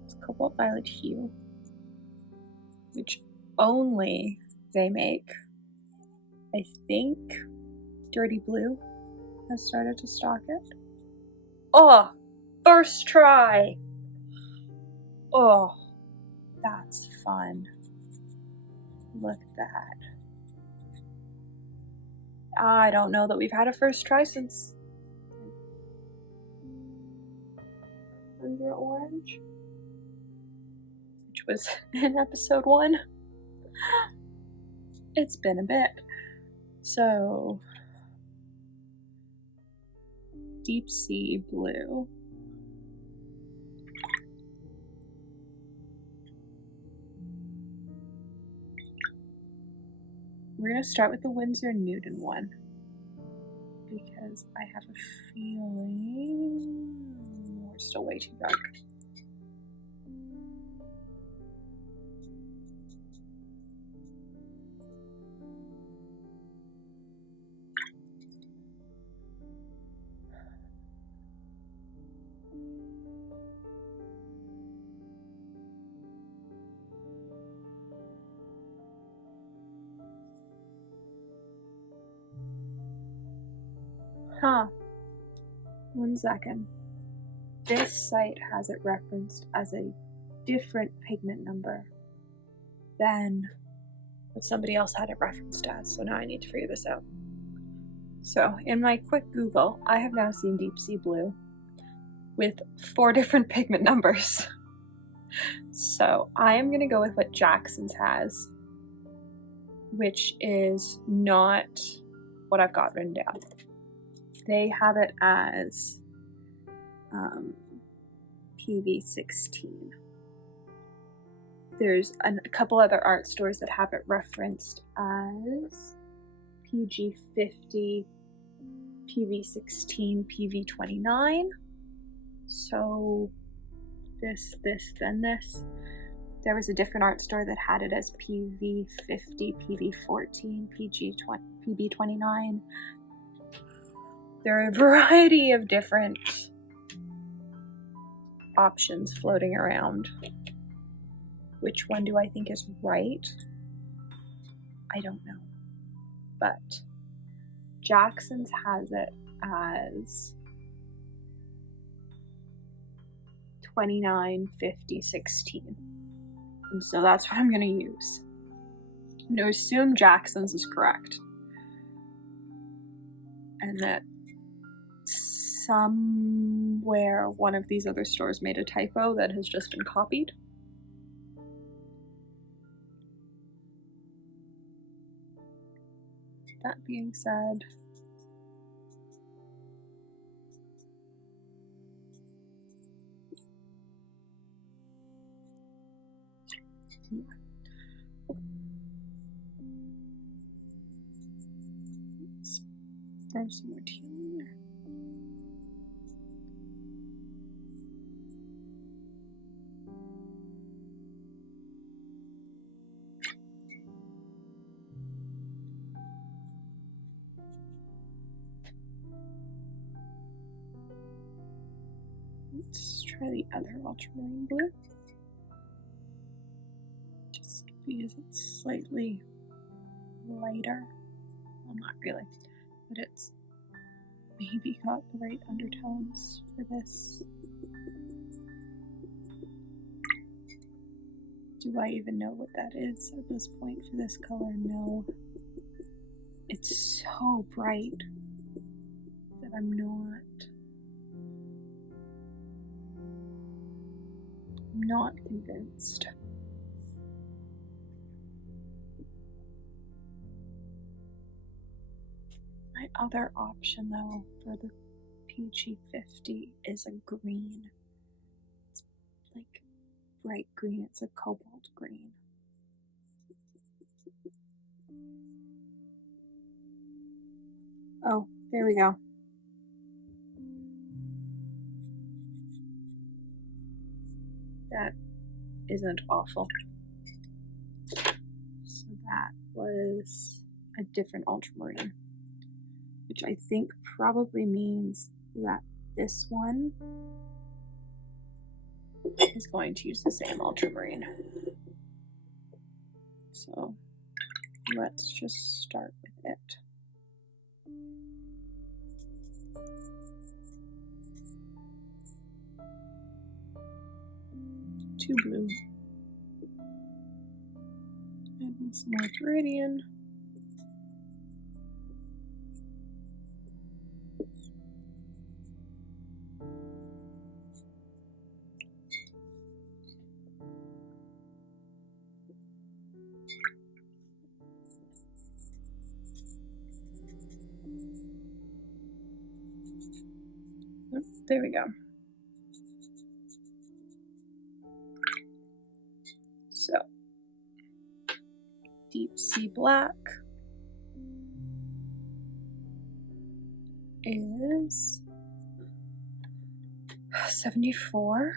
It's cobalt violet hue, which only they make. I think Dirty Blue has started to stock it. Oh, first try. Oh, that's fun. Look at that. I don't know that we've had a first try since Under Orange, which was in episode 1. It's been a bit. So, Deep Sea Blue. We're going to start with the Winsor Newton one, because I have a feeling we're still way too dark. Huh. 1 second. This site has it referenced as a different pigment number than what somebody else had it referenced as, so now I need to figure this out. So, in my quick Google, I have now seen Deep Sea Blue with 4 different pigment numbers. So, I am going to go with what Jackson's has, which is not what I've got written down. They have it as PV16. There's a couple other art stores that have it referenced as PG50, PV16, PV29. So this, then this. There was a different art store that had it as PV50, PV14, PB29. There are a variety of different options floating around. Which one do I think is right? I don't know. But Jackson's has it as 29, 50, 16. And so that's what I'm going to use. I'm going to assume Jackson's is correct. And that somewhere one of these other stores made a typo that has just been copied. That being said, let's throw some more teal in there. Let's try the other ultramarine blue. Just because it's slightly lighter. Well, not really, but it's maybe got the right undertones for this. Do I even know what that is at this point for this color? No. It's so bright that I'm not convinced. My other option though for the PG50 is a green. It's like bright green, it's a cobalt green. Oh, there we go. That isn't awful. So that was a different ultramarine, which I think probably means that this one is going to use the same ultramarine. So let's just start with it. Two blue. And some more Viridian. Oh, there we go. So, deep sea black is 74.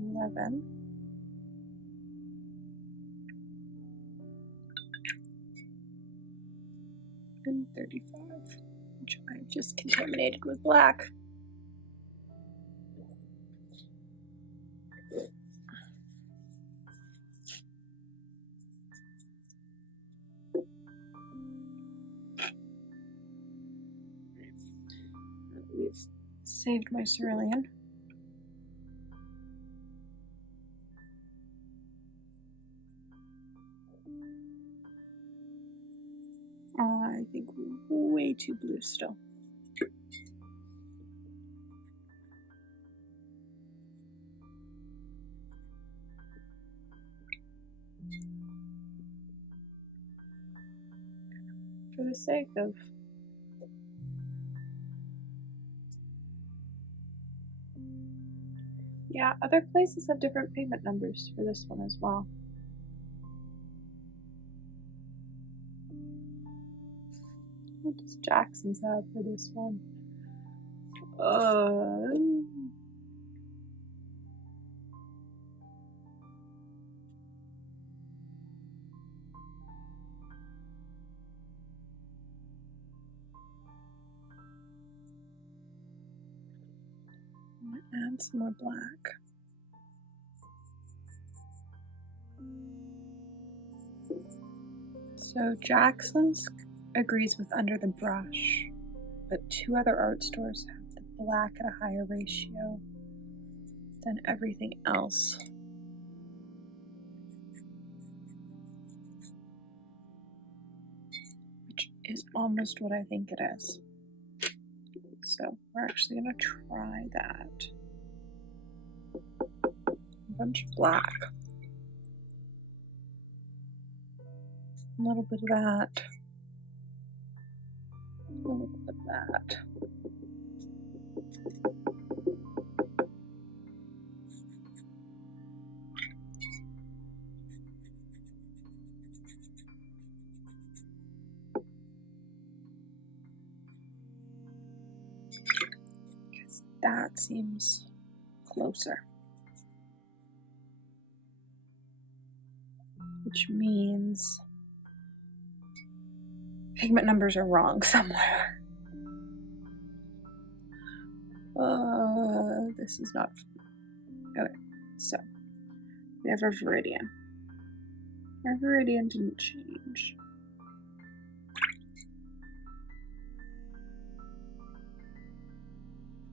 $11. And 35, which I just contaminated with black. We've saved my cerulean. I think we're way too blue still. for the sake of yeah, other places have different payment numbers for this one as well. What does Jackson's have for this one? Add some more black. So Jackson's agrees with under the brush, but 2 other art stores have the black at a higher ratio than everything else. Which is almost what I think it is. So we're actually gonna try that. A bunch of black. A little bit of that. A little bit of that. Because that seems closer. Which means pigment numbers are wrong somewhere. This is not. Okay, so we have our Viridian. Our Viridian didn't change.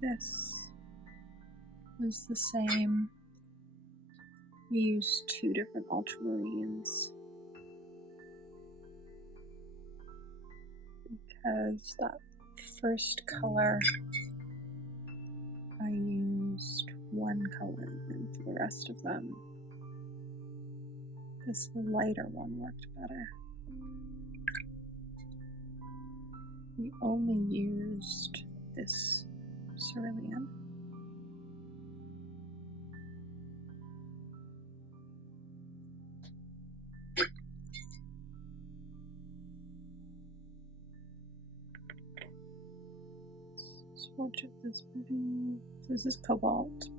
This was the same. We used 2 different ultramarines because that first color I used 1 color, and for the rest of them this lighter one worked better. We only used this cerulean. Swatch of this blue. This is cobalt.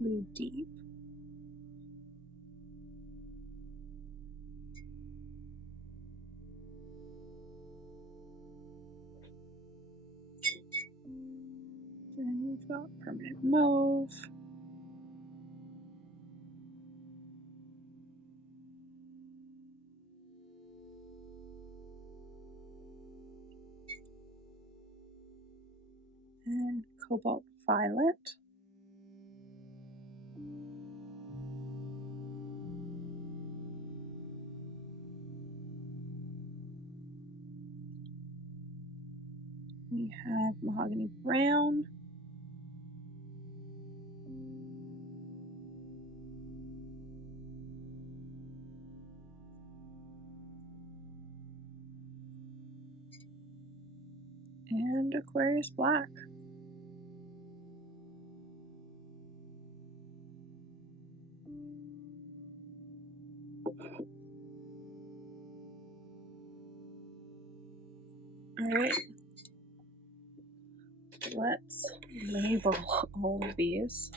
Blue deep. Then we've got permanent mauve. And cobalt violet. We have mahogany brown. And Aquarius black. Alright, let's label all of these.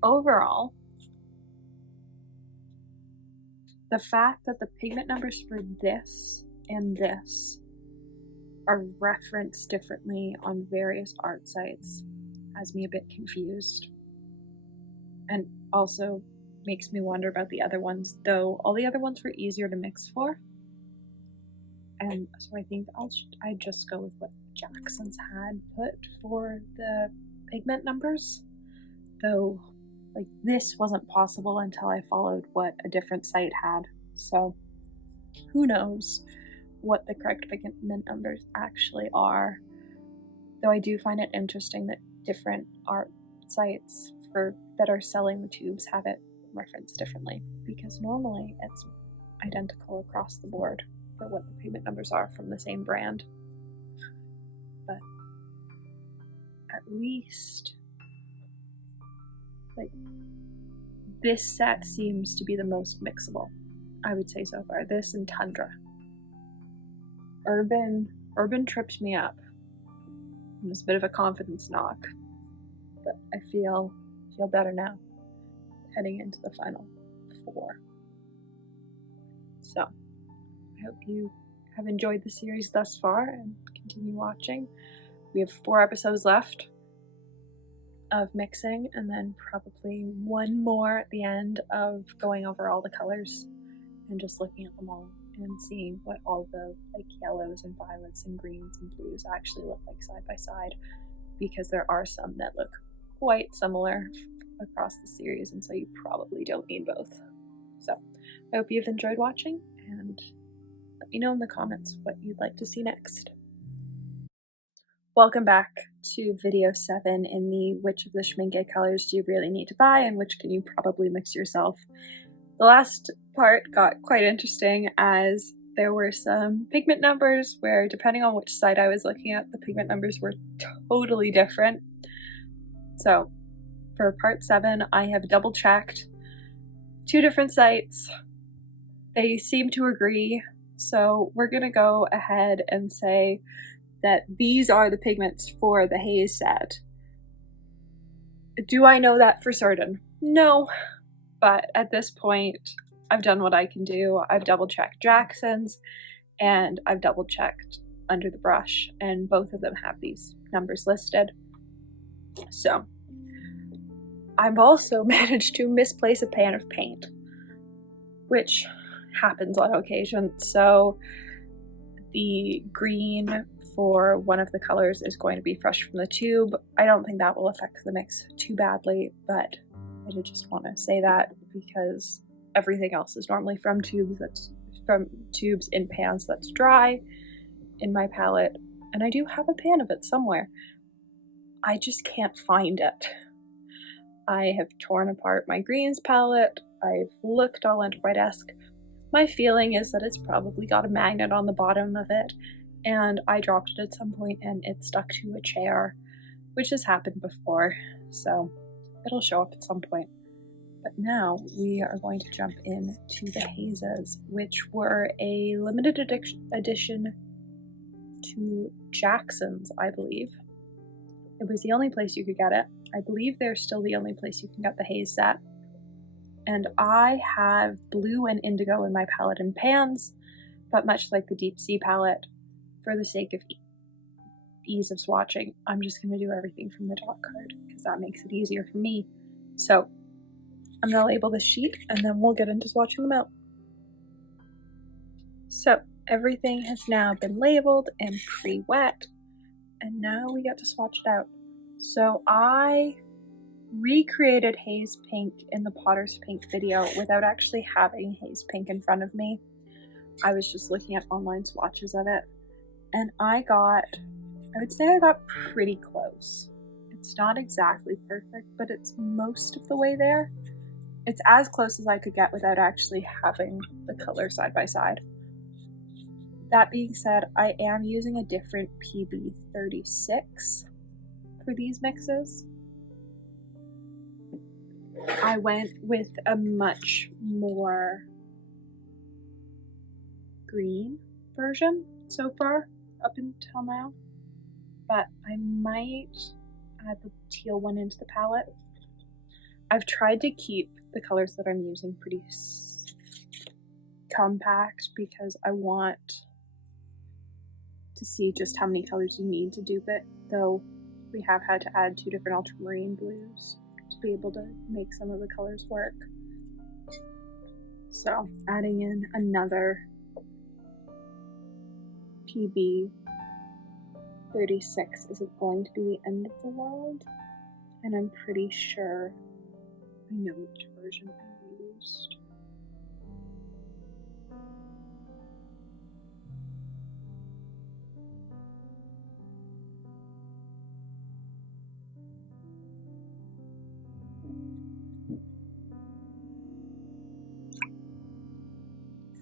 Overall, the fact that the pigment numbers for this and this are referenced differently on various art sites has me a bit confused. And also makes me wonder about the other ones, though all the other ones were easier to mix for. And so I think I'd just go with what Jackson's had put for the pigment numbers. Though, like, this wasn't possible until I followed what a different site had. So, who knows what the correct pigment numbers actually are. Though I do find it interesting that different art sites that are selling the tubes have it referenced differently, because normally it's identical across the board for what the pigment numbers are from the same brand. But at least, like, this set seems to be the most mixable, I would say so far. This and Tundra. Urban tripped me up. It was a bit of a confidence knock, but I feel better now, heading into the final 4. So, I hope you have enjoyed the series thus far and continue watching. We have 4 episodes left of mixing, and then probably 1 more at the end of going over all the colors and just looking at them all and seeing what all the like yellows and violets and greens and blues actually look like side by side, because there are some that look quite similar across the series, and so you probably don't need both. So I hope you've enjoyed watching, and let me know in the comments what you'd like to see next. Welcome back to video 7 in the which of the Schmincke colors do you really need to buy and which can you probably mix yourself. The last part got quite interesting, as there were some pigment numbers where, depending on which site I was looking at, the pigment numbers were totally different. So for part 7, I have double checked 2 different sites. They seem to agree, so we're gonna go ahead and say that these are the pigments for the haze set. Do I know that for certain? No, but at this point, I've done what I can do. I've double checked Jackson's, and I've double checked Under the Brush, and both of them have these numbers listed. So I've also managed to misplace a pan of paint, which happens on occasion. So the green for one of the colors is going to be fresh from the tube. I don't think that will affect the mix too badly, but I did just want to say that because everything else is normally from tubes in pans that's dry in my palette, and I do have a pan of it somewhere. I just can't find it. I have torn apart my greens palette. I've looked all under my desk. My feeling is that it's probably got a magnet on the bottom of it, and I dropped it at some point and it stuck to a chair, which has happened before, so it'll show up at some point. But now we are going to jump into the hazes, which were a limited edition to Jackson's, I believe. It was the only place you could get it. I believe they're still the only place you can get the haze set. And I have blue and indigo in my palette and pans, but much like the Deep Sea palette, for the sake of ease of swatching, I'm just going to do everything from the dot card, because that makes it easier for me. So I'm going to label this sheet, and then we'll get into swatching them out. So everything has now been labeled and pre-wet, and now we get to swatch it out. So I recreated Haze Pink in the Potter's Pink video without actually having Haze Pink in front of me. I was just looking at online swatches of it, and I would say I got pretty close. It's not exactly perfect, but it's most of the way there. It's as close as I could get without actually having the color side by side. That being said, I am using a different PB36 for these mixes. I went with a much more green version so far, up until now, but I might add the teal one into the palette. I've tried to keep the colors that I'm using pretty compact because I want to see just how many colors you need to dupe it, though we have had to add 2 different ultramarine blues to be able to make some of the colors work. So adding in another PB 36 isn't going to be the end of the world, and I'm pretty sure I know which version I used.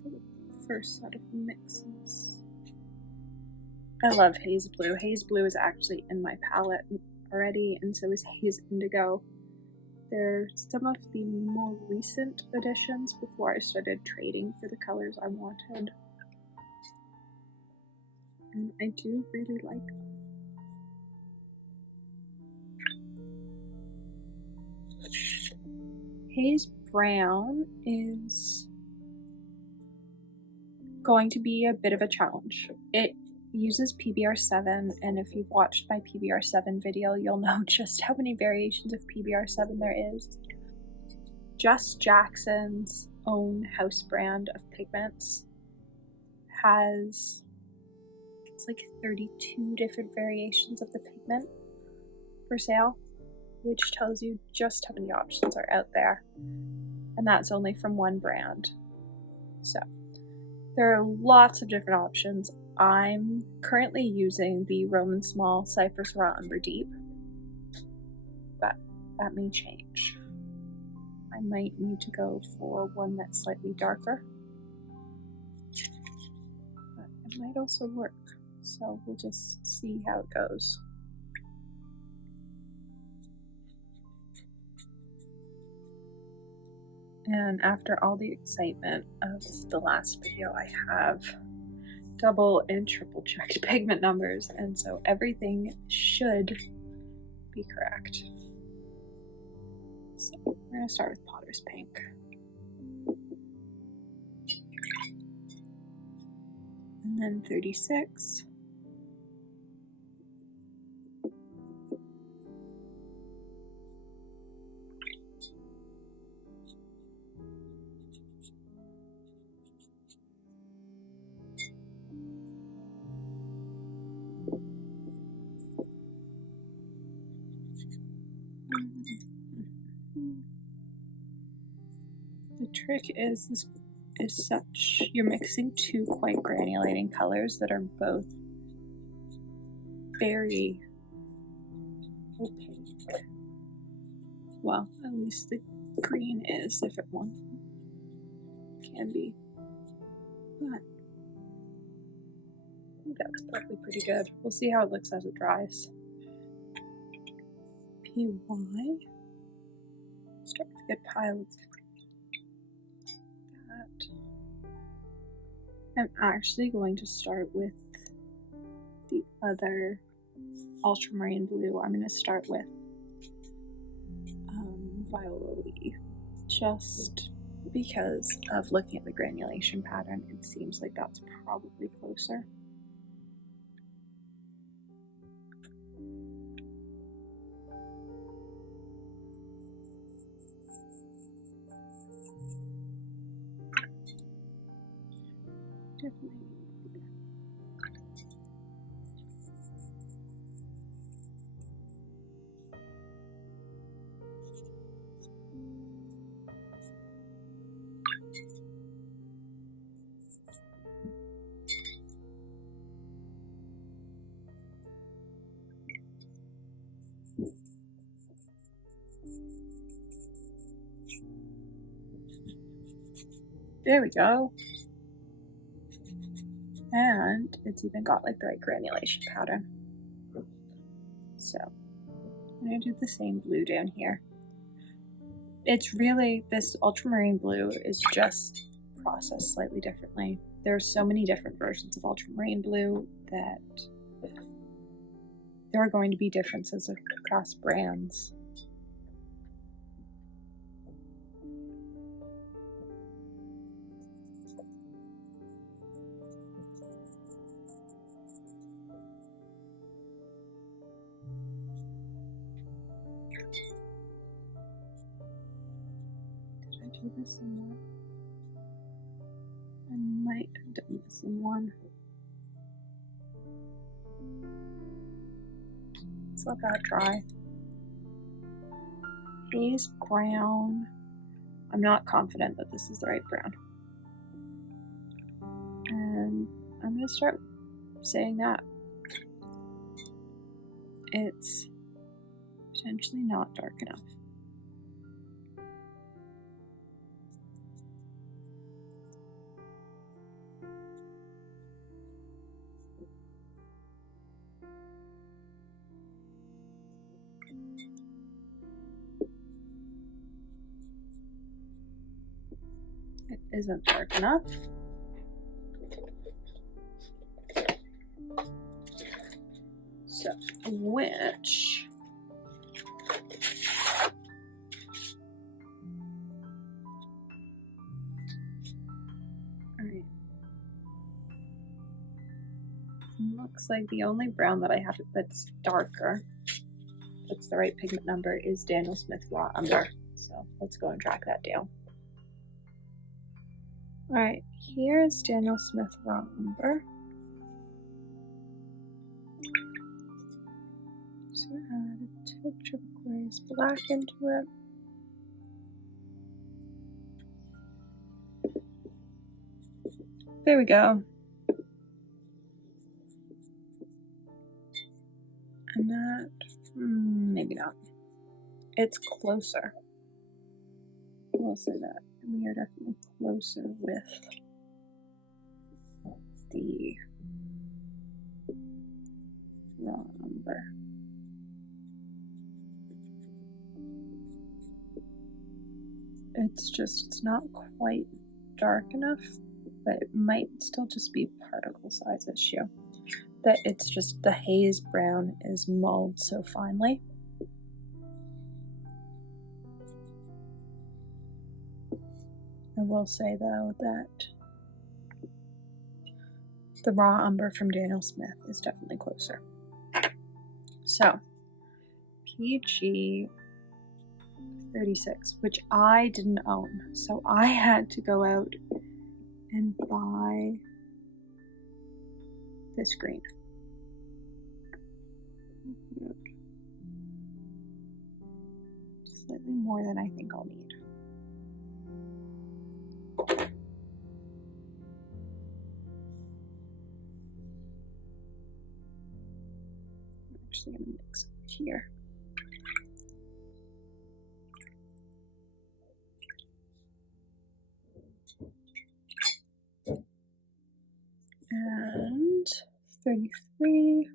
For the first set of mixes. I love Haze Blue. Haze Blue is actually in my palette already, and so is Haze Indigo. They're some of the more recent additions before I started trading for the colors I wanted. And I do really like them. Haze Brown is going to be a bit of a challenge. It uses PBR7, and if you've watched my PBR7 video, you'll know just how many variations of PBR7 there is. Just Jackson's own house brand of pigments has, it's like 32 different variations of the pigment for sale, which tells you just how many options are out there, and that's only from one brand. So there are lots of different options. I'm currently using the Roman Small Cypress Raw Umber Deep, but that may change. I might need to go for one that's slightly darker, but it might also work, so we'll just see how it goes. And after all the excitement of the last video, I have double and triple checked pigment numbers, and so everything should be correct. So we're going to start with Potter's Pink. And then 36. The trick is this is such, you're mixing 2 quite granulating colors that are both very opaque. Well, at least the green is, if it can be. But I think that's probably pretty good. We'll see how it looks as it dries. PY. Start with a good pile of that. I'm actually going to start with the other ultramarine blue. I'm going to start with Viola Lee, just because of looking at the granulation pattern, it seems like that's probably closer. Definitely. There we go. And it's even got like the right granulation pattern. So I'm going to do the same blue down here. It's really, this ultramarine blue is just processed slightly differently. There are so many different versions of ultramarine blue that there are going to be differences across brands. missing one. I might end up missing one. Let's let that dry. Haze brown. I'm not confident that this is the right brown. And I'm going to start saying that it's potentially not dark enough. It isn't dark enough. So, which alright. Looks like the only brown that I have that's darker, that's the right pigment number, is Daniel Smith Raw Umber. So let's go and track that down. Alright, here's Daniel Smith Raw Umber. So add a touch of Aquarius Black into it. There we go. And that, maybe not. It's closer. I will say that. We are definitely closer with the raw umber. It's not quite dark enough, but it might still just be particle size issue. That it's just the haze brown is mulled so finely. I will say though that the raw umber from Daniel Smith is definitely closer. So, PG 36, which I didn't own. So I had to go out and buy this green. Slightly more than I think I'll need. I'm actually going to mix it here. And 33.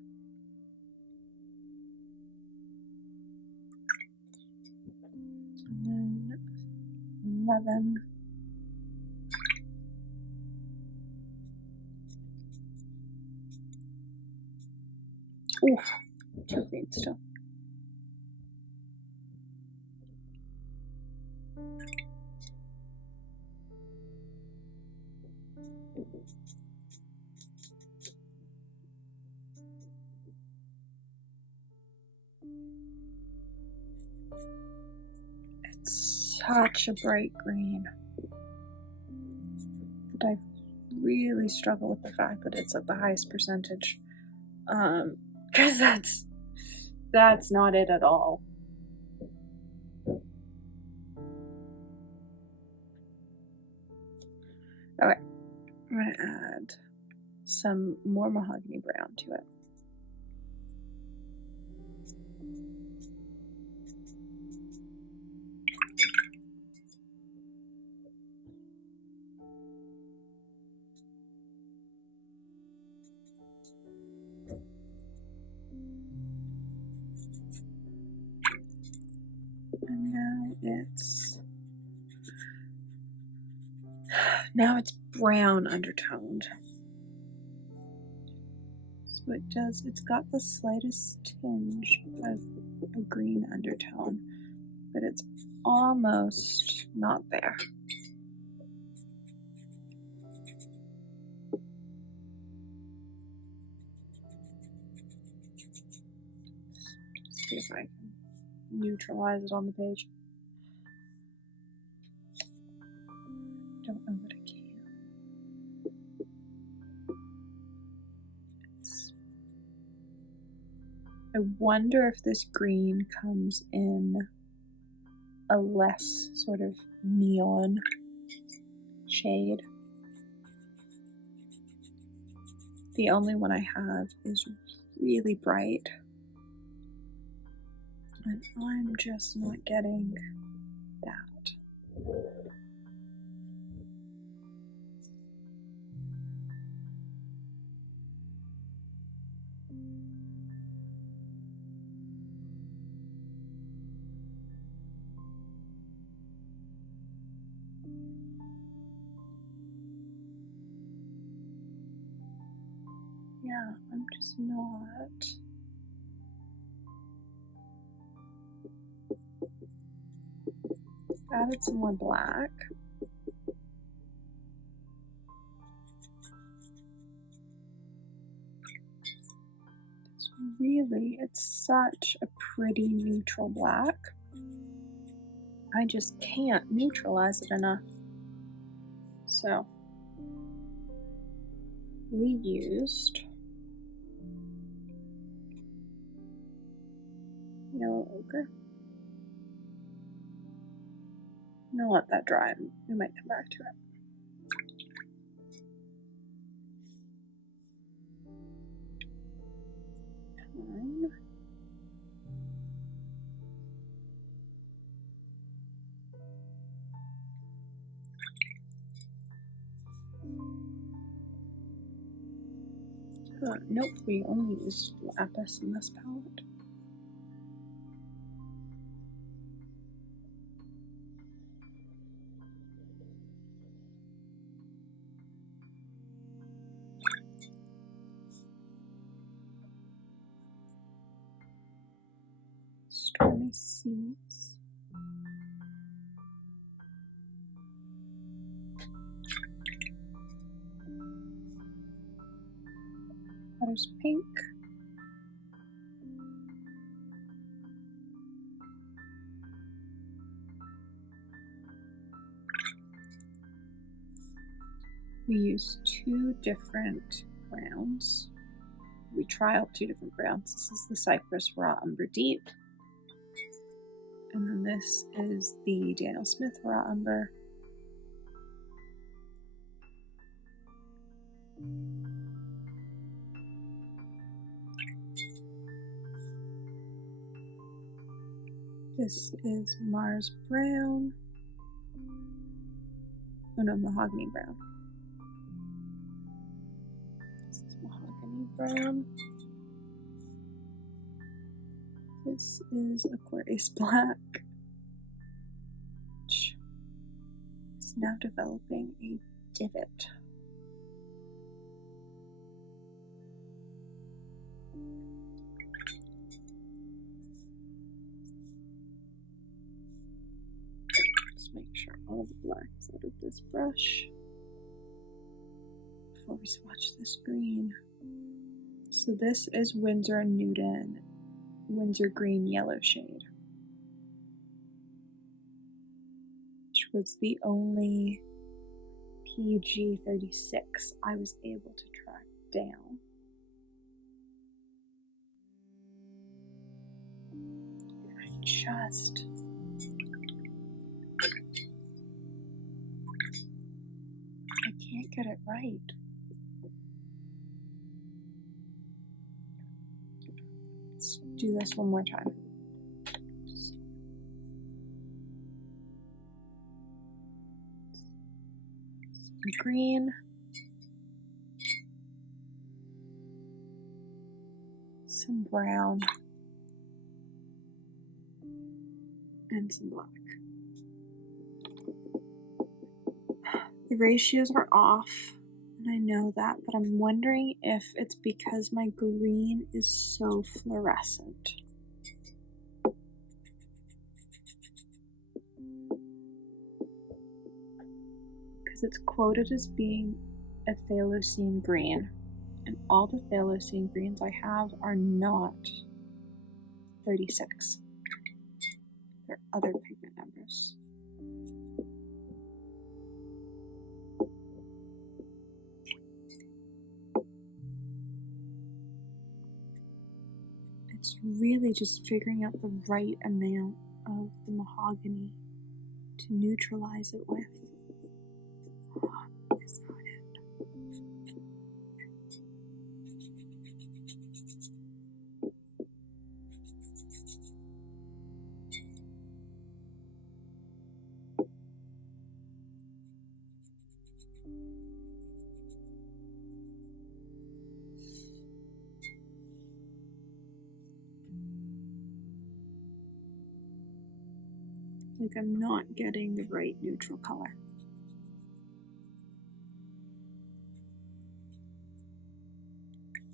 And then 11. Oof, too green still. It's such a bright green that I really struggle with the fact that it's at the highest percentage. Because that's not it at all. Okay, I'm going to add some more mahogany brown to it. And now it's brown undertoned. So it's got the slightest tinge of a green undertone, but it's almost not there. Let's see if I can neutralize it on the page. don't know that I can. I wonder if this green comes in a less sort of neon shade. The only one I have is really bright, and I'm just not getting that. Yeah, I'm just not. Added some more black. It's such a pretty neutral black. I just can't neutralize it enough. So we used yellow ochre. I'm gonna let that dry. We might come back to it. Nope, we only used lapis in this palette. Stormy Seas. Water's pink. We use two different browns. We try out two different browns. This is the Cypress Raw Umber Deep. And then this is the Daniel Smith Raw Umber. This is Mars Brown. Oh no, Mahogany Brown. This is Mahogany Brown. This is Aquarius Black, which is now developing a divot. Just make sure all the black's out of this brush before we swatch this green. So this is Winsor & Newton Windsor Green Yellow shade, which was the only PG 36 I was able to track down. I can't get it right. Let's do this one more time. Some green. Some brown. And some black. The ratios are off, and I know that, but I'm wondering if it's because my green is so fluorescent. Because it's quoted as being a Thalocene green, and all the Thalocene greens I have are not 36. They're other pigment numbers. It's really just figuring out the right amount of the mahogany to neutralize it with. Is that it? Like I'm not getting the right neutral color.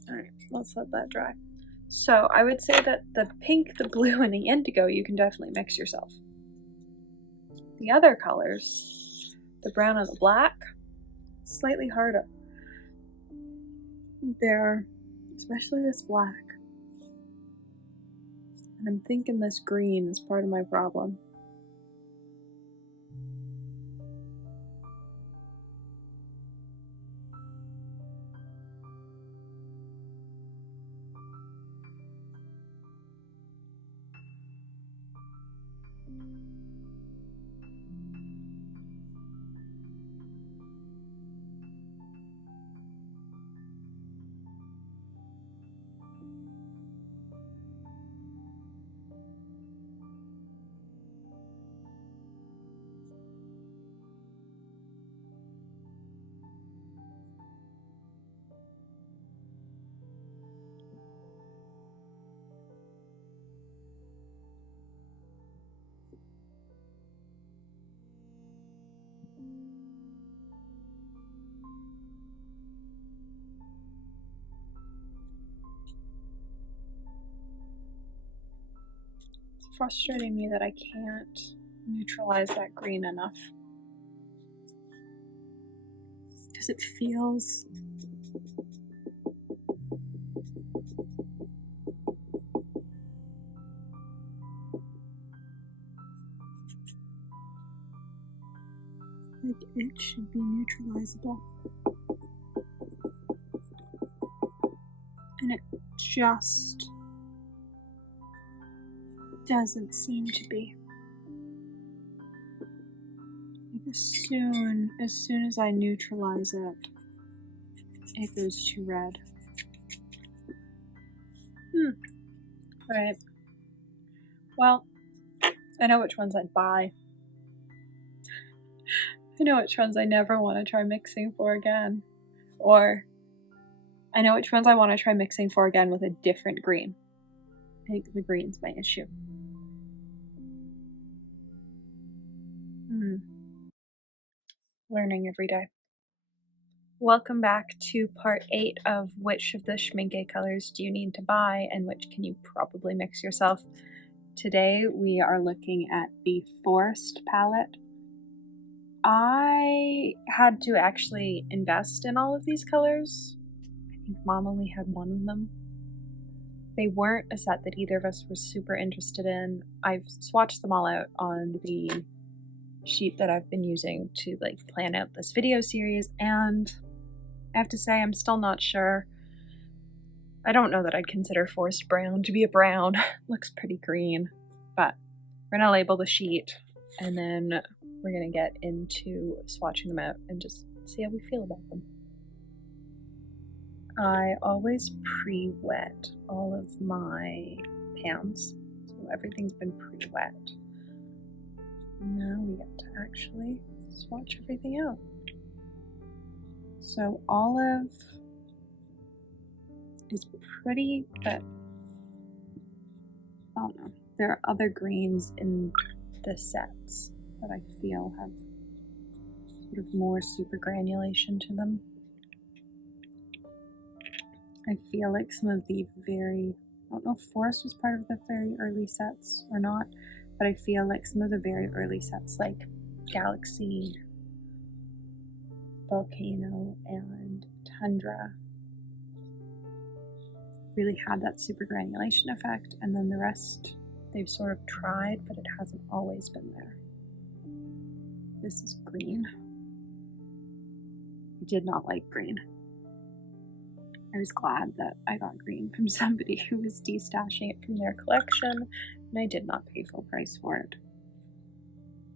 Alright, let's let that dry. So I would say that the pink, the blue, and the indigo you can definitely mix yourself. The other colors, the brown and the black, slightly harder. They're, especially this black. And I'm thinking this green is part of my problem. It's frustrating me that I can't neutralize that green enough. Because it feels like it should be neutralizable. And it just doesn't seem to be. Like as soon as I neutralize it, it goes to red. Right. Well, I know which ones I'd buy. I know which ones I never want to try mixing for again. Or I know which ones I want to try mixing for again with a different green. I think the green's my issue. Learning every day. Welcome back to part 8 of which of the Schmincke colors do you need to buy and which can you probably mix yourself. Today we are looking at the Forest palette. I had to actually invest in all of these colors. I think Mom only had one of them. They weren't a set that either of us were super interested in. I've swatched them all out on the sheet that I've been using to like plan out this video series, and I have to say I'm still not sure. I don't know that I'd consider Forest Brown to be a brown. Looks pretty green, but we're gonna label the sheet and then we're gonna get into swatching them out and just see how we feel about them. I always pre-wet all of my pans, so everything's been pre-wet. Now we get to actually swatch everything out. So olive is pretty, but I don't know. There are other greens in the sets that I feel have sort of more super granulation to them. I feel like some of the I don't know if Forest was part of the very early sets or not, but I feel like some of the very early sets like Galaxy, Volcano, and Tundra really had that super granulation effect, and then the rest they've sort of tried, but it hasn't always been there. This is green. I did not like green. I was glad that I got green from somebody who was destashing it from their collection, and I did not pay full price for it,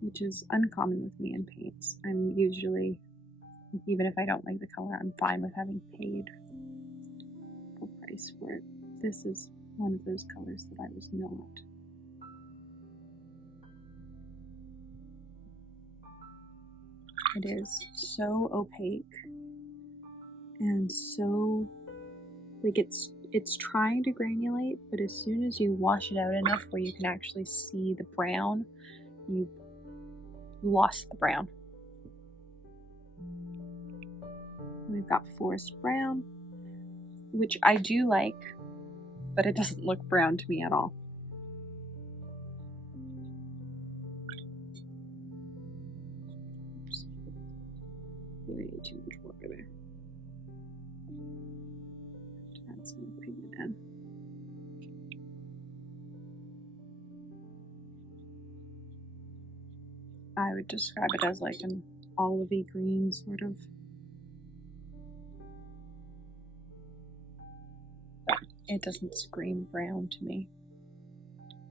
which is uncommon with me in paints. I'm usually, even if I don't like the color, I'm fine with having paid full price for it. This is one of those colors that I was not. It is so opaque and so, like, it's trying to granulate, but as soon as you wash it out enough where you can actually see the brown, you've lost the brown. We've got forest brown, which I do like, but it doesn't look brown to me at all. Oops. Way too much water there. Add some more pigment in. I would describe it as like an olivey green sort of. But it doesn't scream brown to me.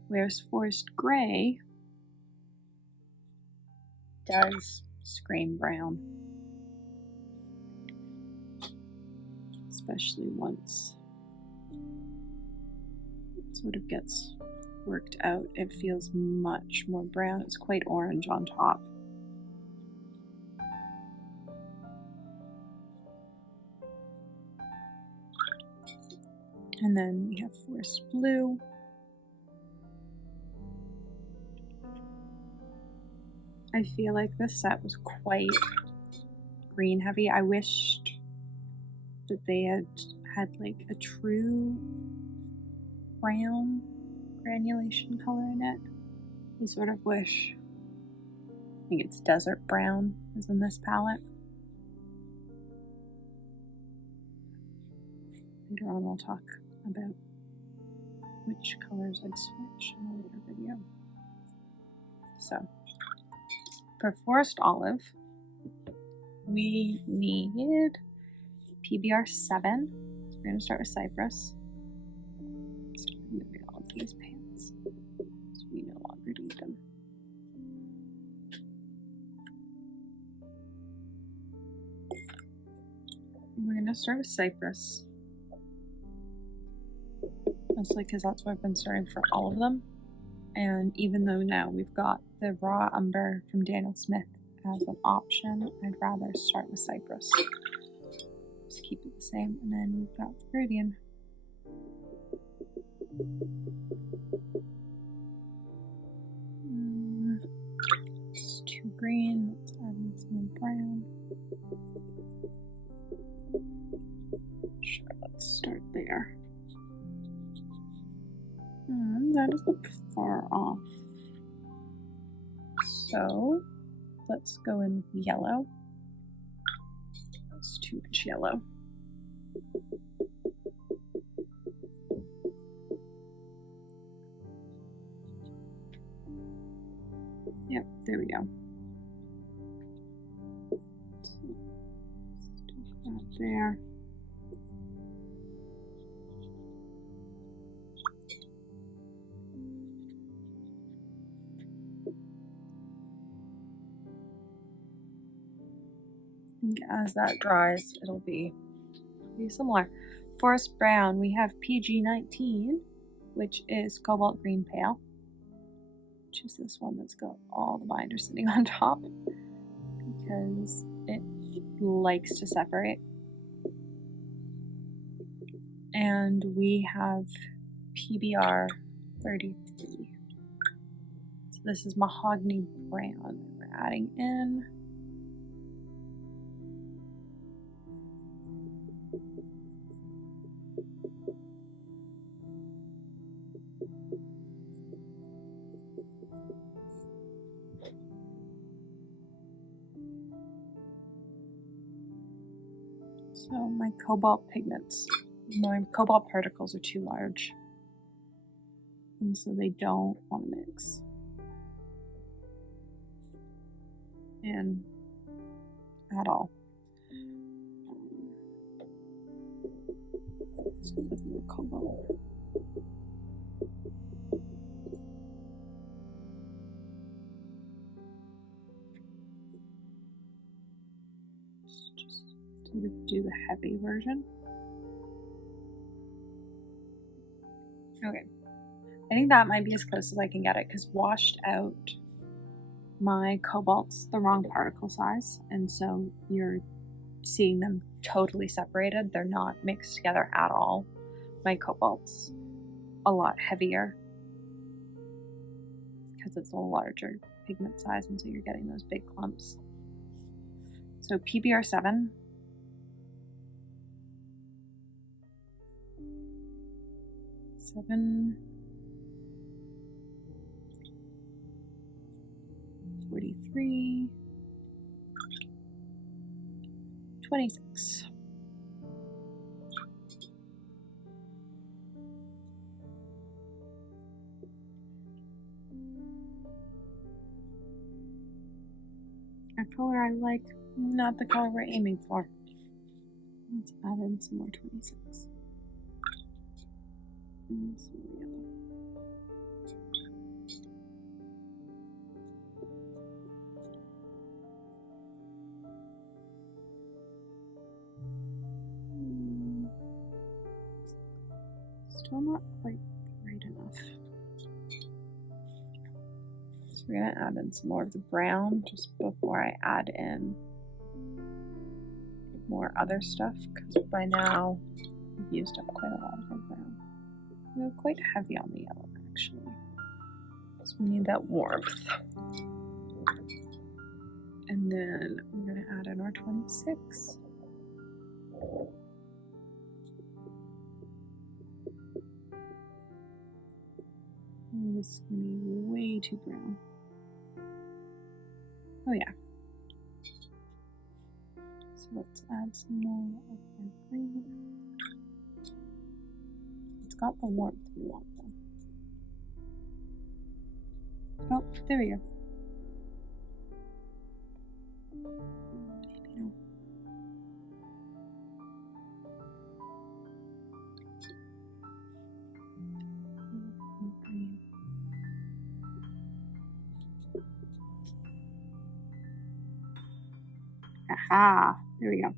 Whereas forest gray does scream brown. Especially once it sort of gets worked out, it feels much more brown. It's quite orange on top. And then we have forest blue. I feel like this set was quite green heavy. I wished that they had like a true brown granulation color in it. I sort of wish, I think it's desert brown is in this palette. Later on we'll talk about which colors I'd switch in a later video. So, for forest olive, we need PBR 7. So we're going to start with cypress. Start removing all of these pants, so we no longer need them. We're going to start with cypress. Mostly because that's what I've been starting for all of them. And even though now we've got the raw umber from Daniel Smith as an option, I'd rather start with cypress. Just keep it the same. And then we've got Viridian. It's too green. Let's add in some brown. Sure, let's start there. That isn't far off. So let's go in with yellow. That's too much yellow. Yep, there we go. So let's take that there. I think as that dries, it'll be similar. Forest brown, we have PG19, which is cobalt green pale, which is this one that's got all the binders sitting on top because it likes to separate. And we have PBR 33. So this is mahogany brown we're adding in. So my cobalt pigments, my cobalt particles are too large, and so they don't want to mix. And at all. So a bit more cobalt. Just sort of do the heavy version. Okay. I think that might be as close as I can get it, because washed out, my cobalt's the wrong particle size, and so you're seeing them totally separated. They're not mixed together at all. My cobalt's a lot heavier because it's a larger pigment size, and so you're getting those big clumps. So PBR7. Seven. 43. 26. A color I like, not the color we're aiming for. Let's add in some more 26. And some more yellow. Still not quite bright enough. So we're going to add in some more of the brown just before I add in more other stuff, because by now we've used up quite a lot of our brown. We're quite heavy on the yellow, actually. So we need that warmth. And then we're going to add in our 26. Oh, this is going to be way too brown. Oh yeah. So let's add some more of our green. It's got the warmth we want though. Oh, there we go. Maybe no. Green. Aha, there we go.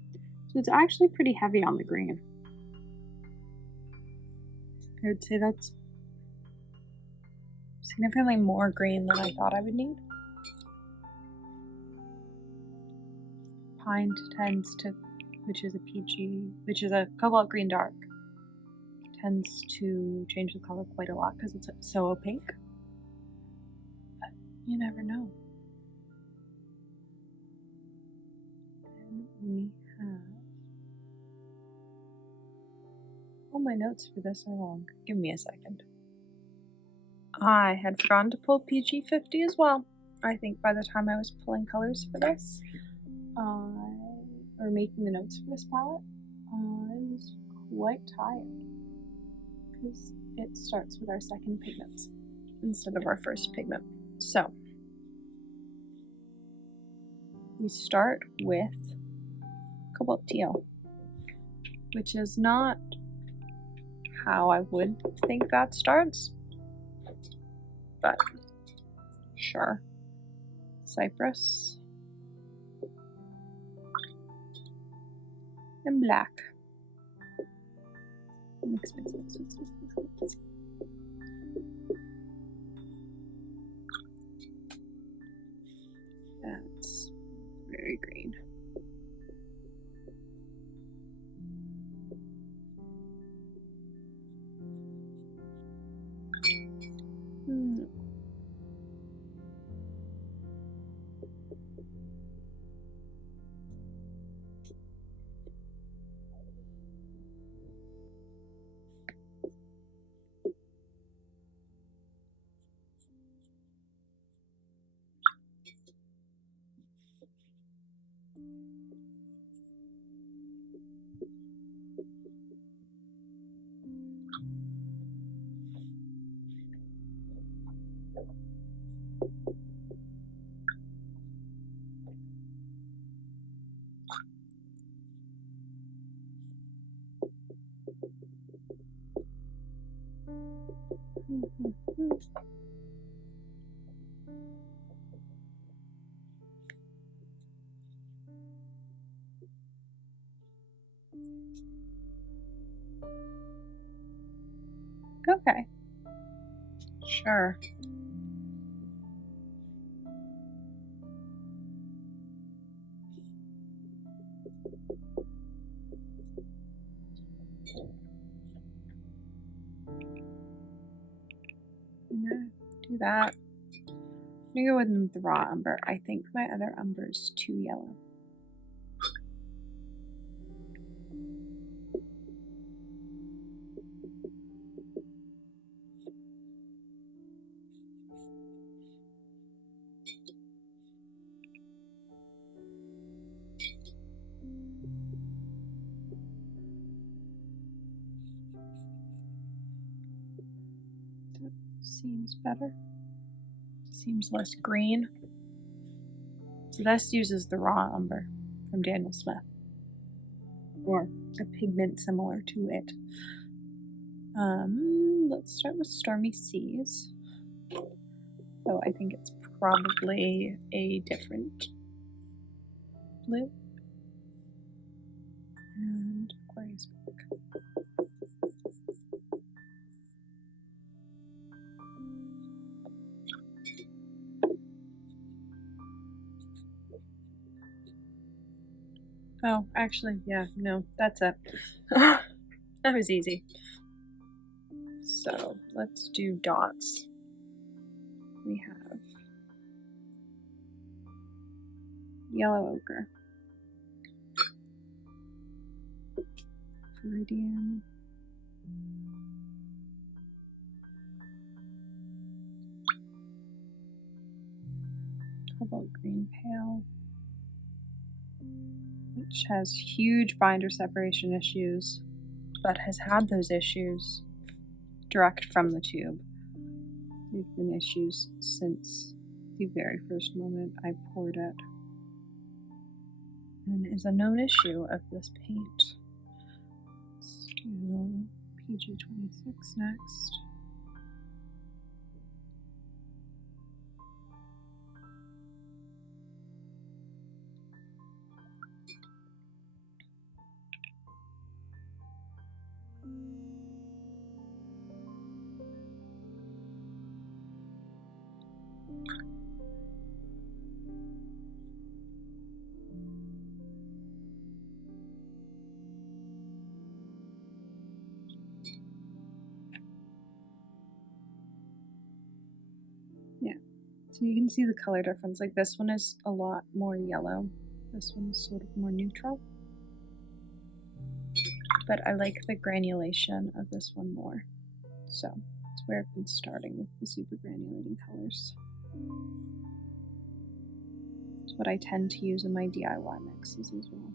So it's actually pretty heavy on the green. I would say that's significantly more green than I thought I would need. Pine tends to, which is a peachy, which is a cobalt green dark, tends to change the color quite a lot because it's so opaque. But you never know. We have, oh, my notes for this are long. Give me a second. I had forgotten to pull PG50 as well. I think by the time I was pulling colors for this, or making the notes for this palette, I was quite tired because it starts with our second pigments instead of our first pigment. So we start with Cobalt Teal, which is not how I would think that starts, but sure. Cypress and black. Mix. That's very green. Okay. Sure. I'm gonna do that. I'm gonna go with the raw umber. I think my other umber is too yellow. That seems better. Seems less green. So this uses the raw umber from Daniel Smith, or a pigment similar to it. Let's start with Stormy Seas. So I think it's probably a different blue. And Aquariusburg. Oh, actually, yeah, no, that's it. That was easy. So let's do dots. We have yellow ochre, Viridian, cobalt green pale, which has huge binder separation issues, but has had those issues direct from the tube. They've been issues since the very first moment I poured it, and is a known issue of this paint. Let's do PG26 next. So you can see the color difference. Like this one is a lot more yellow. This one's sort of more neutral. But I like the granulation of this one more. So that's where I've been starting with the super granulating colors. It's what I tend to use in my DIY mixes as well.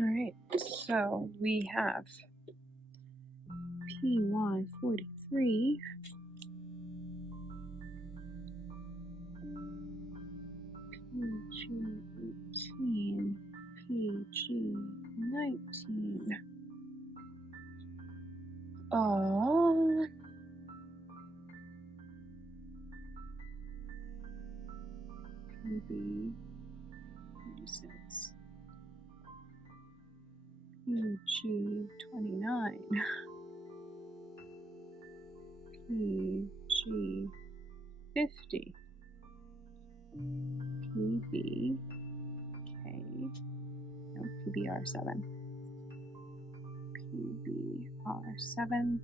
Alright, so we have PY43, PG18, PG19. Oh, PB36, PG29, PG50, PBK, no, PBR7, PBR7,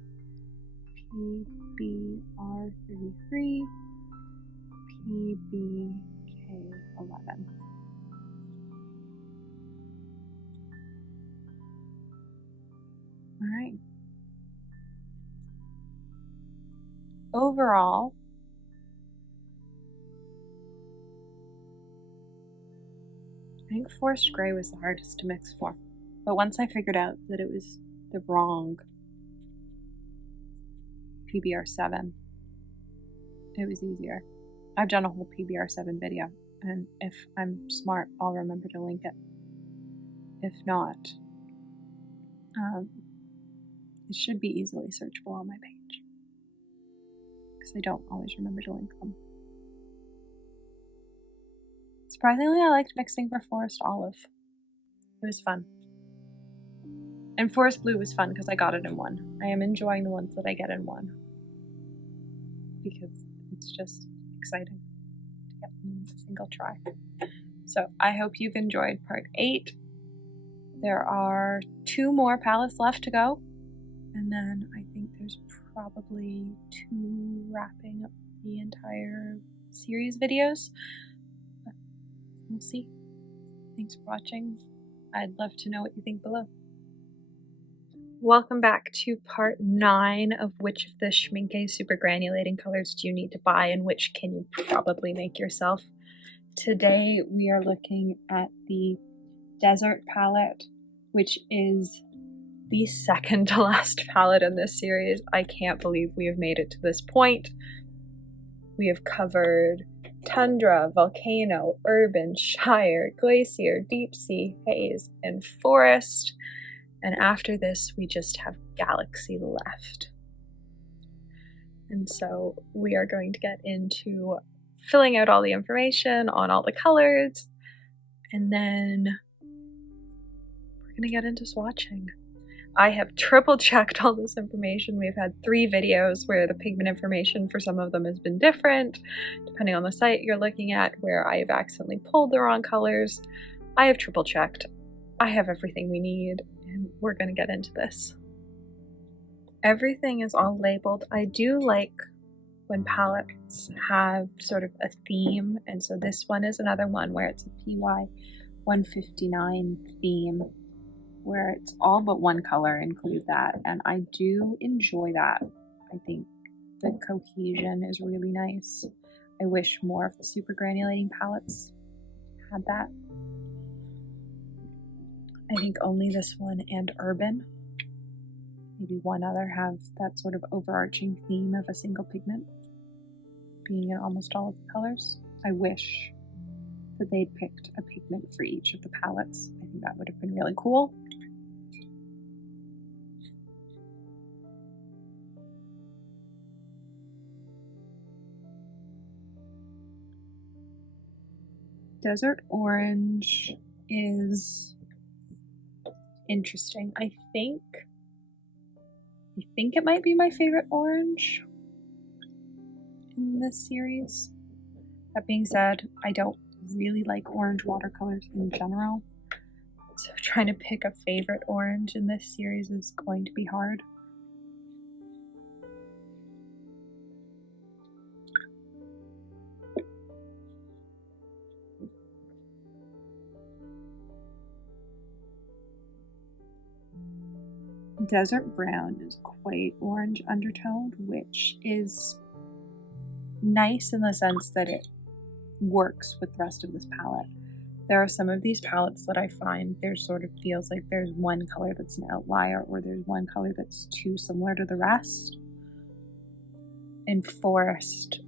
PBR33, PBK11. All right. Overall, I think forest gray was the hardest to mix for. But once I figured out that it was the wrong PBR7. It was easier. I've done a whole PBR7 video, and if I'm smart, I'll remember to link it. If not, it should be easily searchable on my page, because I don't always remember to link them. Surprisingly, I liked mixing for Forest Olive. It was fun. And Forest Blue was fun because I got it in one. I am enjoying the ones that I get in one, because it's just exciting to get them in a single try. So I hope you've enjoyed part 8. There are 2 more palettes left to go, and then I think there's probably 2 wrapping up the entire series videos. But we'll see. Thanks for watching. I'd love to know what you think below. Welcome back to part 9 of which of the Schmincke super granulating colors do you need to buy and which can you probably make yourself. Today we are looking at the Desert palette, which is the second to last palette in this series. I can't believe we have made it to this point. We have covered Tundra, Volcano, Urban, Shire, Glacier, Deep Sea, Haze, and Forest. And after this, we just have Galaxy left. And so we are going to get into filling out all the information on all the colors, and then we're going to get into swatching. I have triple checked all this information. We've had 3 videos where the pigment information for some of them has been different, depending on the site you're looking at, where I have accidentally pulled the wrong colors. I have triple checked. I have everything we need, and we're going to get into this. Everything is all labeled. I do like when palettes have sort of a theme, and so this one is another one where it's a PY 159 theme, where it's all but one color include that, and I do enjoy that. I think the cohesion is really nice. I wish more of the super granulating palettes had that. I think only this one and Urban, maybe one other, have that sort of overarching theme of a single pigment being in almost all of the colors. I wish that they'd picked a pigment for each of the palettes. I think that would have been really cool. Desert Orange is interesting. I think it might be my favorite orange in this series. That being said, I don't really like orange watercolors in general, so trying to pick a favorite orange in this series is going to be hard. Desert Brown is quite orange undertoned, which is nice in the sense that it works with the rest of this palette. There are some of these palettes that I find there sort of feels like there's one color that's an outlier, or there's one color that's too similar to the rest. In Forest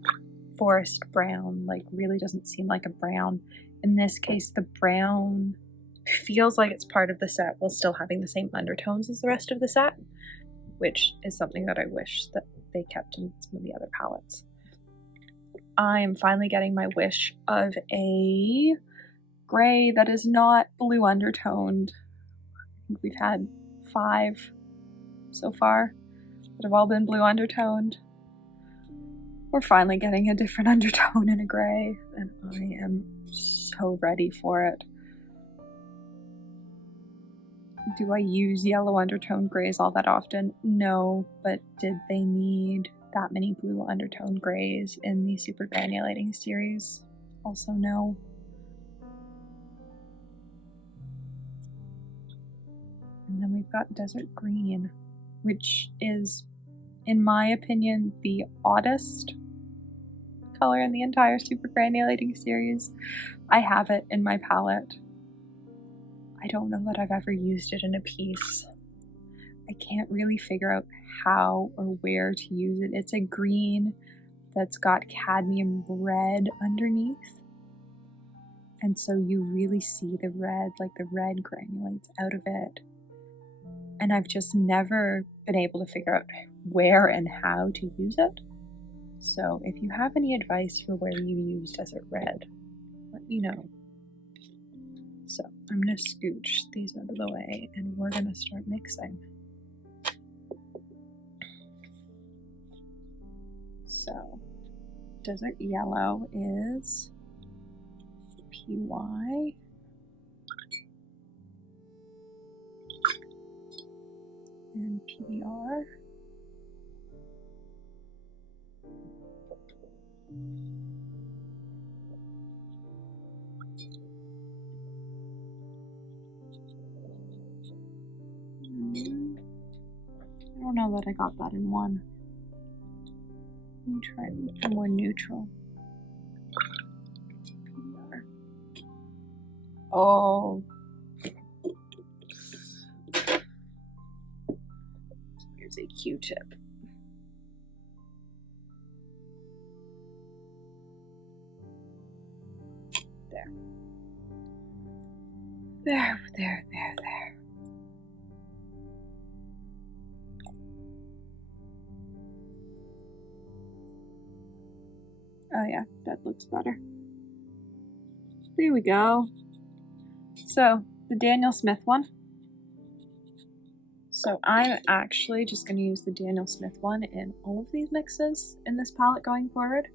Brown really doesn't seem like a brown. In this case, the brown feels like it's part of the set while still having the same undertones as the rest of the set, which is something that I wish that they kept in some of the other palettes. I am finally getting my wish of a gray that is not blue undertoned. I think we've had 5 so far that have all been blue undertoned. We're finally getting a different undertone in a gray, and I am so ready for it. Do I use yellow undertone grays all that often? No, but did they need that many blue undertone grays in the super granulating series? Also no. And then we've got Desert Green, which is, in my opinion, the oddest color in the entire super granulating series. I have it in my palette. I don't know that I've ever used it in a piece. I can't really figure out how or where to use it. It's a green that's got cadmium red underneath. And so you really see the red, like the red granulates out of it. And I've just never been able to figure out where and how to use it. So if you have any advice for where you use desert red, let me know. So I'm going to scooch these out of the way and we're going to start mixing. So desert yellow is PY. And PBR. I don't know that I got that in one. Let me try a more neutral. PBR. Oh. Here's a Q-tip. There. There. Oh yeah, that looks better. There we go. So, the Daniel Smith one. So I'm actually just going to use the Daniel Smith one in all of these mixes in this palette going forward.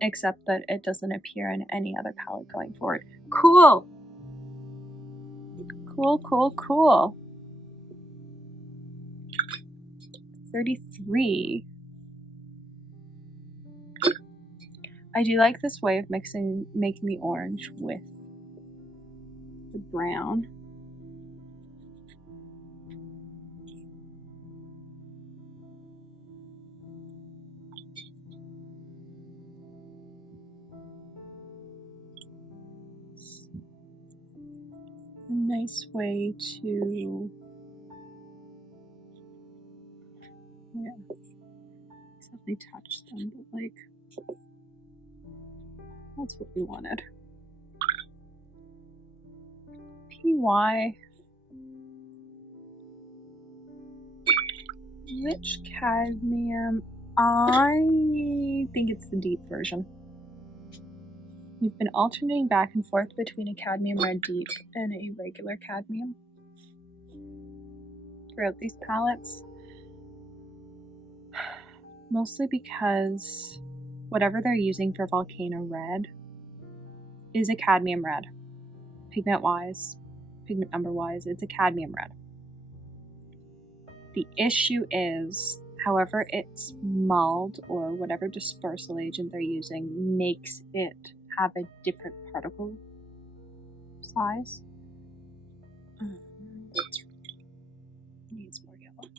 Except that it doesn't appear in any other palette going forward. Cool! Cool. 33. I do like this way of making the orange with the brown. A nice way to, except they touch them, but like, that's what we wanted. PY. Which cadmium? I think it's the deep version. We've been alternating back and forth between a cadmium red deep and a regular cadmium throughout these palettes. Mostly because whatever they're using for Volcano Red is a cadmium red. Pigment number wise, it's a cadmium red. The issue is, however it's mulled or whatever dispersal agent they're using makes it have a different particle size. It needs more yellow.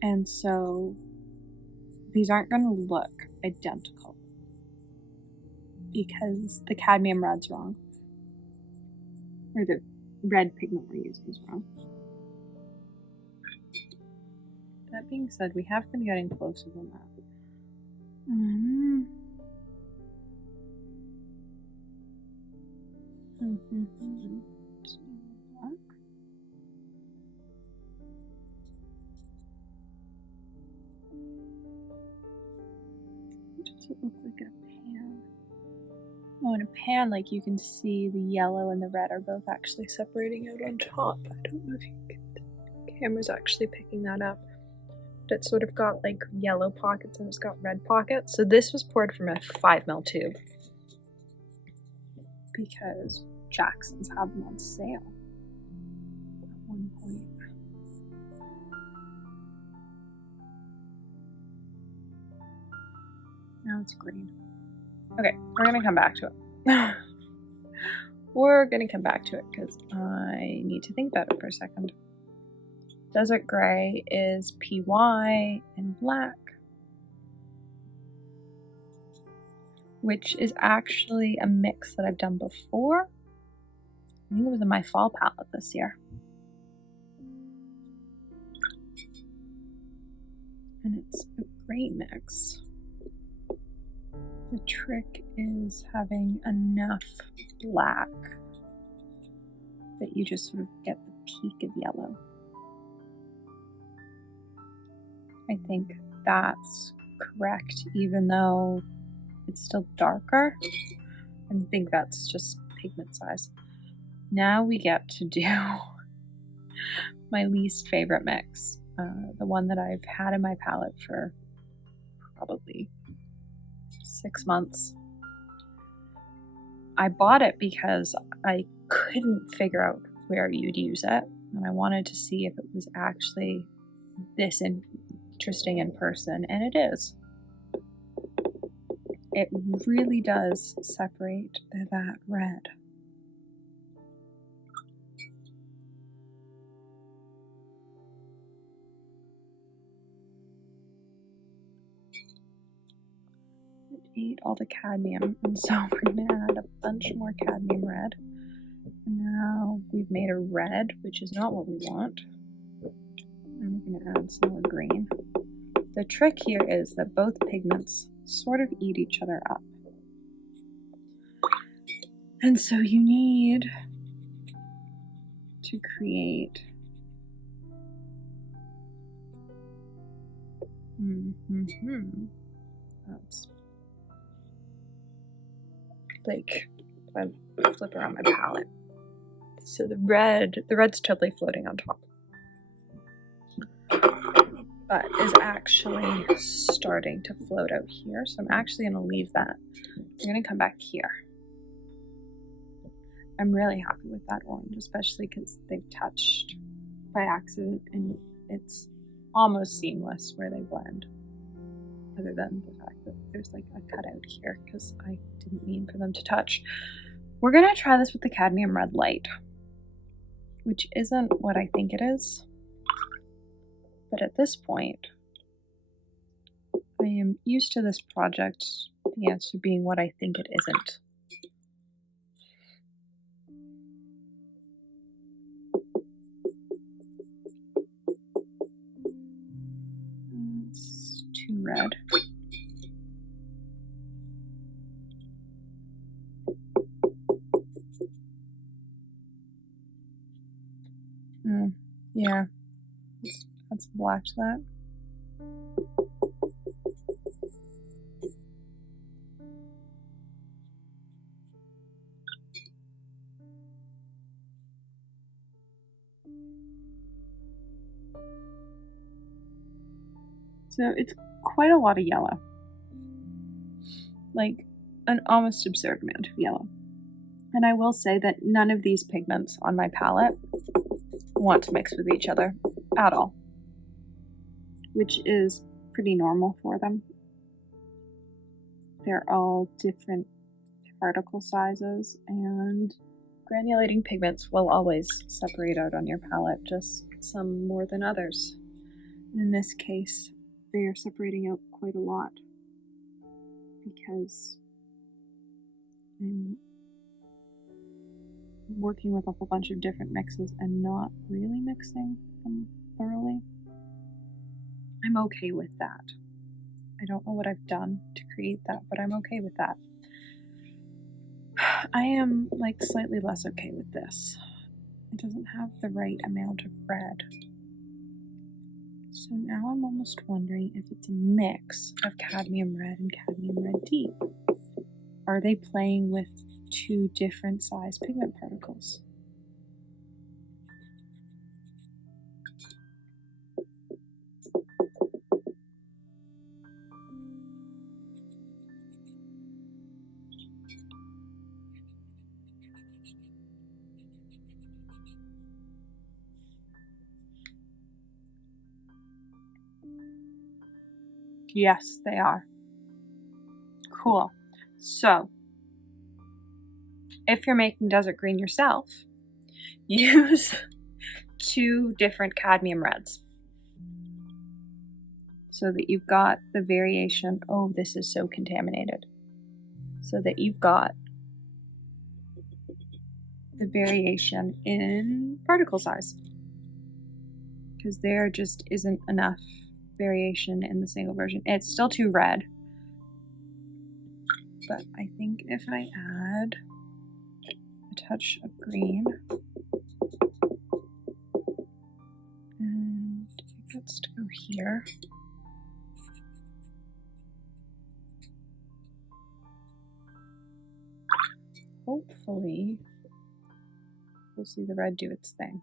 And so these aren't going to look identical because the cadmium red's wrong. Or the red pigment we're using is wrong. That being said, we have been getting closer than that. What does it look like in a pan? Oh, in a pan, like you can see the yellow and the red are both actually separating out on top. I don't know if the camera's actually picking that up. But it's sort of got like yellow pockets and it's got red pockets. So this was poured from a 5ml tube because Jackson's had them on sale at one point. Now it's green. Okay, we're gonna come back to it. We're gonna come back to it because I need to think about it for a second. Desert Gray is PY and black, which is actually a mix that I've done before. I think it was in my fall palette this year. And it's a great mix. The trick is having enough black that you just sort of get the peak of yellow. I think that's correct, even though it's still darker. I think that's just pigment size. Now we get to do my least favorite mix, the one that I've had in my palette for probably 6 months. I bought it because I couldn't figure out where you'd use it, and I wanted to see if it was actually this interesting in person, and it is. It really does separate that red. It ate all the cadmium, and so we're going to add a bunch more cadmium red. And now we've made a red, which is not what we want. And we're going to add some more green. The trick here is that both pigments sort of eat each other up. And so you need to create that's like, if I flip around my palette. So the red's totally floating on top, but is actually starting to float out here. So I'm actually going to leave that. I'm going to come back here. I'm really happy with that orange, especially because they've touched by accident and it's almost seamless where they blend, other than the fact that there's like a cutout here because I didn't mean for them to touch. We're going to try this with the cadmium red light, which isn't what I think it is. But at this point, I am used to this project, the answer being what I think it isn't. It's too red. Yeah, let's add some black to that. So it's quite a lot of yellow, like an almost absurd amount of yellow. And I will say that none of these pigments on my palette want to mix with each other at all, which is pretty normal for them. They're all different particle sizes, and granulating pigments will always separate out on your palette, just some more than others. And in this case, they are separating out quite a lot because I'm working with a whole bunch of different mixes and not really mixing them thoroughly. I'm okay with that. I don't know what I've done to create that, but I'm okay with that. I am like slightly less okay with this. It doesn't have the right amount of red. So now I'm almost wondering if it's a mix of cadmium red and cadmium red deep. Are they playing with two different size pigment particles? Yes, they are. Cool. So, if you're making desert green yourself, use 2 different cadmium reds so that you've got the variation. Oh, this is so contaminated. So that you've got the variation in particle size, because there just isn't enough variation in the single version. It's still too red, but I think if I add a touch of green and it gets to go here, hopefully we'll see the red do its thing.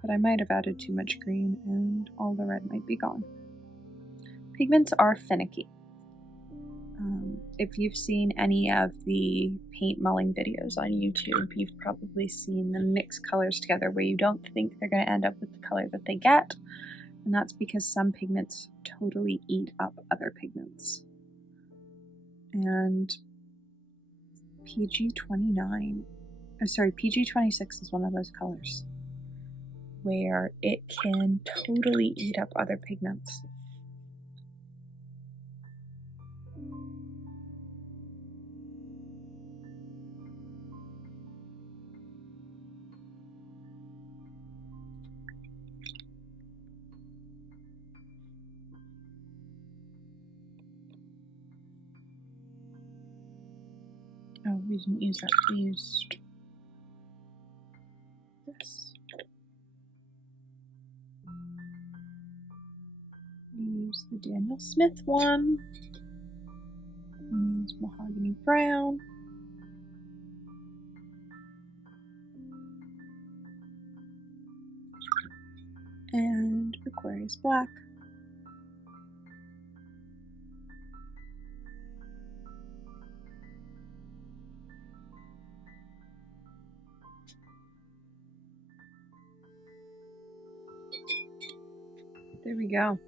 But I might have added too much green and all the red might be gone. Pigments are finicky. If you've seen any of the paint mulling videos on YouTube, you've probably seen them mix colors together where you don't think they're going to end up with the color that they get. And that's because some pigments totally eat up other pigments. And PG26 is one of those colors where it can totally eat up other pigments. Oh, we didn't use that. We used this. We used the Daniel Smith one. We used Mahogany Brown. And Aquarius Black. There we go.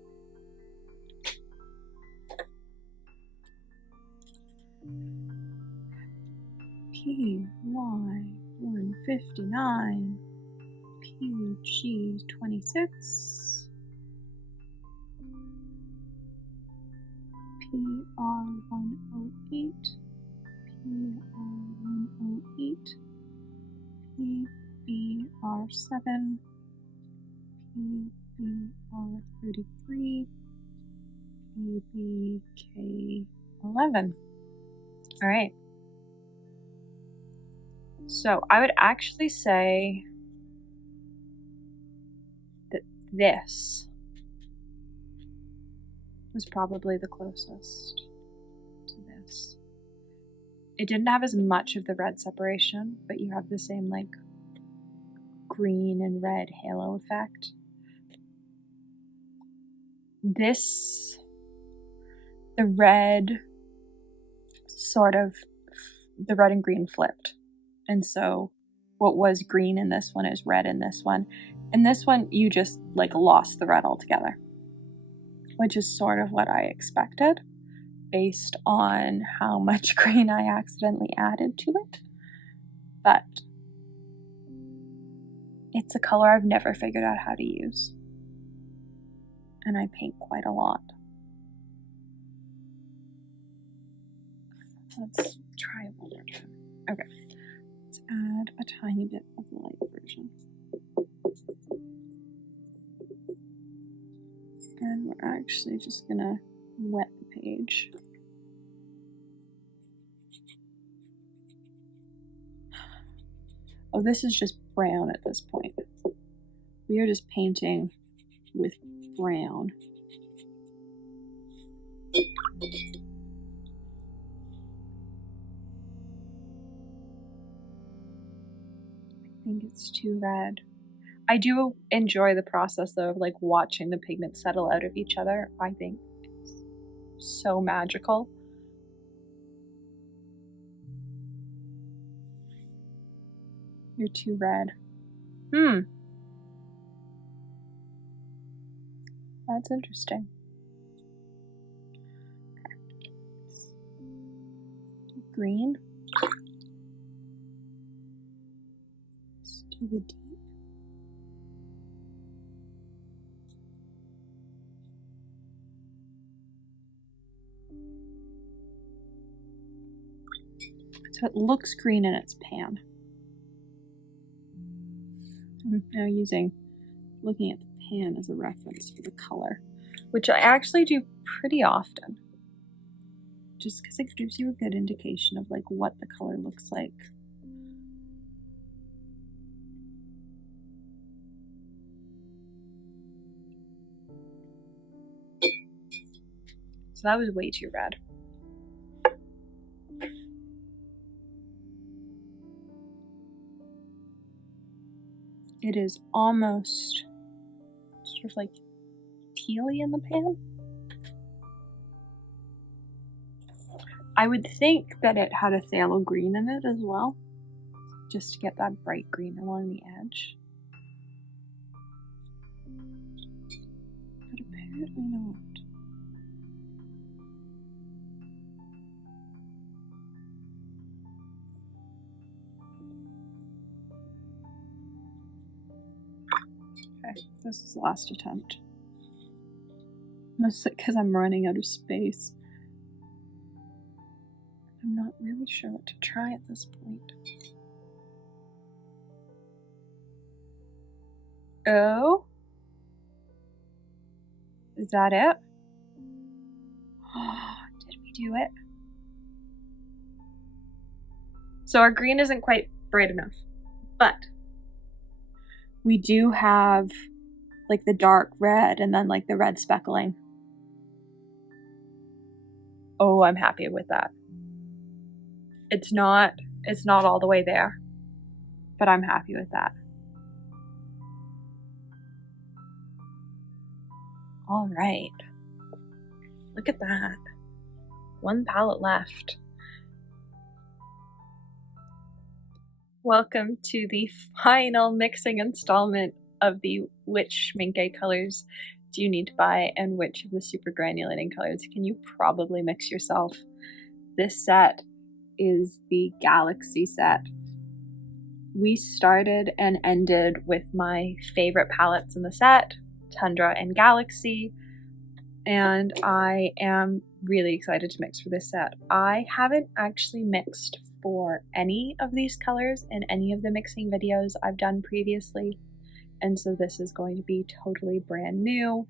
PY159, PG26, PR108, PR108, PBR7, PBR33, PBK11. All right. So I would actually say that this was probably the closest to this. It didn't have as much of the red separation, but you have the same like green and red halo effect. This, the red and green flipped. And so what was green in this one is red in this one. And this one, you just like lost the red altogether, which is sort of what I expected based on how much green I accidentally added to it. But it's a color I've never figured out how to use. And I paint quite a lot. Let's try one more time. Okay. Let's add a tiny bit of the light version. And we're actually just gonna wet the page. Oh, this is just brown at this point. We are just painting with brown. I think it's too red. I do enjoy the process though of like watching the pigments settle out of each other. I think it's so magical. You're too red. That's interesting. Okay. Green. Let's do the deep. So it looks green in its pan. I'm now looking at the pan as a reference for the color, which I actually do pretty often, just because it gives you a good indication of like what the color looks like. So that was way too red. It is almost sort of like tealy in the pan. I would think that it had a phthalo green in it as well, just to get that bright green along the edge. But apparently not. Okay, this is the last attempt. Mostly because I'm running out of space. I'm not really sure what to try at this point. Oh? Is that it? Did we do it? So our green isn't quite bright enough, but we do have like the dark red and then like the red speckling. Oh, I'm happy with that. It's not all the way there, but I'm happy with that. All right. Look at that. One palette left. Welcome to the final mixing installment of the which Schmincke colors do you need to buy and which of the super granulating colors can you probably mix yourself. This set is the Galaxy set. We started and ended with my favorite palettes in the set, Tundra and Galaxy, and I am really excited to mix for this set. I haven't actually mixed for any of these colors in any of the mixing videos I've done previously, and so this is going to be totally brand new.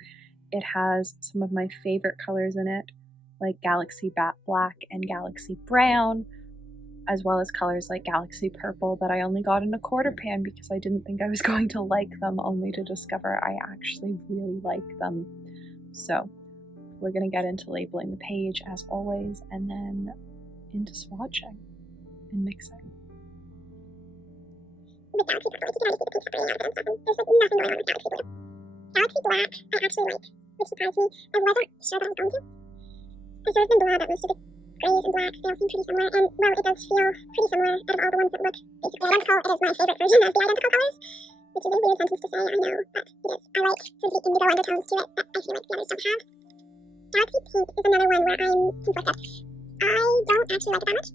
It has some of my favorite colors in it, like Galaxy Bat Black and Galaxy Brown, as well as colors like Galaxy Purple that I only got in a quarter pan because I didn't think I was going to like them, only to discover I actually really like them. So we're going to get into labeling the page as always, and then into swatching and mixing. With Galaxy Purple, you can already see the pink separating out of them, so there's like nothing going on with Galaxy Blue. Galaxy Black, I actually like, which surprised me. I wasn't sure that I was going to. I've sort of been blurred that most of the grays and blacks, they all seem pretty similar, and while it does feel pretty similar out of all the ones that look basically identical, it is my favorite version of the identical colors, which is a weird sentence to say, I know, but it is. I like sort of the indigo undertones to it that I feel like the others don't have. Galaxy Pink is another one where I'm conflicted. I don't actually like it that much.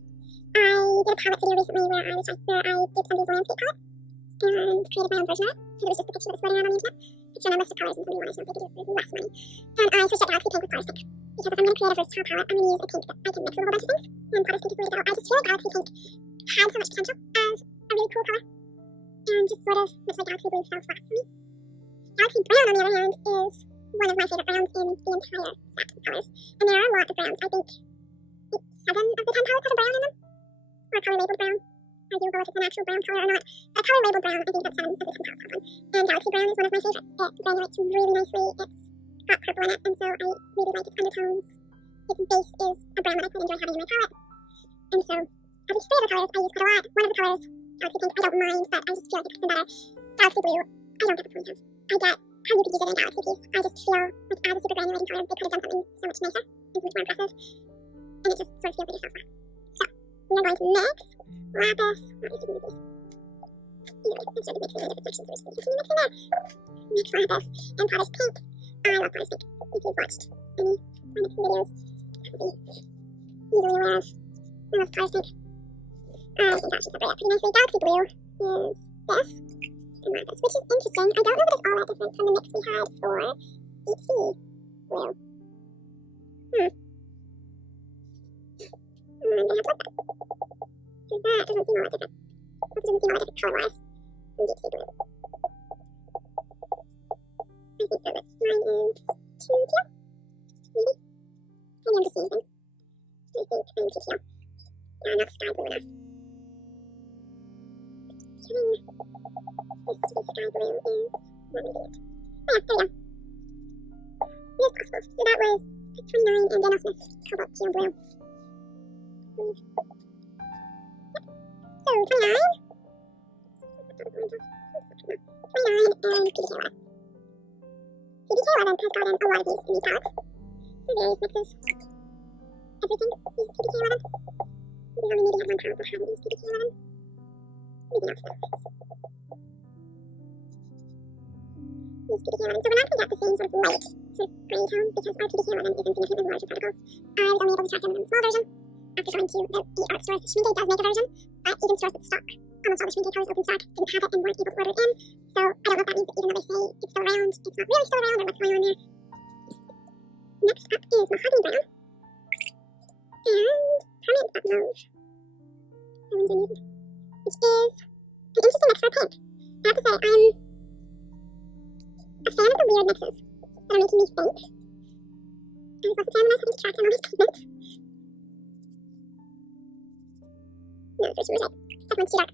I did a palette video recently where I did somebody's landscape palette and created my own version of it, because it was just the picture that was floating around on the internet. Picture on a list of colors, and somebody wanted to know if they could do it for less money. And I switched out Galaxy Pink with Potter's Pink, because if I'm going to create a versatile palette, I'm going to use a pink that I can mix with a whole bunch of things, and Potter's Pink is the way to go. I just feel like Galaxy Pink had so much potential as a really cool color, and just sort of much like Galaxy Blue fell flat for me. Galaxy Brown, on the other hand, is one of my favorite browns in the entire set of colors, and there are a lot of browns. I think 7 of the 10 palettes have a brown in them, or a color labeled brown. I do go if it's an actual brown color or not. A color labeled brown, I think that 7 of the 10 palettes have one. And Galaxy Brown is one of my favorites. It granulates really nicely. It's got purple in it, and so I really like its undertones. Its base is a brown that I quite enjoy having in my palette. And so, of each 3 of the colors, I use quite a lot. One of the colors, Galaxy Pink, I don't mind, but I just feel like it could have been better. Galaxy Blue, I don't get the point of. I get how you could use it in a Galaxy piece. I just feel like as a super granulating color, they could have done something so much nicer and so much more impressive. And it just sort of feels like it fell flat. So, we are going to mix Lapis. What is it with these? Anyway, I started mixing in different sections, so we're just going to continue mixing there. Mix Lapis and Potter's Pink. I love Potter's Pink. If you've watched any of my mixing videos, probably easily aware of. I love Potter's Pink. I think that should separate up pretty nicely. Galaxy Blue is this, and Lapis, which is interesting. I don't know that it's all that different from the mix we had for Deep Sea Blue. I'm going to have to look that. Because that doesn't seem all that different. Also doesn't seem all that different color-wise from deep sea blue. I think that mine is too teal, maybe? Maybe I'm just seeing things. I think I'm too teal. Not sky blue enough. Trying this to be sky blue is not maybe it. Oh yeah, there we go. It is possible. So that was 29 and Daniel Smith cobalt teal blue. Yep. So 29. 29 and PDK11. PDK11 has gotten a lot of use in these products for various mixes. Everything uses PDK11. We only maybe have one product that hasn't used PDK11. Everything else does. Use PDK11. So we're not going to get the same sort of light sort of gray tone because our PDK11 is in significantly larger particles. I was only able to track down the small version after going to the art stores. Schmincke does make a version, but even stores that stock almost all the Schmincke colors open stock didn't have it and weren't able to order it in. So I don't know if that means that even though they say it's still around, it's not really still around or what's going on there. Next up is mahogany brown. And permanent but mauve. That one's unusual. Which is an interesting mix for a pink. I have to say, I'm a fan of the weird mixes that are making me think. I was also a fan when I was having to track down all these pigments. No, first one was right. Second one's too dark.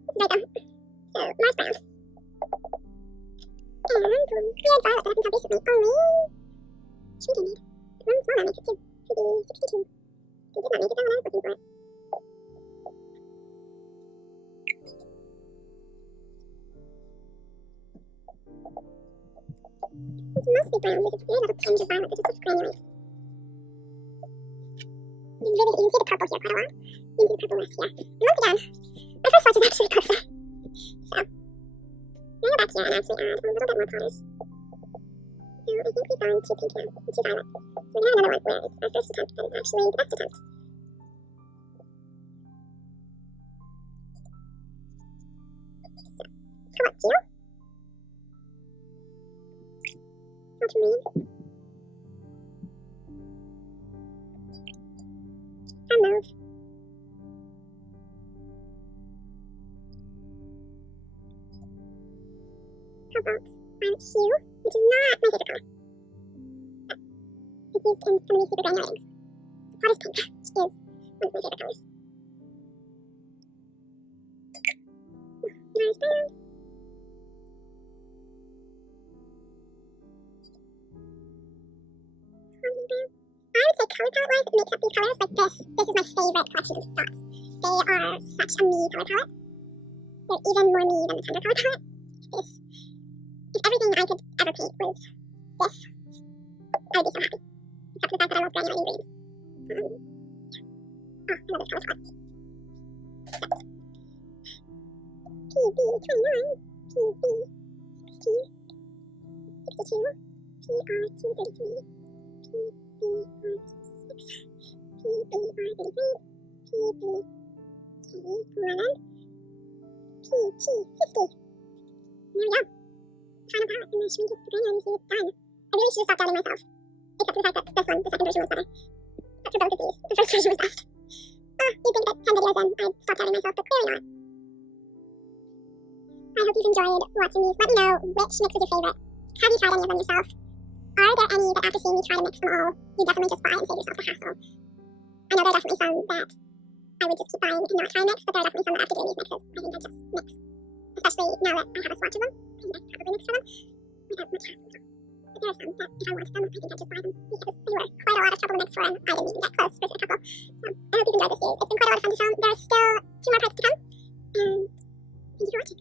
This is right though. So, Mars brown. And weird violet that I haven't got recently. Only Schmincke made. One small one makes it too. PB62. They did not make it though when I was looking for it. It's mostly brown with a very little tinge of violet that just sort of granulates. You can see the purple here quite a lot. You can see the purple less here. And once again, my first swatch is actually perfect. So, I'm going to go back here and actually add a little bit more powders. So I think we've gone too pink here, or too violet. So we're going to have another one where it's our first attempt that is actually the best attempt. So, cobalt teal. Ultramarine. And mauve. Cobalt violet hue, which is not my favorite color. But it's used in some of these super granulatings. Hottest pink, which is one of my favorite colors. Nice brown. Honey brown. I would say color palette wise, it makes up these colors. Like this is my favorite collection of dots. They are such a me color palette. They're even more me than the Thunder color palette. This, if everything I could ever paint was this, I would be so happy. Except for the fact that I love granulating greens. Oh, I love this color palette. So, PB29, PB16, 62, PR233, PBR6, PBR33, PBK11, PG50. There we go. Final palette in the Schmincke Supergranulating series done. I really should have stopped doubting myself. Except for the fact that this one, the second version was better. But for both of these, the first version was best. You'd think that 10 videos in, I'd stop doubting myself, but clearly not. I hope you've enjoyed watching these. Let me know which mix was your favorite. Have you tried any of them yourself? Are there any that after seeing me try to mix them all, you definitely just buy and save yourself the hassle? I know there are definitely some that I would just keep buying and not try and mix, but there are definitely some that after doing these mixes, I think I just mix. Especially now that I have a swatch of them, I think I'd probably mix for them without much hassle. But there are some that if I wanted them, I think I'd just buy them because they were quite a lot of trouble to mix for and I didn't even get close for a couple. So I hope you've enjoyed this series. It's been quite a lot of fun to film. There are still 2 more parts to come, and thank you for watching.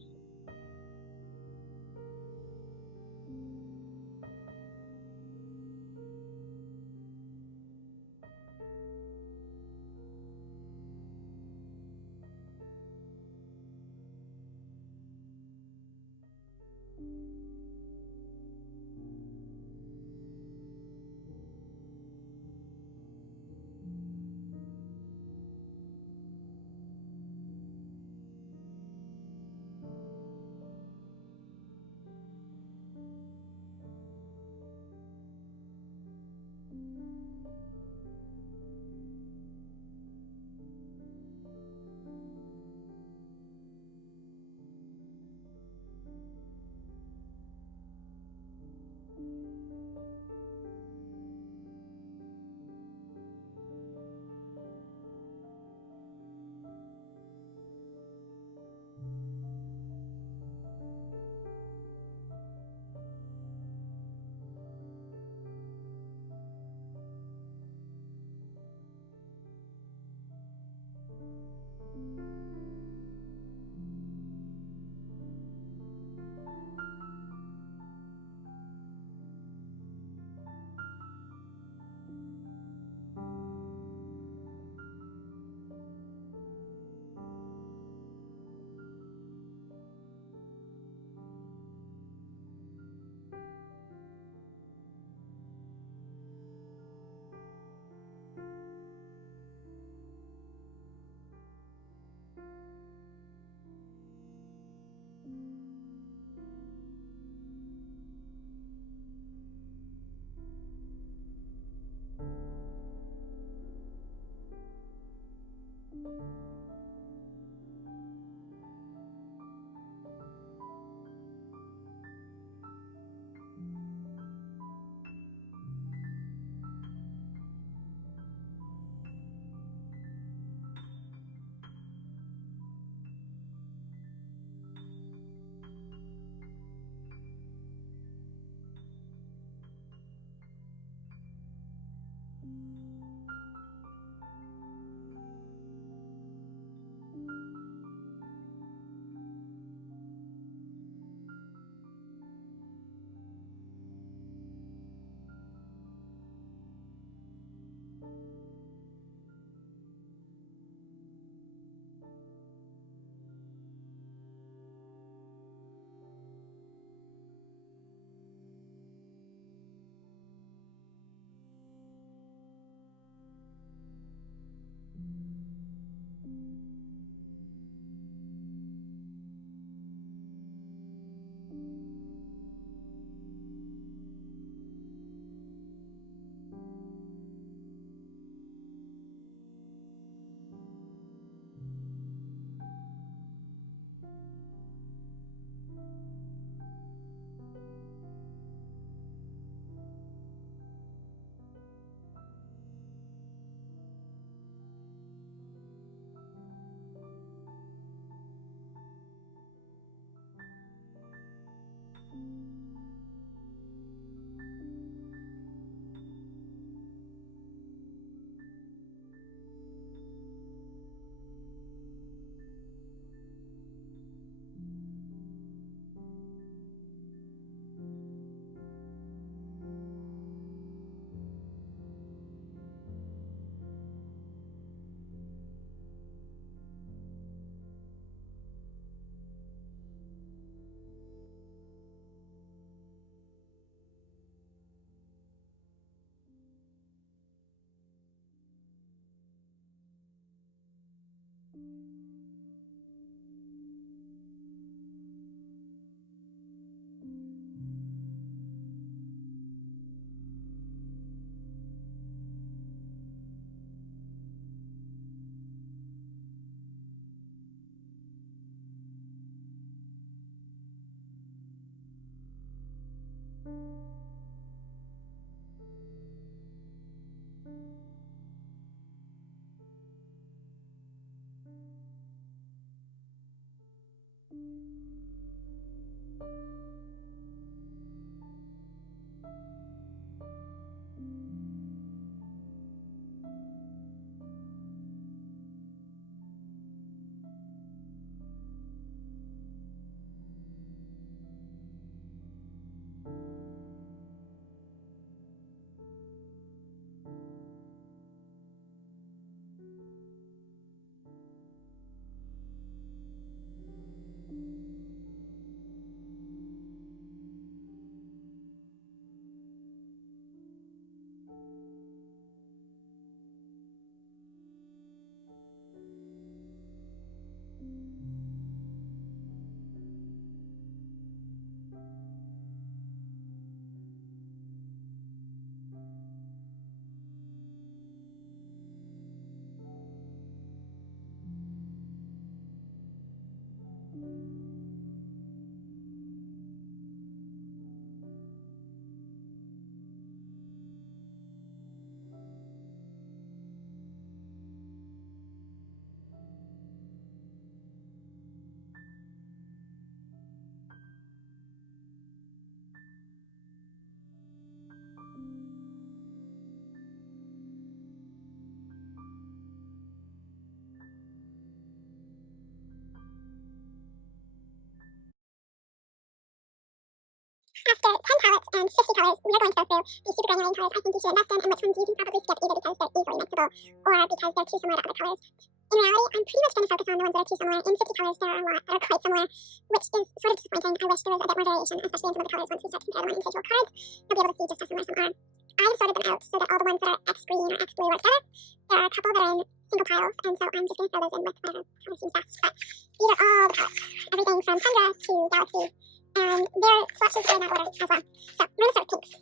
After 10 palettes and 50 colors, we are going to go through the super granulating colors I think you should invest in and which ones you can probably skip either because they're easily mixable or because they're too similar to other colors. In reality, I'm pretty much going to focus on the ones that are too similar. In 50 colors, there are a lot that are quite similar, which is sort of disappointing. I wish there was a bit more variation, especially in some of the colors once we start to compare them on individual cards. You'll be able to see just how similar some are. I've sorted them out so that all the ones that are X green or X blue are together. There are a couple that are in single piles, and so I'm just going to throw those in with whatever color seems best. But these are all the colors. Everything from Tundra to Galaxy. And their swatches are in that order as well. So we're going to start with pinks.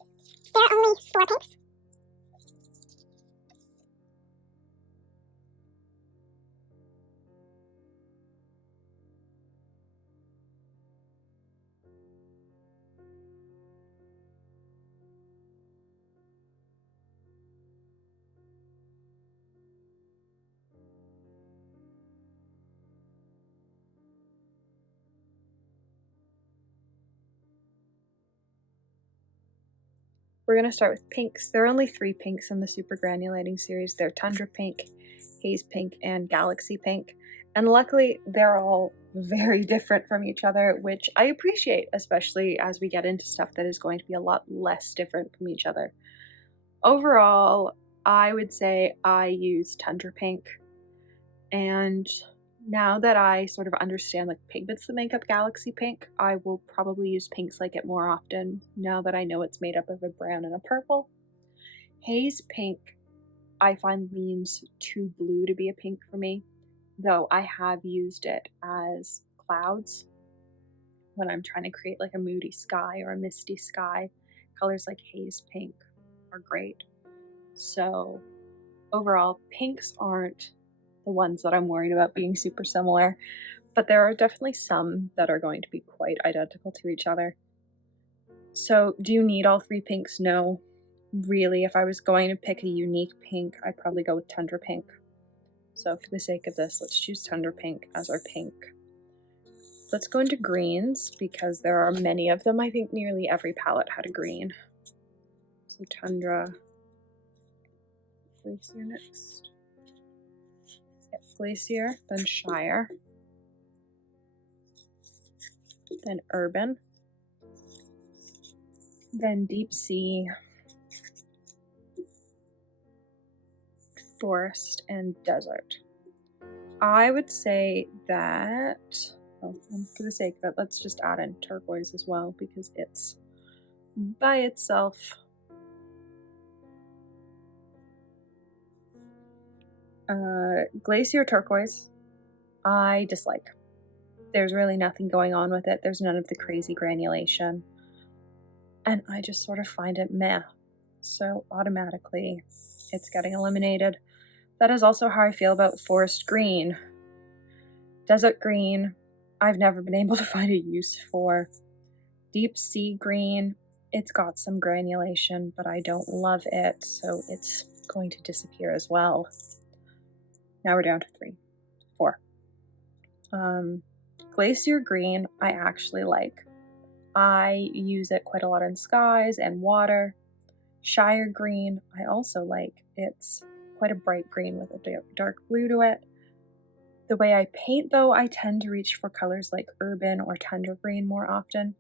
There are only 4 pinks. We're going to start with pinks. There are only 3 pinks in the super granulating series. They're Tundra Pink, Haze Pink, and Galaxy Pink. And luckily, they're all very different from each other, which I appreciate, especially as we get into stuff that is going to be a lot less different from each other. Overall, I would say I use Tundra Pink, and now that I sort of understand the pigments that make up Galaxy Pink, I will probably use pinks like it more often now that I know it's made up of a brown and a purple. Haze Pink, I find leans too blue to be a pink for me, though I have used it as clouds when I'm trying to create like a moody sky or a misty sky. Colors like Haze Pink are great. So overall, pinks aren't the ones that I'm worried about being super similar, but there are definitely some that are going to be quite identical to each other. So do you need all 3 pinks? No. Really, if I was going to pick a unique pink, I'd probably go with Tundra Pink. So for the sake of this, let's choose Tundra Pink as our pink. Let's go into greens because there are many of them. I think nearly every palette had a green. So Tundra, Glacier next. Yep, Glacier, then Shire, then Urban, then Deep Sea, Forest, and Desert. I would say that, for the sake of it, let's just add in turquoise as well because it's by itself Glacier Turquoise, I dislike. There's really nothing going on with it. There's none of the crazy granulation. And I just sort of find it meh. So automatically, it's getting eliminated. That is also how I feel about Forest Green. Desert Green, I've never been able to find a use for. Deep Sea Green, it's got some granulation, but I don't love it, so it's going to disappear as well. Now we're down to 4. Glacier Green, I actually like. I use it quite a lot in skies and water. Shire Green, I also like. It's quite a bright green with a dark blue to it. The way I paint, though, I tend to reach for colors like Urban or Tundra Green more often.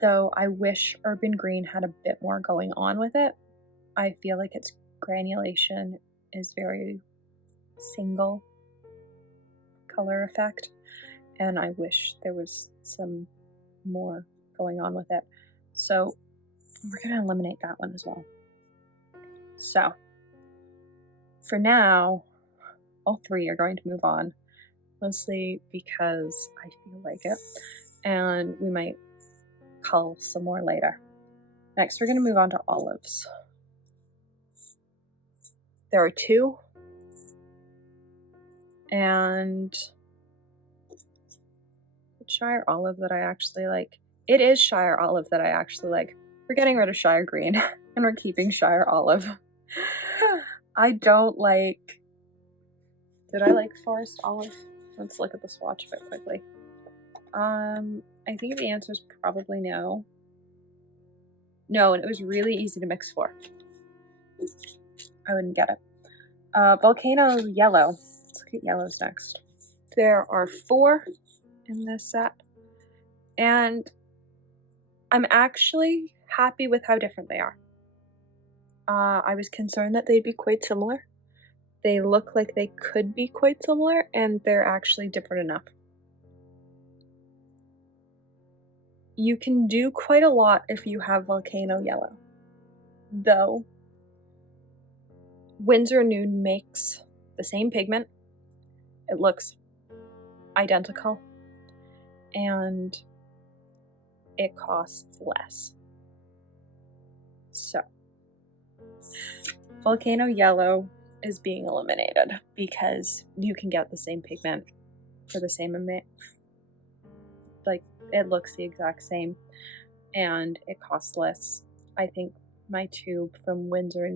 Though I wish Urban Green had a bit more going on with it. I feel like its granulation is very single color effect, and I wish there was some more going on with it. So we're going to eliminate that one as well. So for now, all 3 are going to move on, mostly because I feel like it, and we might cull some more later. Next, we're going to move on to olives. There are 2, and Shire Olive that I actually like? It is Shire Olive that I actually like. We're getting rid of Shire Green and we're keeping Shire Olive. I don't like... Did I like Forest Olive? Let's look at the swatch of it quickly. I think the answer is probably no. No, and it was really easy to mix for. I wouldn't get it. Volcano Yellow. Let's look at yellows next. There are 4 in this set, and I'm actually happy with how different they are. I was concerned that they'd be quite similar. They look like they could be quite similar, and they're actually different enough. You can do quite a lot if you have Volcano Yellow, though Winsor Noon makes the same pigment. It looks identical, and it costs less. So, Volcano Yellow is being eliminated because you can get the same pigment for the same amount. Like, it looks the exact same, and it costs less. I think my tube from Winsor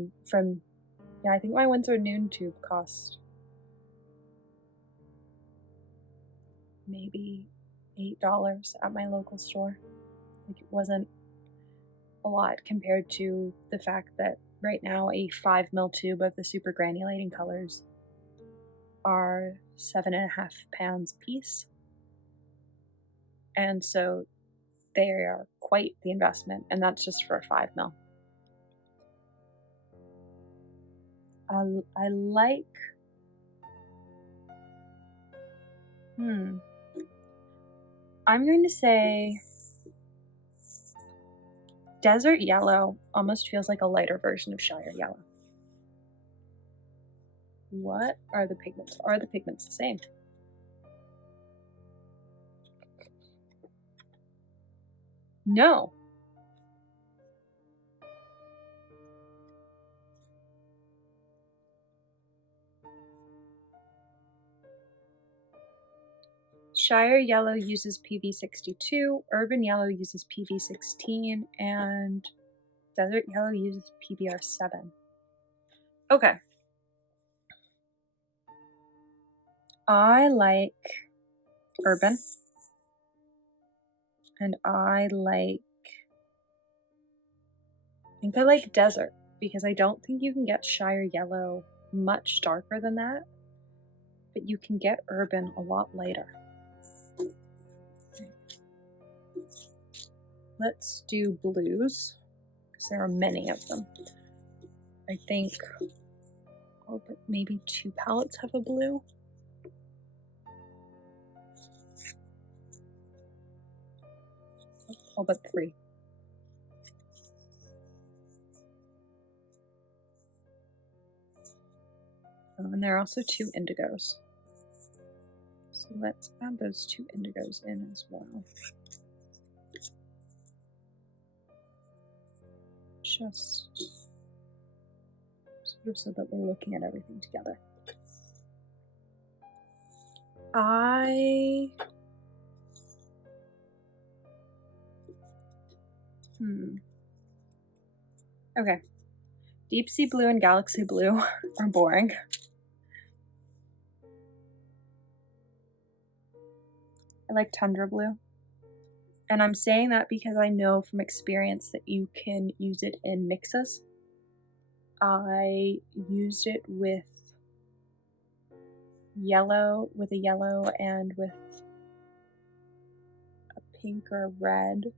I think my Winsor Noon tube cost maybe $8 at my local store. Like, it wasn't a lot compared to the fact that right now a 5ml tube of the super granulating colors are £7.5 a piece. And so they are quite the investment, and that's just for a 5ml. I like... I'm going to say Desert Yellow almost feels like a lighter version of Shire Yellow. What are the pigments? Are the pigments the same? No. Shire Yellow uses PV62, Urban Yellow uses PV16, and Desert Yellow uses PBR7. Okay. I like Urban. And I think I like Desert, because I don't think you can get Shire Yellow much darker than that, but you can get Urban a lot lighter. Let's do blues, because there are many of them. I think but maybe 2 palettes have a blue. All but 3. And there are also 2 indigos. So let's add those 2 indigos in as well. Just sort of so that we're looking at everything together. Okay. Deep Sea Blue and Galaxy Blue are boring. I like Tundra Blue. And I'm saying that because I know from experience that you can use it in mixes. I used it with a yellow and with a pink or red,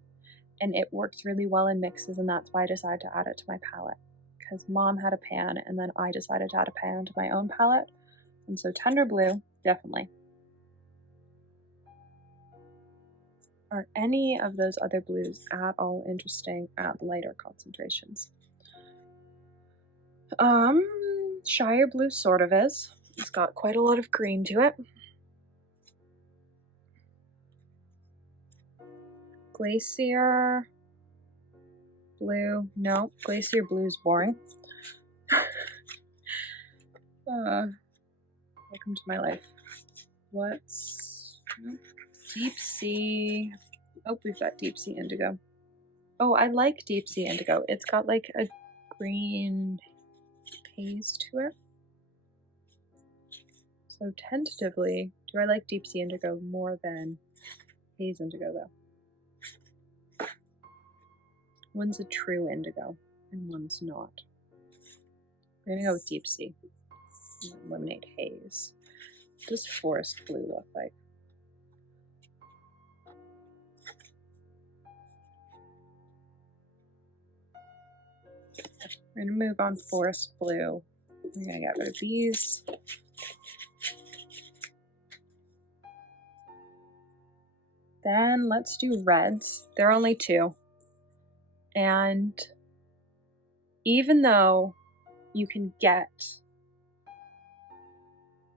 and it works really well in mixes, and that's why I decided to add it to my palette, because Mom had a pan and then I decided to add a pan to my own palette, and so Tundra Blue, definitely. Are any of those other blues at all interesting at lighter concentrations? Shire Blue sort of is. It's got quite a lot of green to it. Glacier Blue, no, Glacier Blue is boring. Welcome to my life. Deep sea. Oh, we've got deep sea indigo. Oh, I like deep sea indigo. It's got like a green haze to it. So tentatively, do I like deep sea indigo more than haze indigo though? One's a true indigo and one's not. We're gonna go with deep sea. Eliminate haze. What does forest blue look like? We're gonna move on forest blue. We're gonna get rid of these. Then let's do reds. There are only two. And even though you can get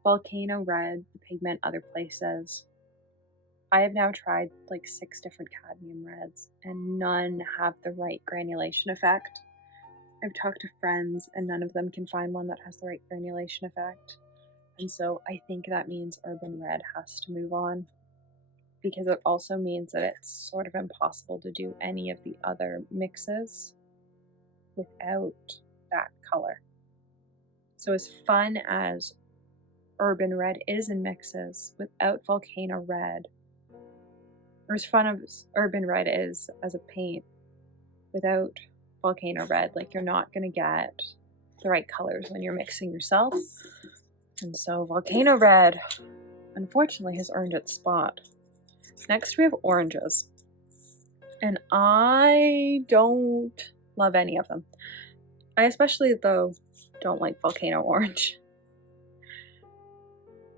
volcano red, the pigment, other places, I have now tried like 6 different cadmium reds and none have the right granulation effect. I've talked to friends and none of them can find one that has the right granulation effect. And so I think that means urban red has to move on, because it also means that it's sort of impossible to do any of the other mixes without that color. So as fun as urban red is in mixes, without volcano red, or as fun as urban red is as a paint, without volcano red, like you're not going to get the right colors when you're mixing yourself. And so volcano red, unfortunately, has earned its spot. Next we have oranges. And I don't love any of them. I especially, though, don't like volcano orange.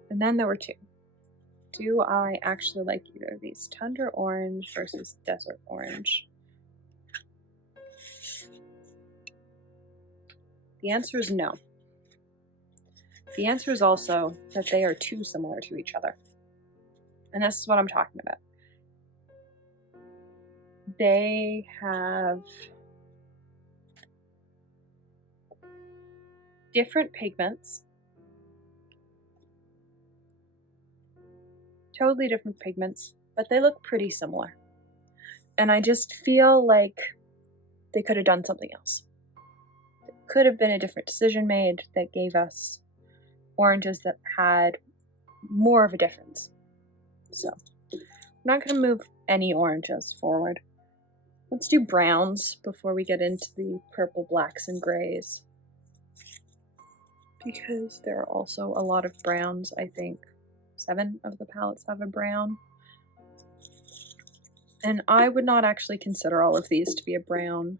And then there were 2. Do I actually like either of these? Tundra orange versus desert orange. The answer is no. The answer is also that they are too similar to each other. And this is what I'm talking about. They have different pigments. Totally different pigments, but they look pretty similar. And I just feel like they could have done something else. There could have been a different decision made that gave us oranges that had more of a difference. So, I'm not going to move any oranges forward. Let's do browns before we get into the purple, blacks, and grays. Because there are also a lot of browns, I think. 7 of the palettes have a brown. And I would not actually consider all of these to be a brown.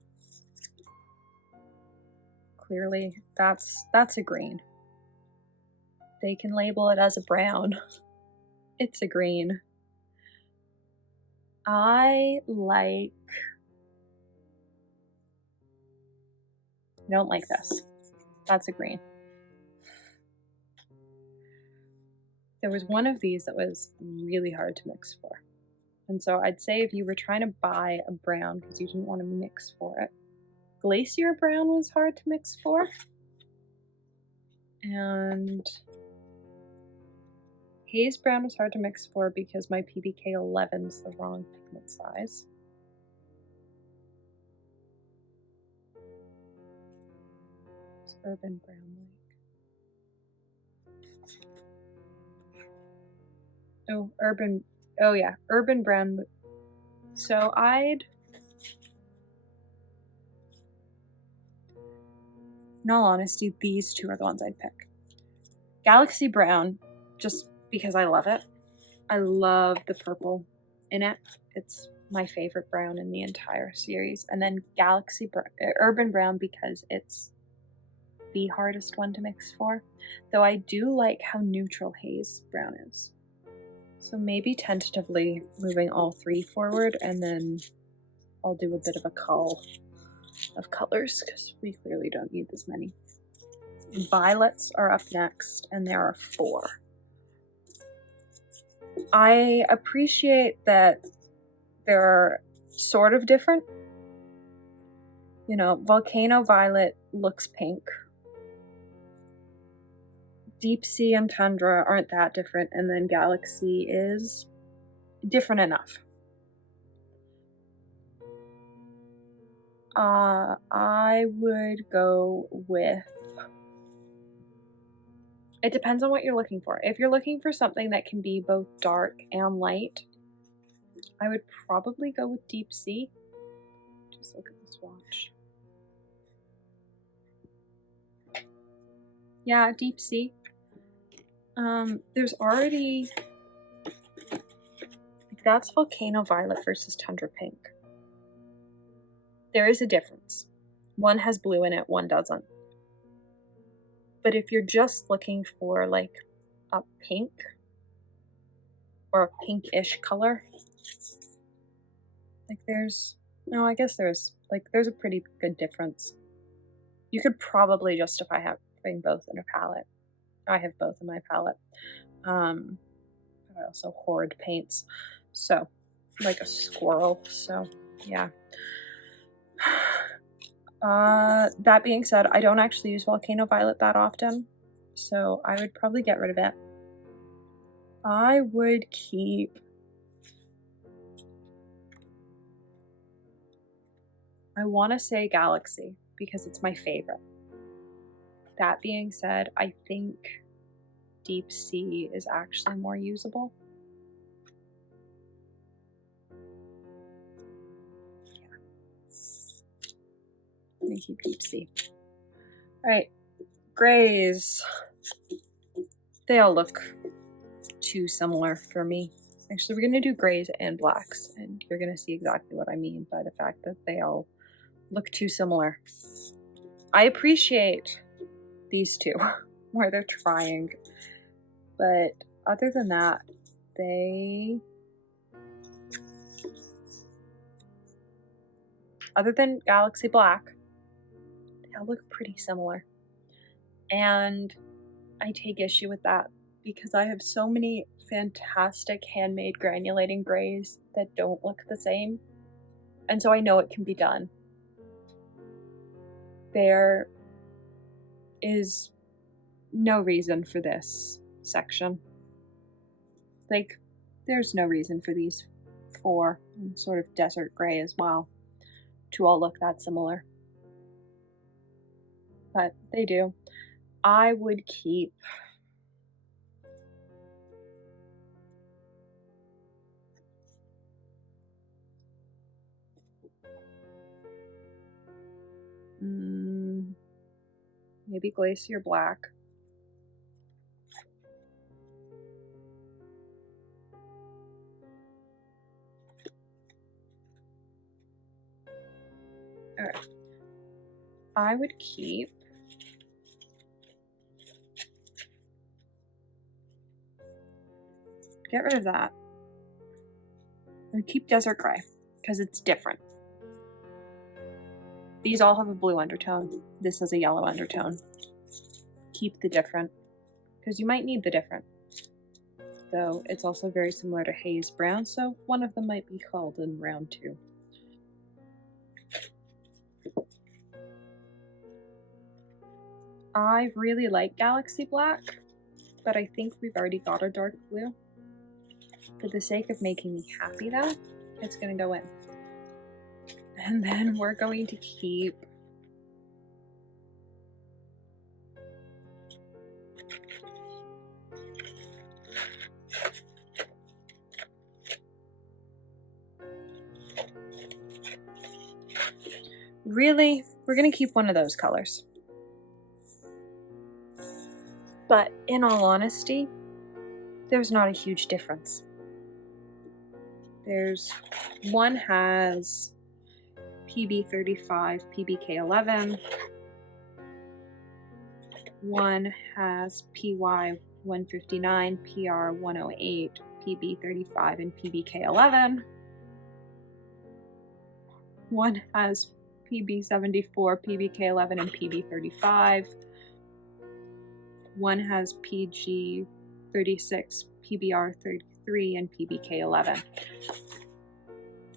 Clearly, that's a green. They can label it as a brown. It's a green. I don't like this. That's a green. There was one of these that was really hard to mix for. And so I'd say if you were trying to buy a brown because you didn't want to mix for it, Glacier Brown was hard to mix for. And Haze Brown was hard to mix for because my PBK 11's the wrong pigment size. It's Urban Brown like. Oh, Urban Brown. So in all honesty, these 2 are the ones I'd pick. Galaxy Brown, just because I love it. I love the purple in it. It's my favorite brown in the entire series. And then Urban Brown because it's the hardest one to mix for. Though I do like how neutral Haze Brown is. So maybe tentatively moving all 3 forward, and then I'll do a bit of a cull of colors because we clearly don't need this many. Violets are up next, and there are 4. I appreciate that they're sort of different. You know, Volcano Violet looks pink. Deep Sea and Tundra aren't that different, and then Galaxy is. different enough. I would go with, it depends on what you're looking for. If you're looking for something that can be both dark and light, I would probably go with Deep Sea. Just look at this watch. Yeah, Deep Sea. There's already, that's Volcano Violet versus Tundra Pink. There is a difference. One has blue in it, one doesn't. But if you're just looking for like a pink or a pinkish color, like I guess there's a pretty good difference. You could probably justify having both in a palette. I have both in my palette. I also hoard paints, so like a squirrel. So yeah. That being said, I don't actually use Volcano Violet that often, so I would probably get rid of it. I would keep, I want to say Galaxy because it's my favorite. That being said, I think Deep Sea is actually more usable. Let me keep Deep Sea. Alright, grays. They all look too similar for me. Actually, we're going to do grays and blacks, and you're going to see exactly what I mean by the fact that they all look too similar. I appreciate these two, where they're trying, but other than that, other than Galaxy Black, they all look pretty similar. And I take issue with that because I have so many fantastic handmade granulating grays that don't look the same. And so I know it can be done. There is no reason for this section. Like, there's no reason for these four, and sort of desert gray as well, to all look that similar. But they do. I would keep maybe Glacier Black. Alright. I would keep get rid of that. I would keep Desert Gray because it's different. These all have a blue undertone. This has a yellow undertone. Keep the different because you might need the different. Though it's also very similar to Haze Brown, so one of them might be called in round 2. I really like Galaxy Black, but I think we've already got a dark blue. For the sake of making me happy though, it's gonna go in. And then we're going to keep really, we're gonna keep one of those colors. But in all honesty, there's not a huge difference. One has PB35, PBK11. One has PY159, PR108, PB35, and PBK11. One has PB74, PBK11, and PB35. One has PG36, PBR33, and PBK11.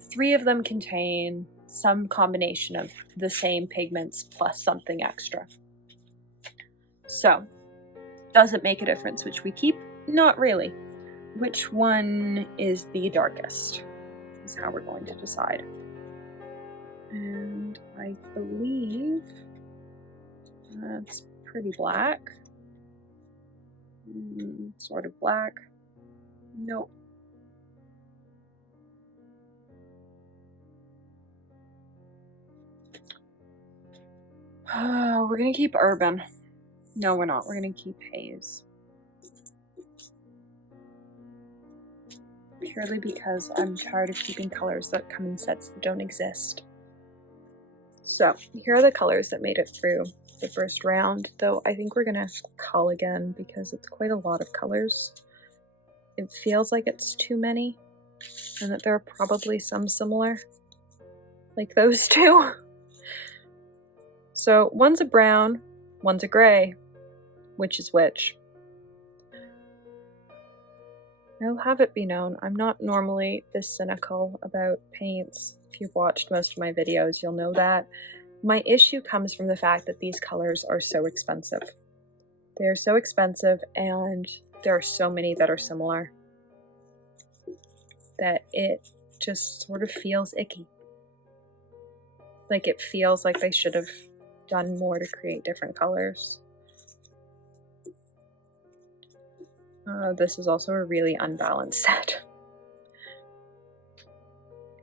3 of them contain some combination of the same pigments plus something extra. So, does it make a difference which we keep? Not really. which one is the darkest, is how we're going to decide. And I believe that's pretty black. Sort of black. Nope. We're gonna keep urban. No, we're not. We're gonna keep haze. Purely because I'm tired of keeping colors that come in sets that don't exist. So, here are the colors that made it through the first round, though I think we're gonna cull again because it's quite a lot of colors. It feels like it's too many, and that there are probably some similar, like those two. So one's a brown, one's a gray. Which is which? I'll have it be known, I'm not normally this cynical about paints. If you've watched most of my videos, you'll know that. My issue comes from the fact that these colors are so expensive. They're so expensive, and there are so many that are similar that it just sort of feels icky. Like it feels like they should have done more to create different colors. This is also a really unbalanced set.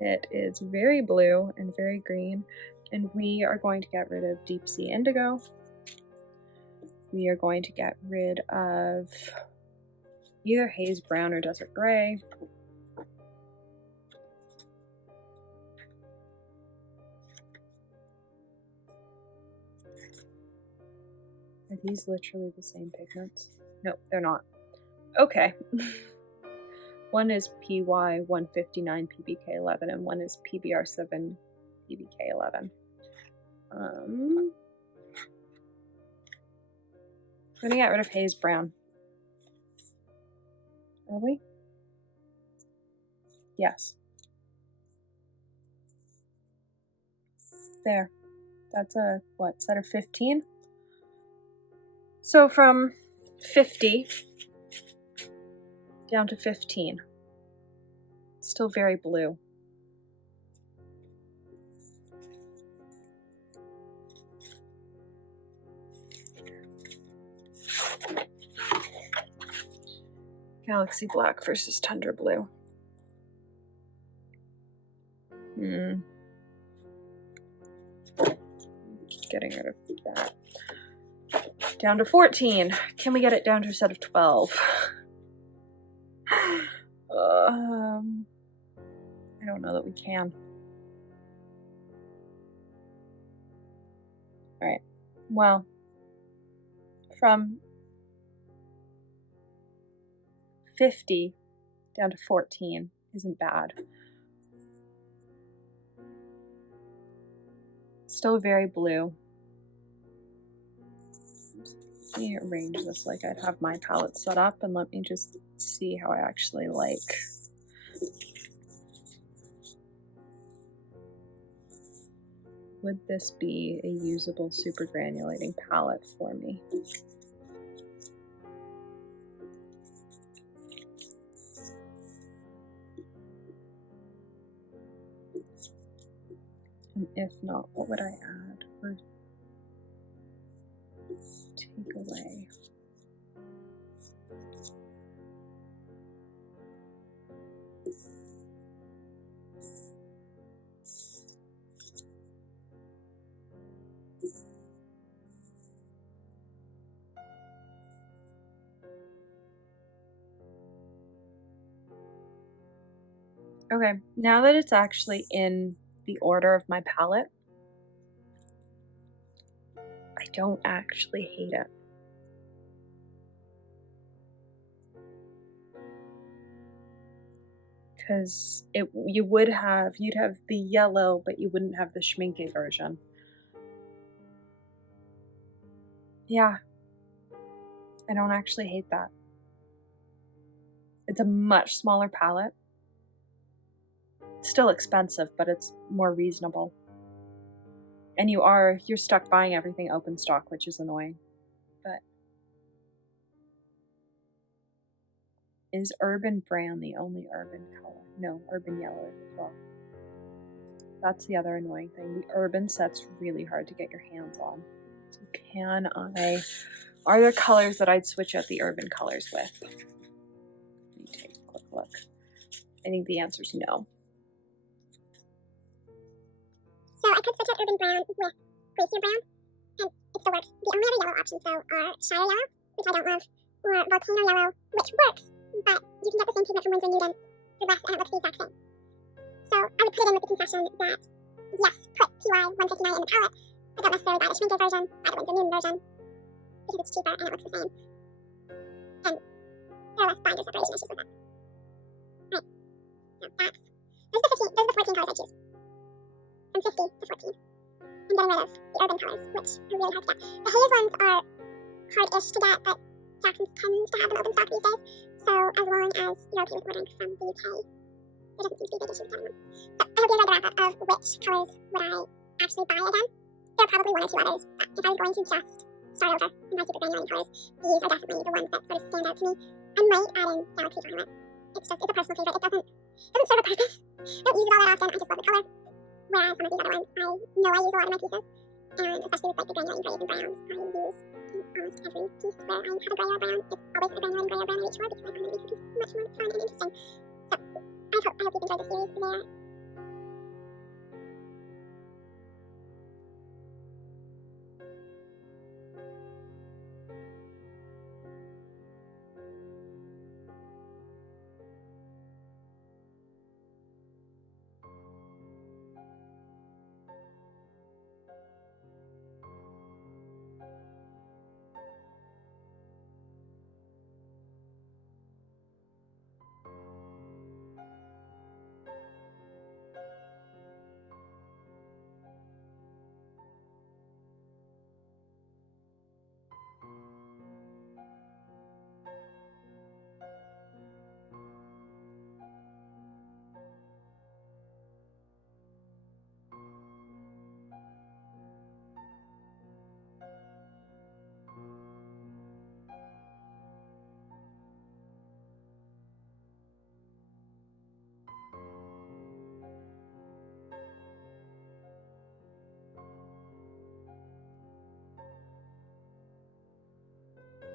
It is very blue and very green, and we are going to get rid of Deep Sea Indigo. We are going to get rid of either Haze Brown or Desert Gray. Are these literally the same pigments? No, they're not. Okay. One is PY 159 PBK11 and one is PBR7 PBK11. We're gonna get rid of Haze Brown. Are we? Yes. There. That's a, what, set of 15? So from 50 down to 15. Still very blue. Galaxy Black versus Tundra Blue. Getting rid of that. Down to 14. Can we get it down to a set of 12? I don't know that we can. Alright. Well, from 50 down to 14 isn't bad. Still very blue. Let me arrange this like I'd have my palette set up, and let me just see how I actually like. Would this be a usable super granulating palette for me? And if not, what would I add or take away? Okay, now that it's actually in the order of my palette, I don't actually hate it. Because you'd have the yellow, but you wouldn't have the Schmincke version. Yeah, I don't actually hate that. It's a much smaller palette. It's still expensive, but it's more reasonable. And you're stuck buying everything open stock, which is annoying. But Is urban brown the only urban color? No, urban yellow is as well. That's the other annoying thing. The urban set's really hard to get your hands on. So are there colors that I'd switch out the urban colors with? Let me take a quick look. I think the answer is no. So I could switch out urban brown with glacier brown, and it still works. The only other yellow options, though, are Shire yellow, which I don't love, or volcano yellow, which works, but you can get the same pigment from Winsor Newton through West, and it looks the exact same. So I would put it in with the concession that, yes, put PY 159 in the palette, but don't necessarily buy the Schmincke version, buy the Winsor Newton version, because it's cheaper and it looks the same. And there are less binder separation issues with that. Right. So those are the 14 colors I choose. From 50 to 14. I'm getting rid of the urban colors, which are really hard to get. The haze ones are hard-ish to get, but Jackson's tends to have them open stock these days. So as long as you're okay with ordering from the UK, there doesn't seem to be a big issue with getting them. So I hope you enjoyed the wrap-up of which colors would I actually buy again. There are probably one or two others, but if I was going to just start over and buy super granulating colors, these are definitely the ones that sort of stand out to me. I might add in Galaxy Violet. It's a personal favorite. It doesn't serve a purpose. I don't use it all that often. I just love the color. Whereas some of these other ones, I know I use a lot of my pieces, and especially with like the granulating grays and browns, I use in almost every piece where I have a gray or brown. It's always a granulating gray or brown I reach for because I find it makes the piece much more fun and interesting. So I hope you've enjoyed the series there.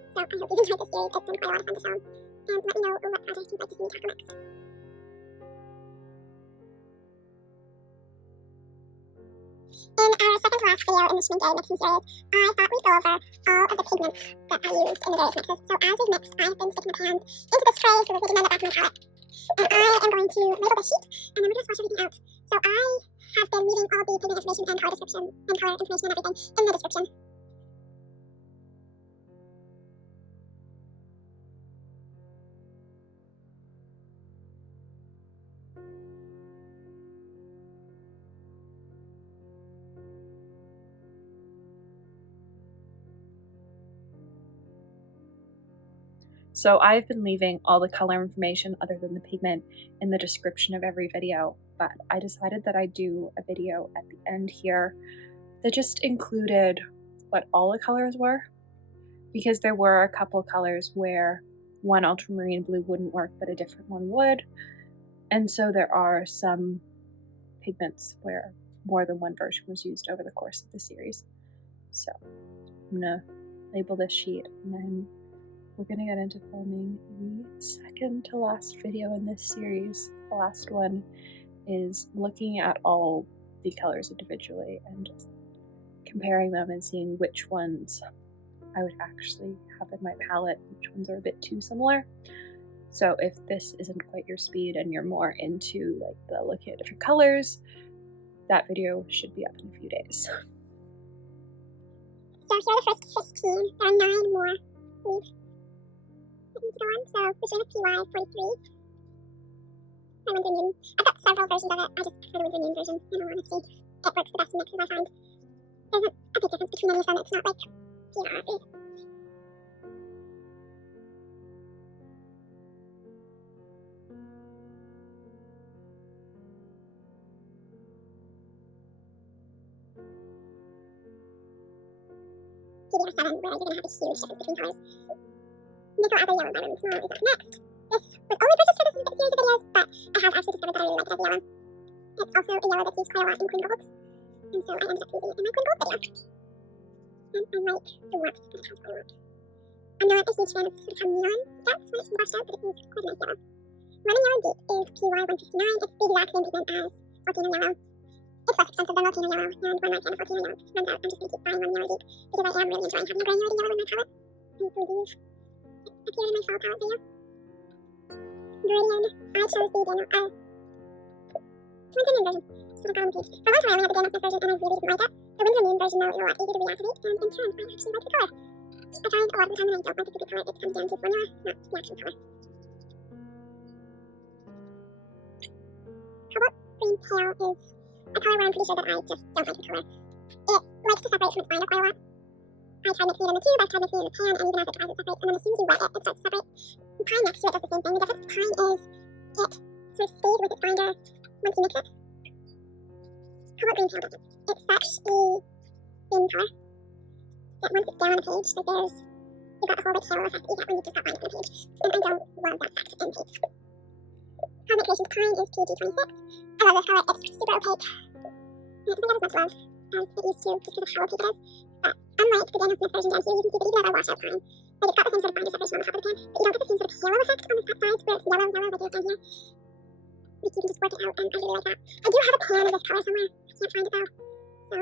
So I hope you've enjoyed this series. It's been quite a lot of fun to film. And let me know what project you'd like to see me tackle next. In our second to last video in the Schmincke mixing series, I thought we'd go over all of the pigments that I used in the various mixes. So as we've mixed, I've been sticking my pans into this tray so that they can end up back in my palette. And I am going to label this sheet, and then we're going to swatch everything out. So I have been leaving all the pigment information and color description and color information and everything in the description. So I've been leaving all the color information other than the pigment in the description of every video, but I decided that I'd do a video at the end here that just included what all the colors were, because there were a couple colors where one ultramarine blue wouldn't work but a different one would, and so there are some pigments where more than one version was used over the course of the series. So I'm gonna label this sheet, and then we're gonna get into filming the second to last video in this series. The last one is looking at all the colors individually and just comparing them and seeing which ones I would actually have in my palette, which ones are a bit too similar. So if this isn't quite your speed and you're more into like the looking at different colors, that video should be up in a few days. So here are the first 15. There are 9 more leaves that need to go on. So we're doing a PY 43. My Winsor Newton. I've got several versions of it. I just prefer the Winsor Newton version, in all honesty. It works the best in mixes, I find. There's a big difference between any of them. It's not like PR. PDR7, where you're going to have a huge difference between colors. Nickel as a yellow by Ruben Small is up next. This was only purchased for this series of videos, but I have actually discovered that I really like it as a yellow. It's also a yellow that's used quite a lot in Queen Golds, and so I ended up using it in my Queen Gold video. And I like the warmth that it has quite a lot. I'm not a huge fan of sort of how neon it gets when it's washed out, but it is quite a nice yellow. Running Yellow Deep is PY159. It's the exact same pigment as Volcano Yellow. It's less expensive than Volcano Yellow, and when my pan of Volcano Yellow runs out, I'm just going to keep buying Running Yellow Deep because I am really enjoying having a granulating yellow in my palette. And for these, it appeared in my fall palette video. Viridian, I chose the Daniel, Windsor Moon version. Sort of got on the page. For a long time I only had the Daniel Smith version and I really didn't like it. The Windsor Moon version though is a lot easier to reactivate, and in turn I actually like the colour. I find a lot of the time when I don't like to keep the colour, it comes down to formula, not the actual colour. Cobalt Green Pale is a colour where I'm pretty sure that I just don't like the colour. It likes to separate from its binder quite a lot. I tried mixing it in the tube, I've tried mixing it in the pan, and even as it dries it separates, and then as soon as you wet it, it starts to separate. The pine next to it does the same thing. The difference with pine is it sort of stays with its binder once you mix it. Cobalt Green Pale doesn't. It's such a thin colour that once it's down on the page, like you've got the whole like halo effect that you get when you just got lines on the page. And I don't love that effect in paints. Cosmic Creations Pine is PG26. I love this colour, it's super opaque. And it doesn't get as much love as it used to just because of how opaque it is. But unlike the Daniel Smith version down here, you can see that even as I wash out pine, like it's got the same sort of binder separation on the top of the pan, but you don't get the same sort of halo effect on the top sides where it's yellow like it is down here. Like you can just work it out, and I really like that. I do have a pan of this colour somewhere. I can't find it though. So,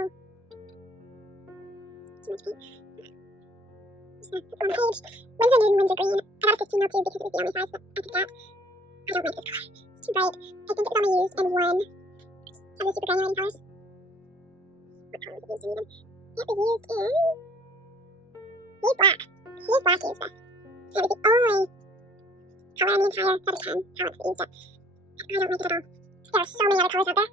too much paint. It's on the page. Windsor Moon, Windsor Green. I got a 15 mil tube because it was the only size that I could get. I don't like this colour. It's too bright. I think it's only used in one of the super granulating colours. What colour was it used in even? It was used in... He's black. He's black used this. It was the only colour in the entire set of 10 palettes that used it. I don't like it at all. There are so many other colours out there.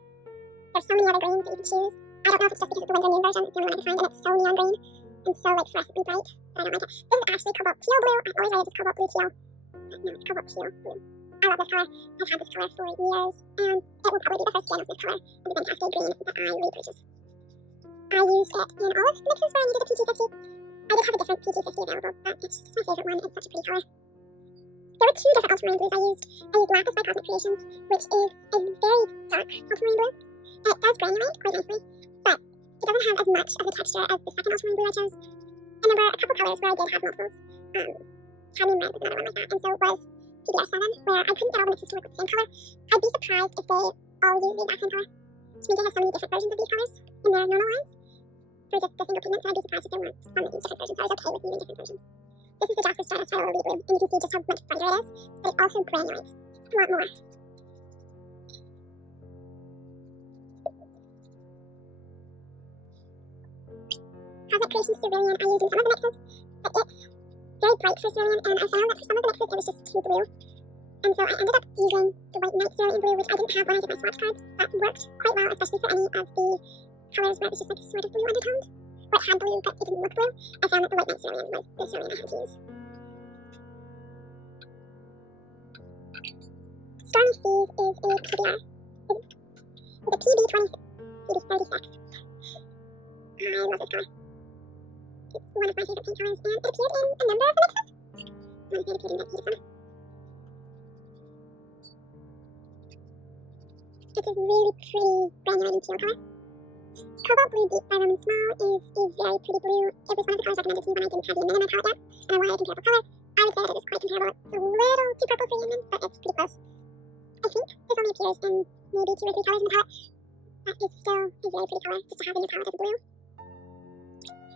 There's so many other greens that you can choose. I don't know if it's just because it's the Windsor Moon version, it's the only one I can find, and it's so neon green and so like fluorescently bright that I don't like it. This is actually cobalt teal blue. I always read it as cobalt blue teal. But no, it's cobalt teal blue. I love this colour. I've had this colour for years, and it will probably be the first Daniel Smith colour of the Bent Cascade Green that I repurchase. I used it in all of the mixes where I needed a PG50. I did have a different PG50 available, but it's just my favourite one. It's such a pretty colour. There were two different ultramarine blues I used. I used Lapis by Cosmic Creations, which is a very dark ultramarine blue. It does granulate quite nicely, but it doesn't have as much of the texture as the second ultramarine blue I chose. And there were a couple colours where I did have multiples. Cadmium Red was another one like that, and so was PBR7, where I couldn't get all the mixes to work with the same colour. I'd be surprised if they all use the exact same colour. Schmincke has so many different versions of these colours in their normal lines for just the single pigment, so I'd be surprised if there weren't some that use different versions. I was okay with using different versions. This is the Jasper Stardust Highlight Ruby Blue, and you can see just how much brighter it is, but it also granulates a lot more. Cosmic Creations Cerulean I used in some of the mixes, but it's very bright for cerulean, and I found that for some of the mixes it was just too blue. And so I ended up using the White Night Cerulean Blue, which I didn't have when I did my swatch cards, but worked quite well, especially for any of the colours where it was just like sort of blue undertoned, where it had blue but it didn't look blue. I found that the White Night Cerulean was the cerulean I had to use. Stormy Seas is a PBR. It's a PB36. I love this colour. It's one of my favourite paint colours, and it appeared in a number of the mixes. I want to say it appeared in the heat of summer. It's a really pretty granulating teal colour. Cobalt Blue Deep by Roman Small is a very pretty blue. It was one of the colours recommended to me when I didn't have Yeoman in my palette yet, and I wanted a comparable colour. I would say that it is quite comparable. It's a little too purple for Yeoman, but it's pretty close. I think this only appears in maybe 2 or 3 colours in the palette. That is still a very pretty colour just to have in your palette as a blue.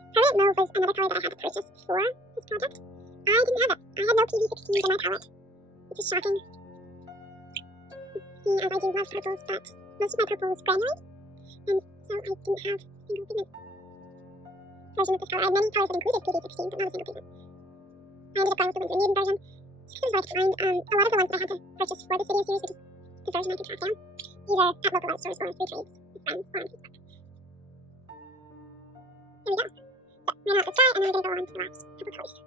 Harriet Mauve was another colour that I had to purchase for this project. I didn't have it. I had no PV16s in my palette, which is shocking. Seeing as I do love purples, but most of my purples granulate, and so I didn't have a single pigment version of this colour. I had many colours that included PV16, but not a single pigment. I ended up going with the Windsor Moon version, just because it was hard to find. A lot of the ones that I had to purchase for this video series were just the version I could track down, either at local art stores or free trades with friends or on Facebook. There we go. So, I'm going to let this dry, and then we're going to go on to the last couple colours.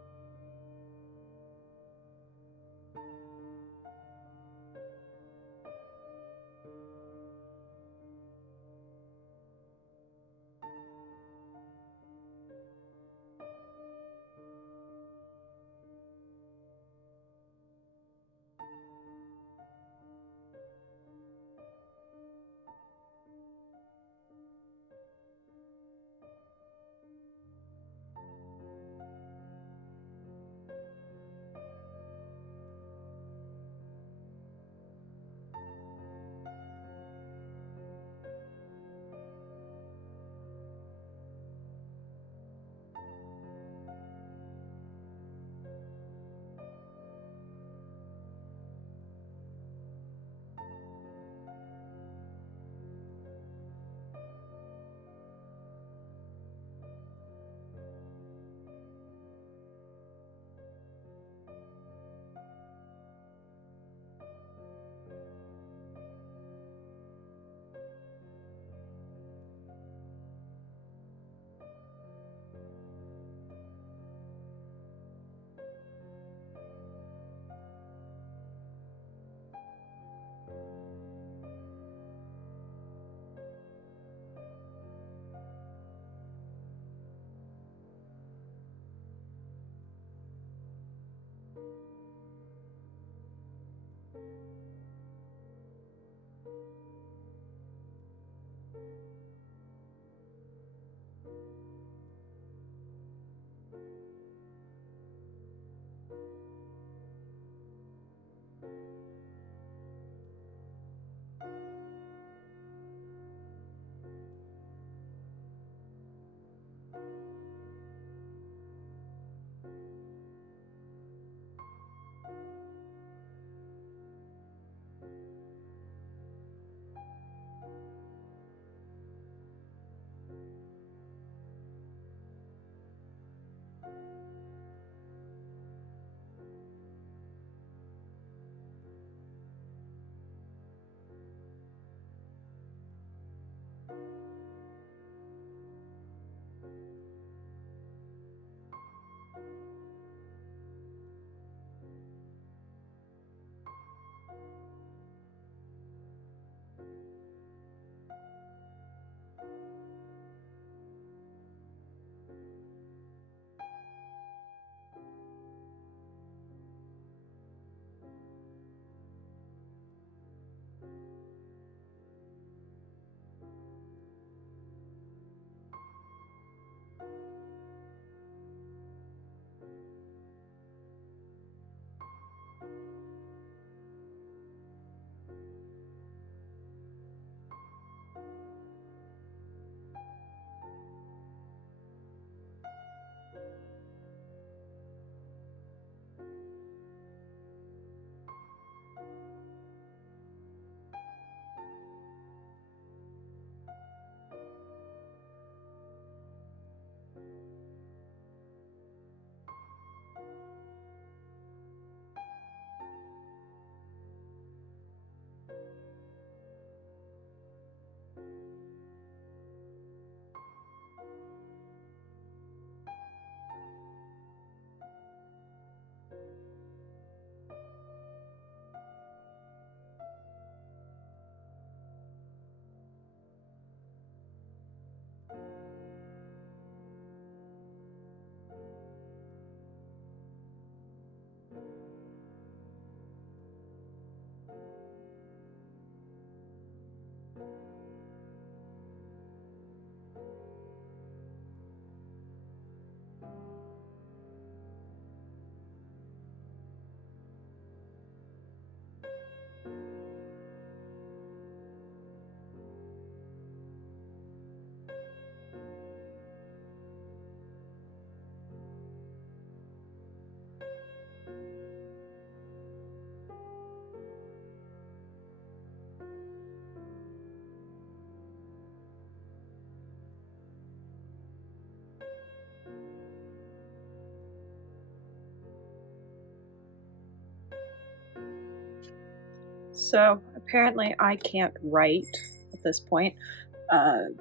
So apparently I can't write at this point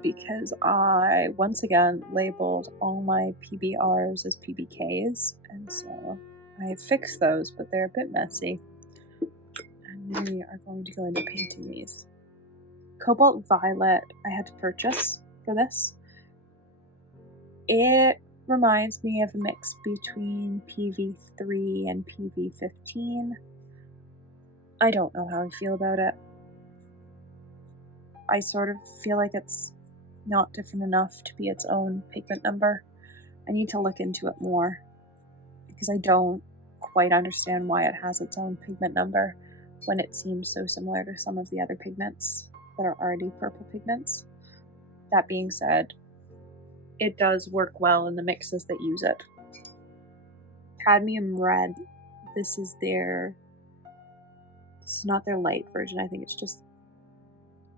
because I once again labeled all my PBRs as PBKs, and so I fixed those, but they're a bit messy. And we are going to go into painting these. Cobalt Violet I had to purchase for this. It reminds me of a mix between PV3 and PV15. I don't know how I feel about it. I sort of feel like it's not different enough to be its own pigment number. I need to look into it more because I don't quite understand why it has its own pigment number when it seems so similar to some of the other pigments that are already purple pigments. That being said, it does work well in the mixes that use it. Cadmium Red, this is not their light version. I think it's just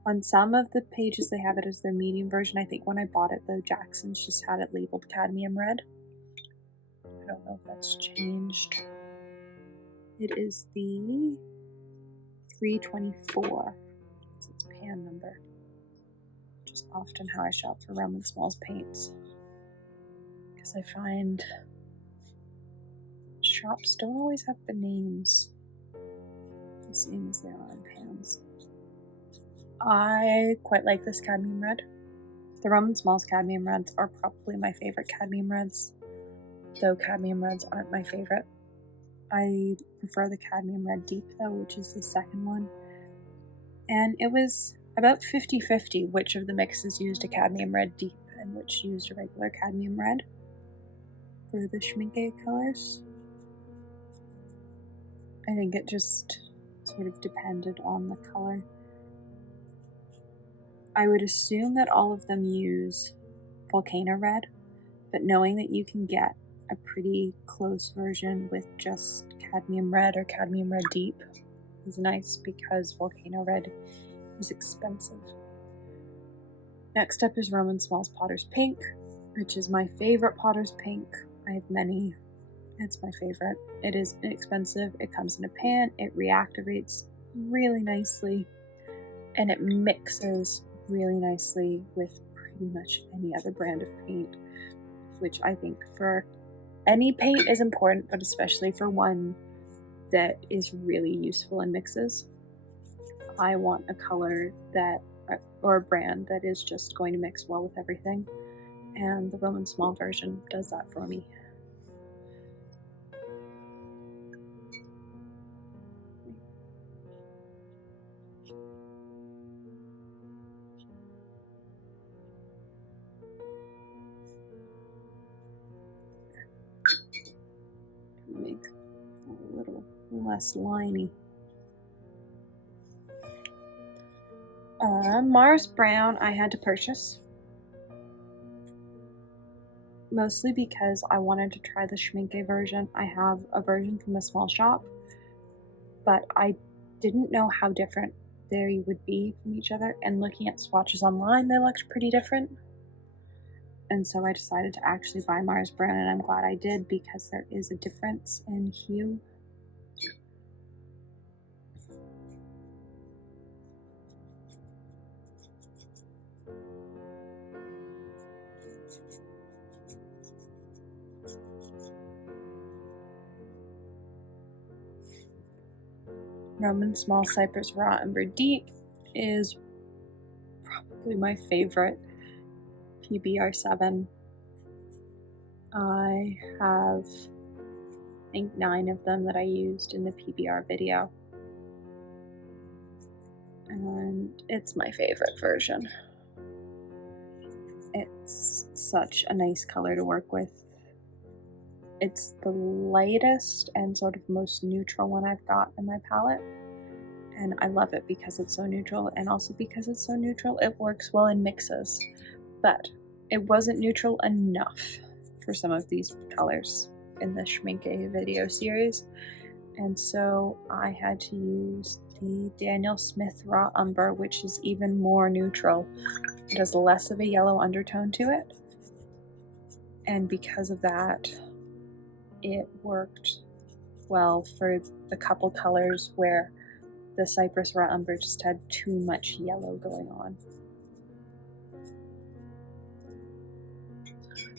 on some of the pages they have it as their medium version. I think when I bought it though, Jackson's just had it labeled Cadmium Red. I don't know if that's changed. It is the 324. It's its pan number. Which is often how I shop for Roman Smalls paints. Because I find shops don't always have the names the same as they are on pans. I quite like this Cadmium Red. The Roman Smalls Cadmium Reds are probably my favorite Cadmium Reds, though Cadmium Reds aren't my favorite. I prefer the Cadmium Red Deep though, which is the second one. And it was about 50-50 which of the mixes used a cadmium red deep and which used a regular cadmium red for the Schmincke colors. I think it just sort of depended on the color. I would assume that all of them use Volcano Red, but knowing that you can get a pretty close version with just cadmium red or cadmium red deep is nice because Volcano Red is expensive. Next up is Roman Smalls Potter's Pink, which is my favorite Potter's Pink. I have many. It's my favorite. It is inexpensive, it comes in a pan, it reactivates really nicely, and it mixes really nicely with pretty much any other brand of paint, which I think for any paint is important, but especially for one that is really useful in mixes. I want a color that, or a brand that is just going to mix well with everything, and the Roman Small version does that for me. Make it a little less liney. Mars Brown I had to purchase, mostly because I wanted to try the Schmincke version. I have a version from a small shop, but I didn't know how different they would be from each other, and looking at swatches online, they looked pretty different. And so I decided to actually buy Mars Brown, and I'm glad I did because there is a difference in hue. Roman Small Cypress Raw Umber Deep is probably my favorite PBR7. I have, I think, 9 of them that I used in the PBR video, and it's my favorite version. It's such a nice color to work with. It's the lightest and sort of most neutral one I've got in my palette, and I love it because it's so neutral, and also because it's so neutral it works well in mixes, but it wasn't neutral enough for some of these colors in the Schmincke video series, and so I had to use the Daniel Smith Raw Umber, which is even more neutral. It has less of a yellow undertone to it, and because of that it worked well for the couple colors where the Cypress Raw Umber just had too much yellow going on.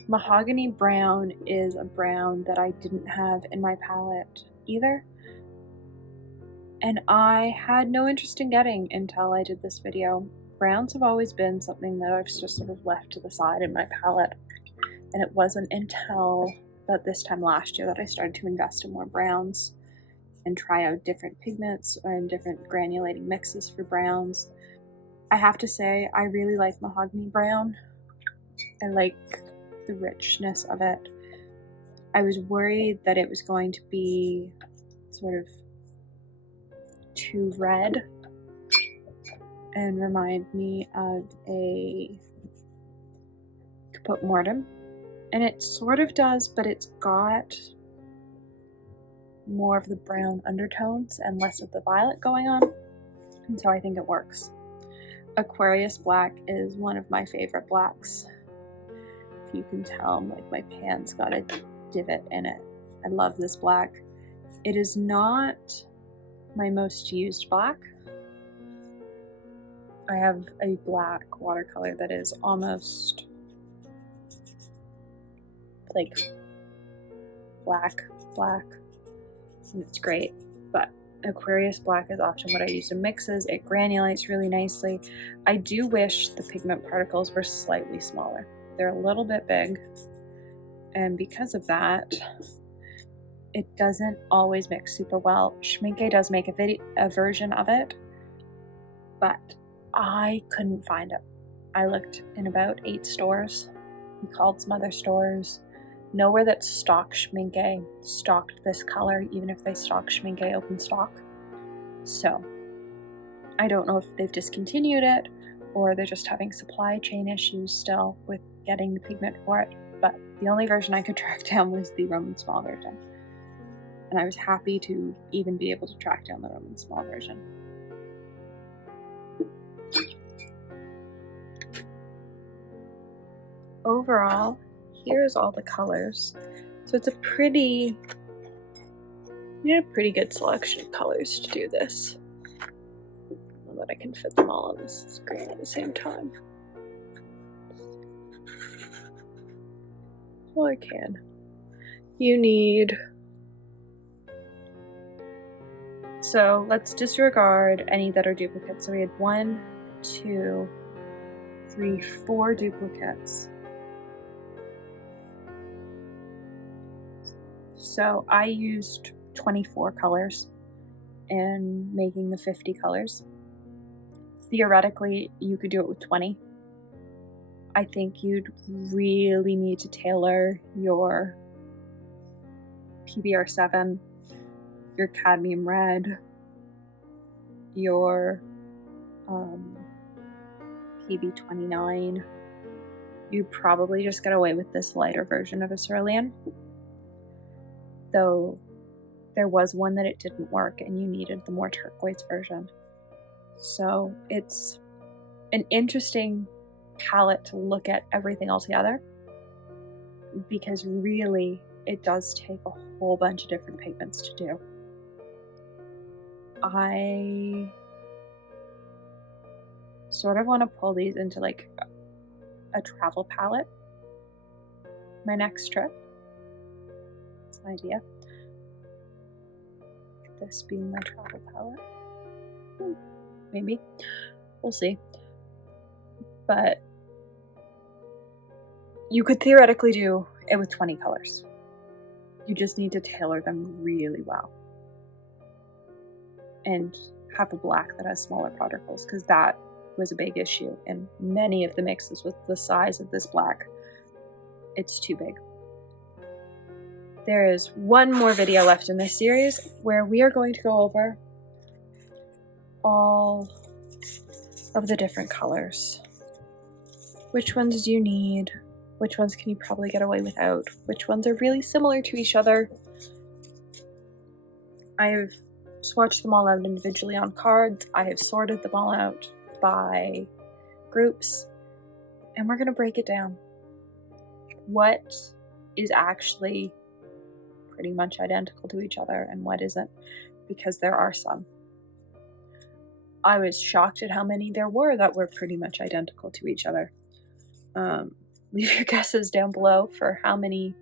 Mahogany Brown is a brown that I didn't have in my palette either, and I had no interest in getting until I did this video. Browns have always been something that I've just sort of left to the side in my palette, and it wasn't until about this time last year that I started to invest in more browns and try out different pigments and different granulating mixes for browns. I have to say, I really like Mahogany Brown. I like the richness of it. I was worried that it was going to be sort of too red and remind me of a Caput Mortem. And it sort of does, but it's got more of the brown undertones and less of the violet going on, and so I think it works. Aquarius Black is one of my favorite blacks. If you can tell, like, my pan's got a divot in it. I love this black. It is not my most used black. I have a black watercolor that is almost like black, and it's great, but Aquarius Black is often what I use in mixes. It granulates really nicely. I do wish the pigment particles were slightly smaller. They're a little bit big, and because of that, it doesn't always mix super well. Schmincke does make a version of it, but I couldn't find it. I looked in about 8 stores. We called some other stores. Nowhere that stocked Schmincke stocked this color, even if they stocked Schmincke open stock. So I don't know if they've discontinued it or they're just having supply chain issues still with getting the pigment for it. But the only version I could track down was the Roman small version. And I was happy to even be able to track down the Roman small version. Overall, here's all the colors. So it's you need a pretty good selection of colors to do this. So that I can fit them all on this screen at the same time. Well, I can. You need... So let's disregard any that are duplicates. So we had 1, 2, 3, 4 duplicates. So I used 24 colors in making the 50 colors. Theoretically, you could do it with 20. I think you'd really need to tailor your PBR7, your cadmium red, your PB29. You'd probably just get away with this lighter version of a cerulean. Though there was one that it didn't work and you needed the more turquoise version. So it's an interesting palette to look at everything all together, because really it does take a whole bunch of different pigments to do. I sort of want to pull these into like a travel palette my next trip. That's an idea. This being my travel palette. Maybe. We'll see. But you could theoretically do it with 20 colors. You just need to tailor them really well. And have a black that has smaller particles, because that was a big issue in many of the mixes with the size of this black. It's too big. There is one more video left in this series where we are going to go over all of the different colors. Which ones do you need? Which ones can you probably get away without? Which ones are really similar to each other? I've swatched them all out individually on cards. I have sorted them all out by groups, and we're going to break it down. What is actually pretty much identical to each other and what isn't, because there are some. I was shocked at how many there were that were pretty much identical to each other. Leave your guesses down below for how many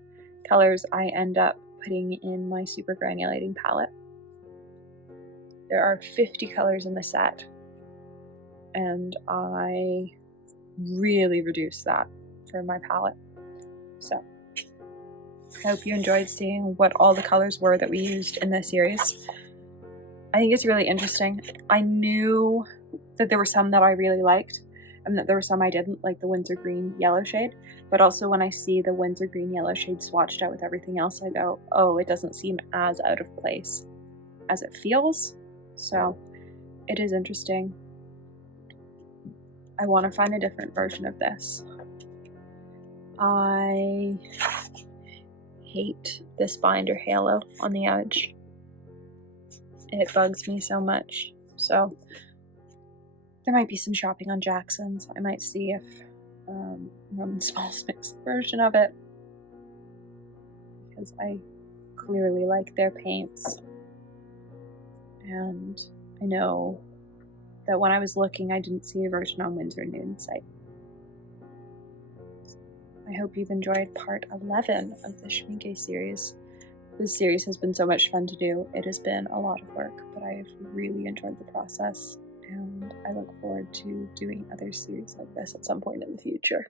colors I end up putting in my super granulating palette. There are 50 colors in the set, and I really reduced that for my palette. So I hope you enjoyed seeing what all the colors were that we used in this series. I think it's really interesting. I knew that there were some that I really liked and that there were some I didn't, like the Windsor Green yellow shade. But also when I see the Windsor Green yellow shade swatched out with everything else, I go, oh, it doesn't seem as out of place as it feels. So it is interesting. I want to find a different version of this. I hate this binder halo on the edge. It bugs me so much. So there might be some shopping on Jackson's. I might see if Roman Smalls makes a version of it, because I clearly like their paints. And I know that when I was looking, I didn't see a version on Windsor Noon's site. I hope you've enjoyed part 11 of the Schmincke series. This series has been so much fun to do. It has been a lot of work, but I've really enjoyed the process, and I look forward to doing other series like this at some point in the future.